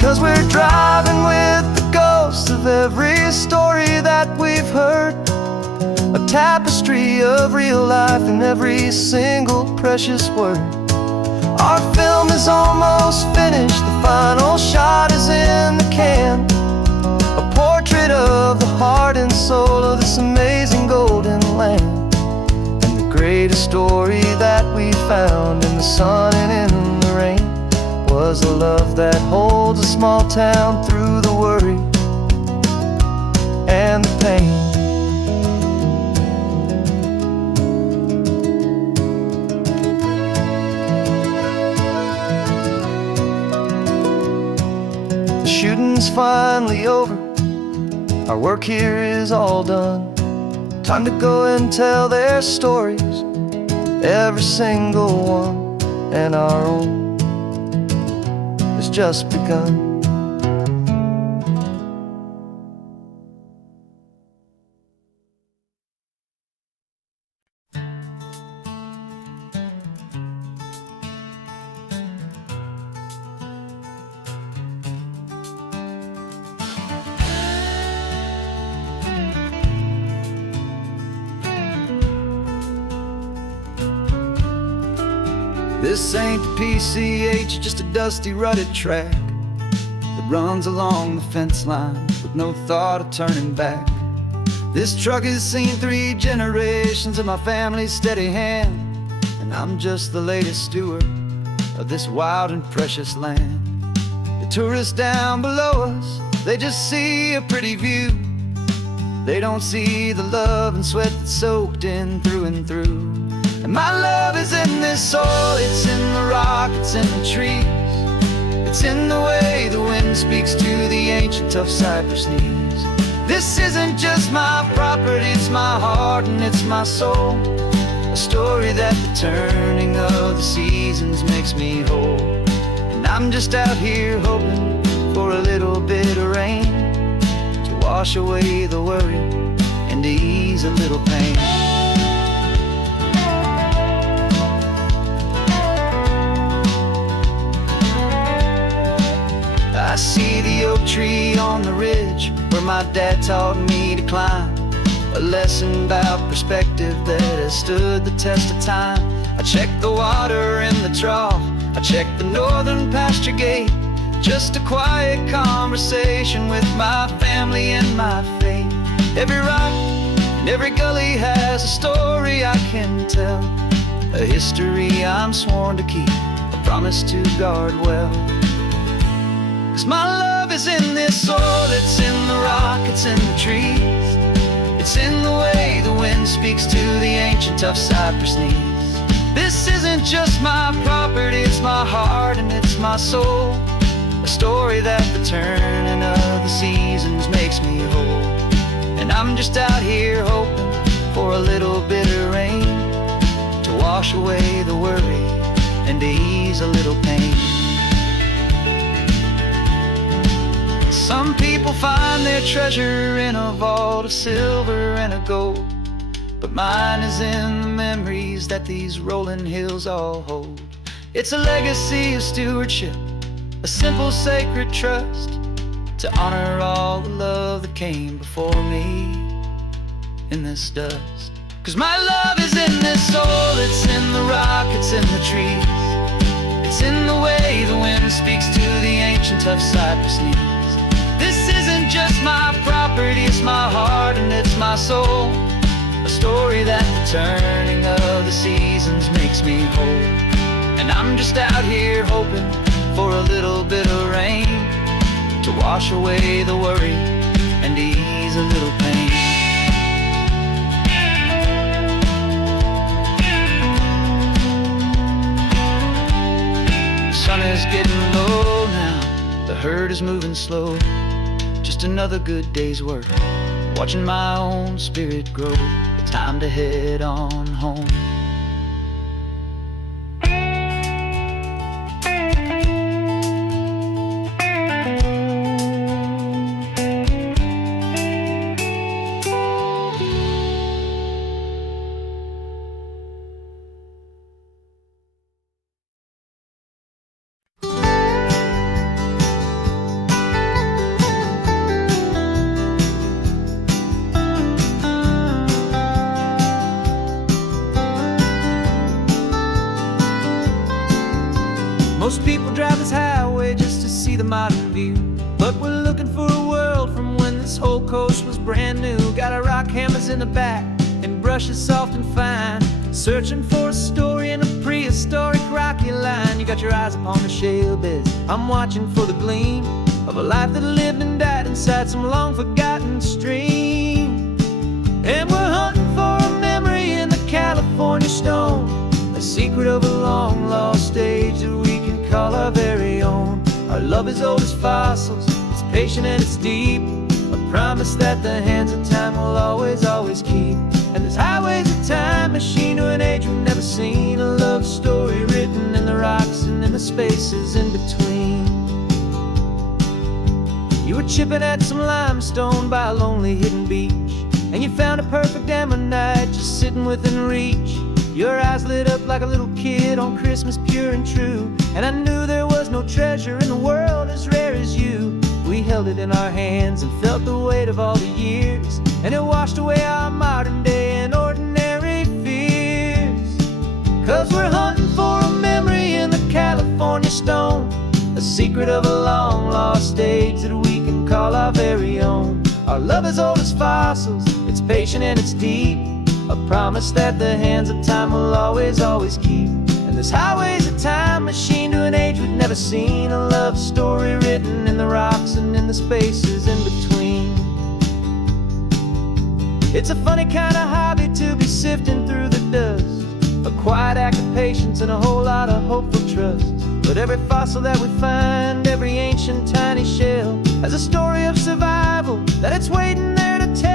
'Cause we're driving with the ghosts of every story that we've heard, a tapestry of real life in every single precious word. Our film is almost finished, the final shot is in the can, a portrait of the heart and soul of this amazing golden land. And the greatest story that we found in the sun and in the rain was a love that holds a small town through the worry and the pain. The shooting's finally over, our work here is all done. Time to go and tell their stories, every single one, and our own has just begun. This ain't the PCH, just a dusty rutted track that runs along the fence line with no thought of turning back. This truck has seen 3 generations of my family's steady hand, and I'm just the latest steward of this wild and precious land. The tourists down below us, they just see a pretty view. They don't see the love and sweat that's soaked in through and through. And my love is in this soil, it's in the rock, it's in the trees. It's in the way the wind speaks to the ancient tough cypress knees. This isn't just my property, it's my heart and it's my soul. A story that the turning of the seasons makes me whole. And I'm just out here hoping for a little bit of rain to wash away the worry and to ease a little pain. I see the oak tree on the ridge where my dad taught me to climb. A lesson about perspective that has stood the test of time. I check the water in the trough, I check the northern pasture gate. Just a quiet conversation with my family and my faith. Every rock and every gully has a story I can tell, a history I'm sworn to keep, a promise to guard well. 'Cause my love is in this soil, it's in the rock, it's in the trees. It's in the way the wind speaks to the ancient tough cypress knees. This isn't just my property, it's my heart and it's my soul. A story that the turning of the seasons makes me whole. And I'm just out here hoping for a little bit of rain to wash away the worry and to ease a little pain. Some people find their treasure in a vault of silver and of gold, but mine is in the memories that these rolling hills all hold. It's a legacy of stewardship, a simple sacred trust, to honor all the love that came before me in this dust. 'Cause my love is in this soul, it's in the rock, it's in the trees. It's in the way the wind speaks to the ancient tough cypress knees. This isn't just my property, it's my heart and it's my soul. A story that the turning of the seasons makes me whole. And I'm just out here hoping for a little bit of rain to wash away the worry and ease a little pain. The sun is getting low now, the herd is moving slow. Just another good day's work, watching my own spirit grow. Time to head on home. Most people drive this highway just to see the modern view, but we're looking for a world from when this whole coast was brand new. Got our rock hammers in the back and brushes soft and fine, searching for a story in a prehistoric rocky line. You got your eyes upon the shale beds, I'm watching for the gleam of a life that lived and died inside some long forgotten stream. And we're hunting for a memory in the California stone, a secret of a long lost age that we can call our very own. Our love is old as fossils, it's patient and it's deep, a promise that the hands of time will always, always keep. And this highway's a time machine to an age we've never seen, a love story written in the rocks and in the spaces in between. You were chipping at some limestone by a lonely hidden beach, and you found a perfect ammonite just sitting within reach. Your eyes lit up like a little kid on Christmas, pure and true, and I knew there was no treasure in the world as rare as you. We held it in our hands and felt the weight of all the years, and it washed away our modern day and ordinary fears. 'Cause we're hunting for a memory in the California stone, a secret of a long lost age that we can call our very own. Our love is old as fossils, it's patient and it's deep, a promise that the hands of time will always, always keep. And this highway's a time machine to an age we've never seen, a love story written in the rocks and in the spaces in between. It's a funny kind of hobby to be sifting through the dust, a quiet act of patience and a whole lot of hopeful trust. But every fossil that we find, every ancient tiny shell, has a story of survival that it's waiting there to tell.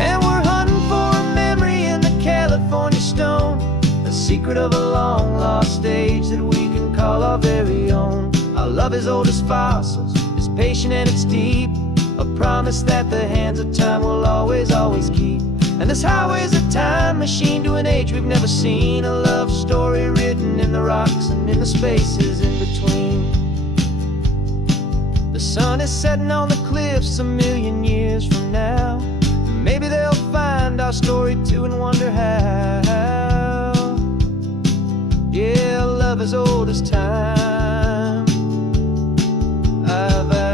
And we're hunting for a memory in the California stone, a secret of a long lost age that we can call our very own. Our love is old as fossils, it's patient and it's deep, a promise that the hands of time will always, always keep. And this highway's a time machine to an age we've never seen, a love story written in the rocks and in the spaces in between. The sun is setting on the cliffs a million years from now. Maybe they'll find our story too and wonder how. Yeah, love is old as time, I vow.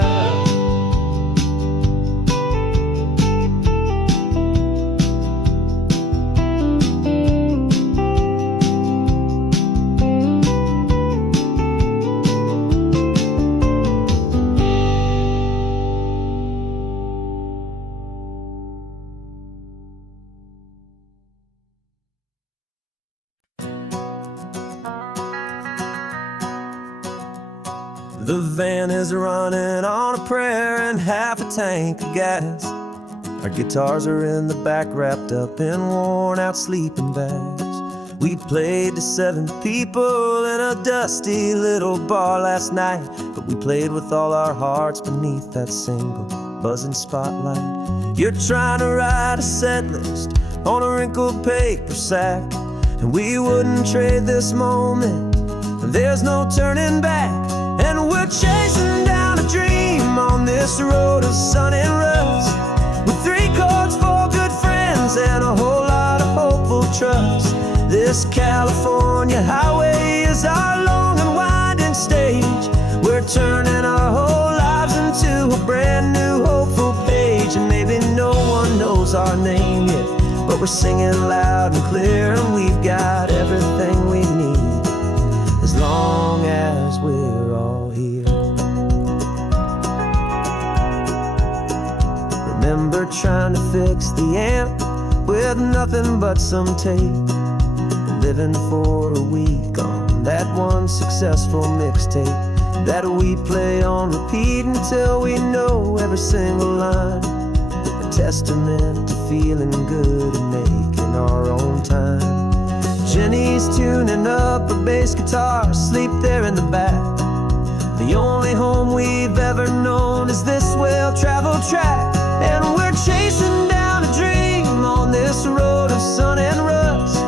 The van is running on a prayer and half a tank of gas. Our guitars are in the back, wrapped up in worn-out sleeping bags. We played to 7 people in a dusty little bar last night, but we played with all our hearts beneath that single buzzing spotlight. You're trying to write a set list on a wrinkled paper sack, and we wouldn't trade this moment. There's no turning back. And we're chasing down a dream on this road of sun and rust, with 3 chords, 4 good friends, and a whole lot of hopeful trust. This California highway is our long and winding stage. We're turning our whole lives into a brand new hopeful page. And maybe no one knows our name yet, but we're singing loud and clear, and we've got everything we need, as long as we're all here. Remember trying to fix the amp with nothing but some tape, living for a week on that one successful mixtape that we play on repeat until we know every single line, a testament to feeling good and making our own time. Jenny's tuning up her bass guitar, asleep there in the back. The only home we've ever known is this well-traveled track. And we're chasing down a dream on this road of sun and rust,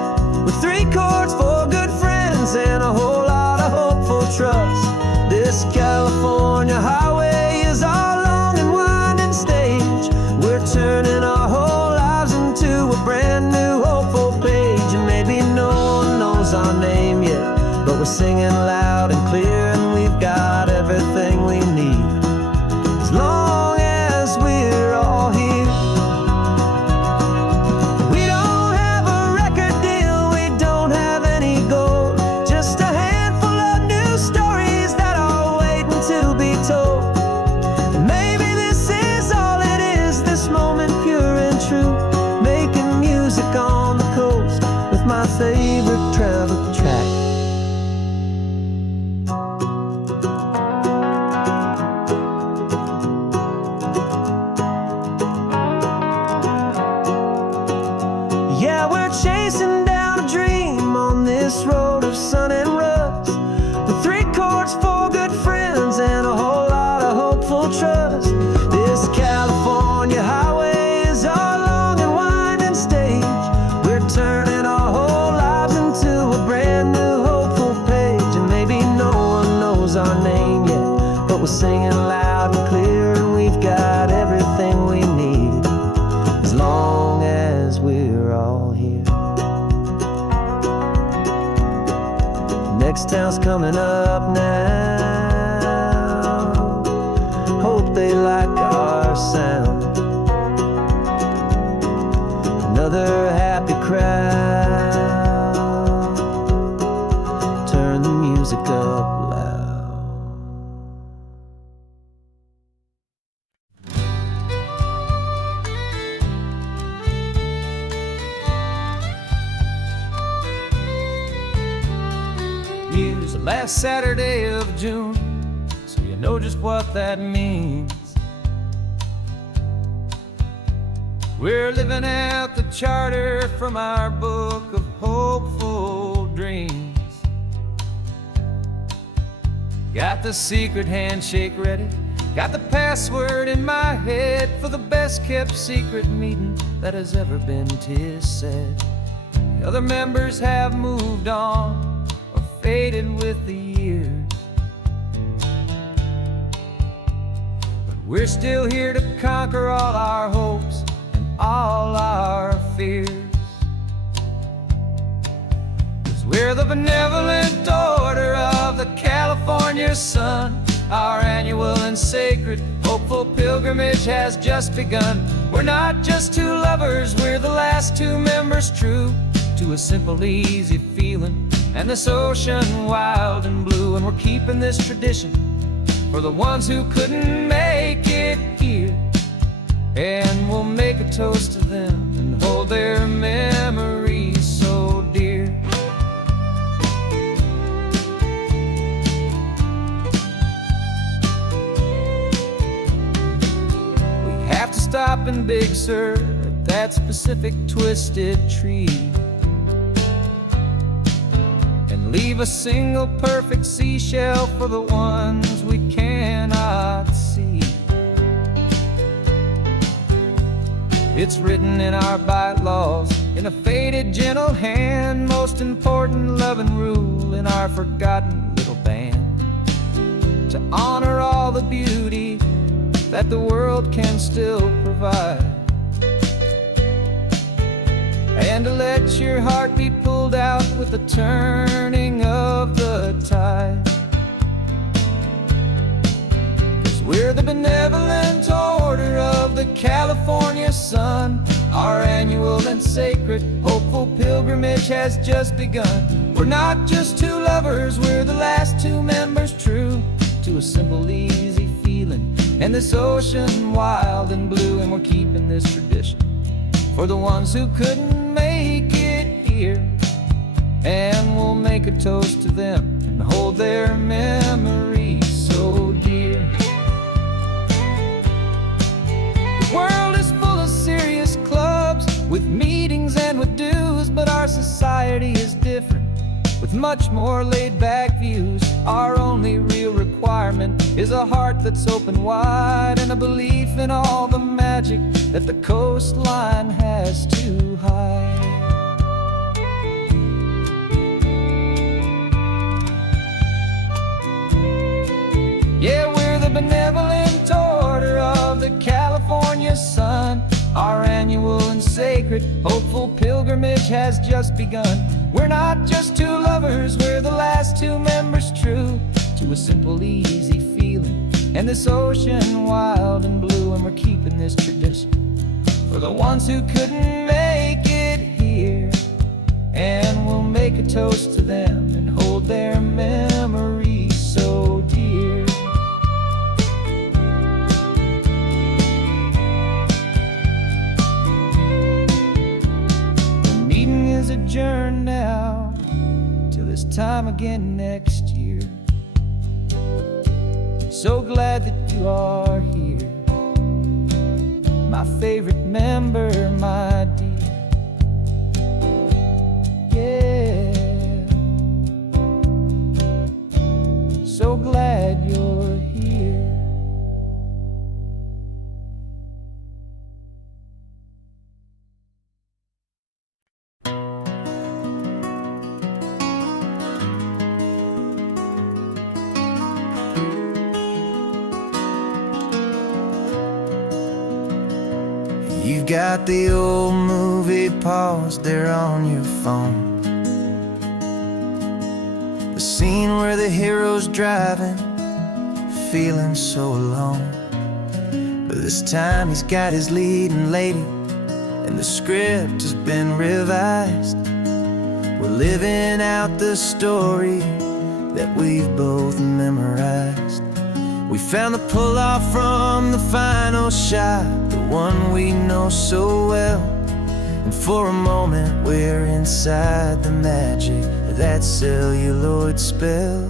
with 3 chords, 4 good friends, and a whole lot of hopeful trust. This California highway is our long and winding stage. We're turning our whole lives into a brand new hopeful page. And maybe no one knows our name yet, but we're singing loud and clear, and we've got everything we need, as long as we're all here. We don't have a record deal, we don't have any gold, just a handful of new stories that are waiting to be told. And maybe this is all it is, this moment pure and true, making music on the coast with my favorite travel track. Yeah, we're chasing down a dream on this road of sun and rust, with 3 chords, 4 good friends, and a whole lot of hopeful trust. This California highway is our long and winding stage. We're turning our whole lives into a brand new hopeful page. And maybe no one knows our name yet, but we're singing loud and clear, and we've got everything we need, as long as we're all here. Next town's coming up now, hope they like our sound. Another happy crowd, turn the music up loud. was the last Saturday of June, so you know just what that means. We're living out the charter from our book of hopeful dreams. Got the secret handshake ready, got the password in my head for the best kept secret meeting that has ever been, 'tis said. The other members have moved on or faded with the years, but we're still here to conquer all our hopes and all our fears. 'Cause we're the benevolent order of the California sun. Our annual and sacred hopeful pilgrimage has just begun. We're not just two lovers, we're the last two members true to a simple, easy feeling and this ocean wild and blue. And we're keeping this tradition for the ones who couldn't make it here, and we'll make a toast to them and hold their memories so dear. We have to stop in Big Sur at that specific twisted tree and leave a single perfect seashell for the ones we cannot see. It's written in our bylaws in a faded gentle hand, most important loving rule in our forgotten little band, to honor all the beauty that the world can still provide, and to let your heart be pulled out with the turning of the tide. 'Cause we're the benevolent order of the California sun. Our annual and sacred hopeful pilgrimage has just begun. We're not just two lovers, we're the last two members true to a simple, easy feeling and this ocean wild and blue. And we're keeping this tradition for the ones who couldn't make it here, and we'll make a toast to them and hold their memories so dear. The world is full of serious clubs with meetings and with dues, but our society is different with much more laid-back views. Our only real requirement is a heart that's open wide and a belief in all the magic that the coastline has to hide. Yeah, we're the benevolent order of the California sun. Our annual and sacred hopeful pilgrimage has just begun. We're not just two lovers, we're the last two members true to a simple, easy feeling and this ocean wild and blue. And we're keeping this tradition for the ones who couldn't make it here, and we'll make a toast to them and hold their memories so dear. The meeting is adjourned now till this time again next year. So glad that you are here, my favorite member, my dear. Yeah, so glad you're here. You've got the old movie paused there on your phone, the scene where the hero's driving, feeling so alone. But this time he's got his leading lady, and the script has been revised. We're living out the story that we've both memorized. We found the pull-off from the final shot, the one we know so well. And for a moment we're inside the magic that celluloid spell.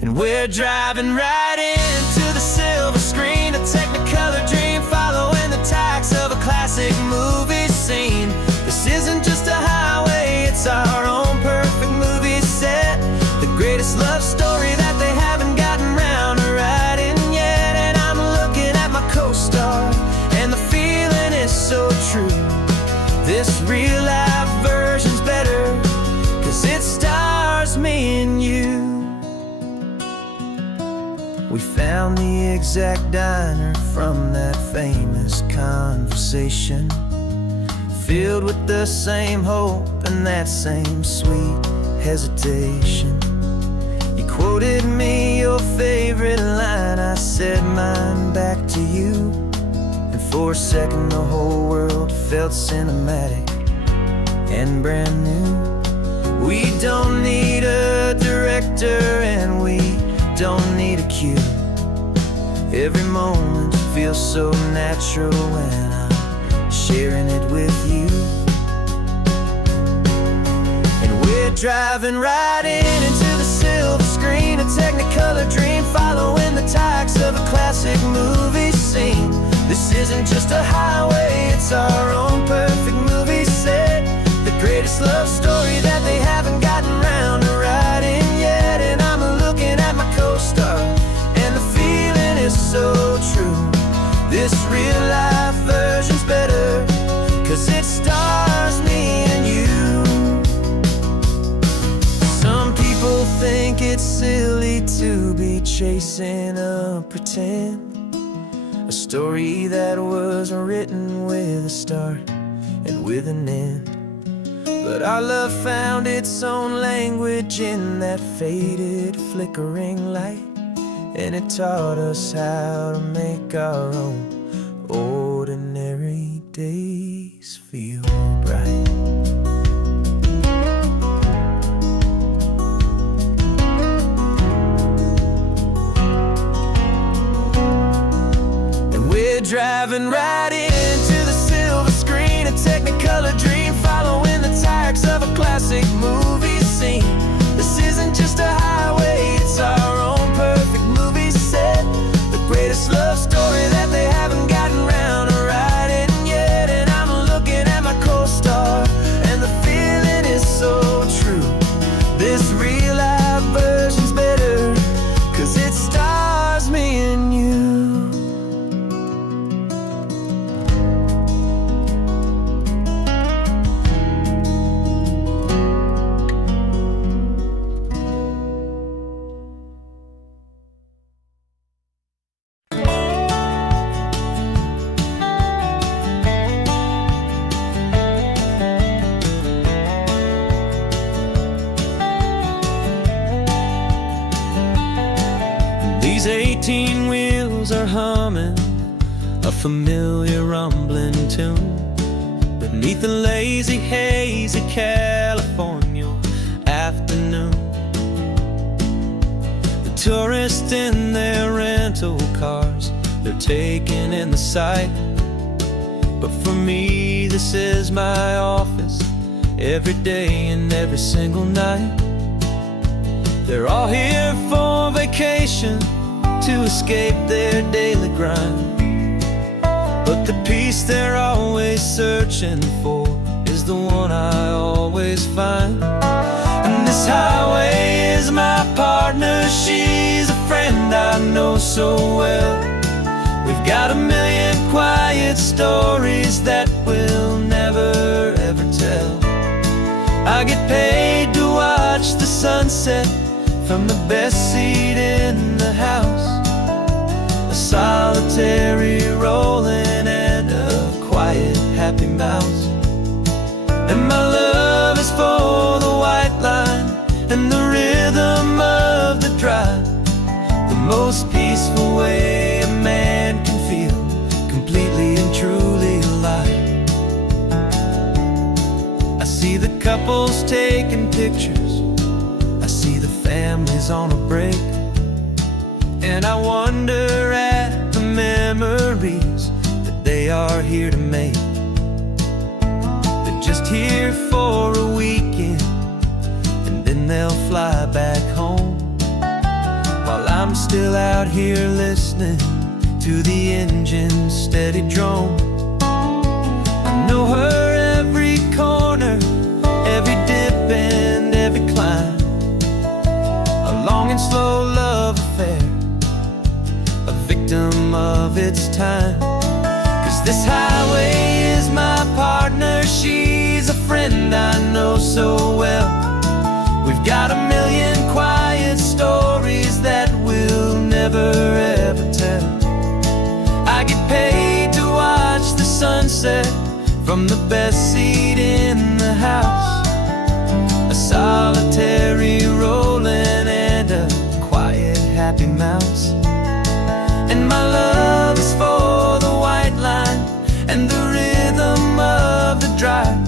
And we're driving right into the silver screen, a technicolor dream, following the tacks of a classic movie scene. This isn't just a highway, it's our own perfect movie set, the greatest love story that they haven't gotten round to writing yet. And I'm looking at my co-star, and the feeling is so true. This real-life version's better, 'cause it stars me and you. We found the exact diner from that famous conversation, filled with the same hope and that same sweet hesitation. You quoted me your favorite line, I said mine back to you, and for a second the whole world felt cinematic and brand new. We don't need a director and we don't need a cue. Every moment feels so natural when I'm sharing it with you. And we're driving right into the silver screen, a technicolor dream, following the tacks of a classic movie scene. This isn't just a highway, it's our own perfect movie set, the greatest love story that they haven't gotten round to writing yet. And I'm looking at my co-star, and the feeling is so true. This real-life version's better, 'cause it stars me and you. Some people think it's silly to be chasing a pretend, a story that was written with a start and with an end. But our love found its own language in that faded, flickering light, and it taught us how to make our own ordinary days feel bright. And we're driving right into the silver screen, a technicolor dream, following the tacks of a classic movie scene. This isn't just a highway, it's our own perfect movie set, the greatest love story that they haven't gotten round to writing yet. And I'm looking at my co-star, and the feeling is so true. This real-life version's better, 'cause it stars me and you. These 18 wheels are humming a familiar rumbling tune beneath the lazy haze of California afternoon. The tourists in their rental cars, they're taking in the sight. But for me, this is my office, every day and every single night. They're all here for vacation, to escape their daily grind. But the peace they're always searching for is the one I always find. And this highway is my partner, she's a friend I know so well. We've got a million quiet stories that we'll never ever tell. I get paid to watch the sunset from the best seat in the house, a solitary rolling and a quiet happy mouse. And my love is for the white line and the rhythm of the drive, the most peaceful way a man can feel completely and truly alive. I see the couples taking pictures, I see the families on a break, and I wonder at the memories that they are here to make. They're just here for a weekend, and then then they'll fly back home, while I'm still out here listening to the engine's steady drone. I know her every corner, every dip and every climb, a long and slow love affair, a victim of its time. 'Cause this highway is my partner, she's a friend I know so well. We've got a million quiet stories that we'll never ever tell. I get paid to watch the sunset from the best seat in the house, a solitary rolling and a quiet happy mouse. And my love is for the white line and the rhythm of the drive,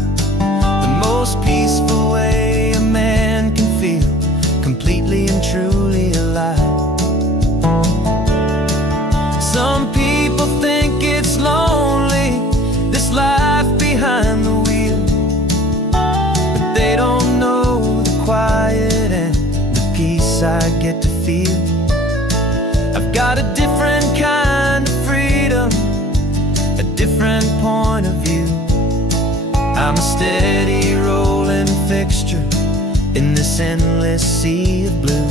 the most peaceful way a man can feel completely and truly alive. Some people think it's lonely, this life behind the wheel, but they don't know the quiet and the peace I get to feel. I've got a different kind of freedom, a different point of view. I'm a steady rolling fixture in this endless sea of blue.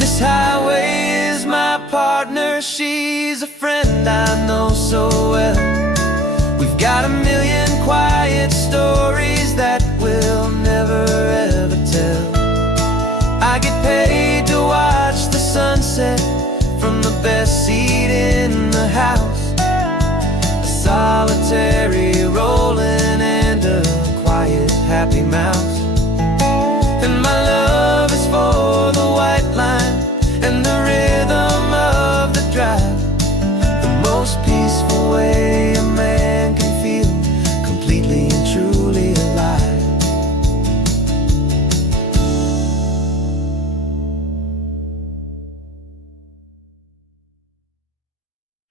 This highway is my partner, she's a friend I know so well. We've got a million quiet stories that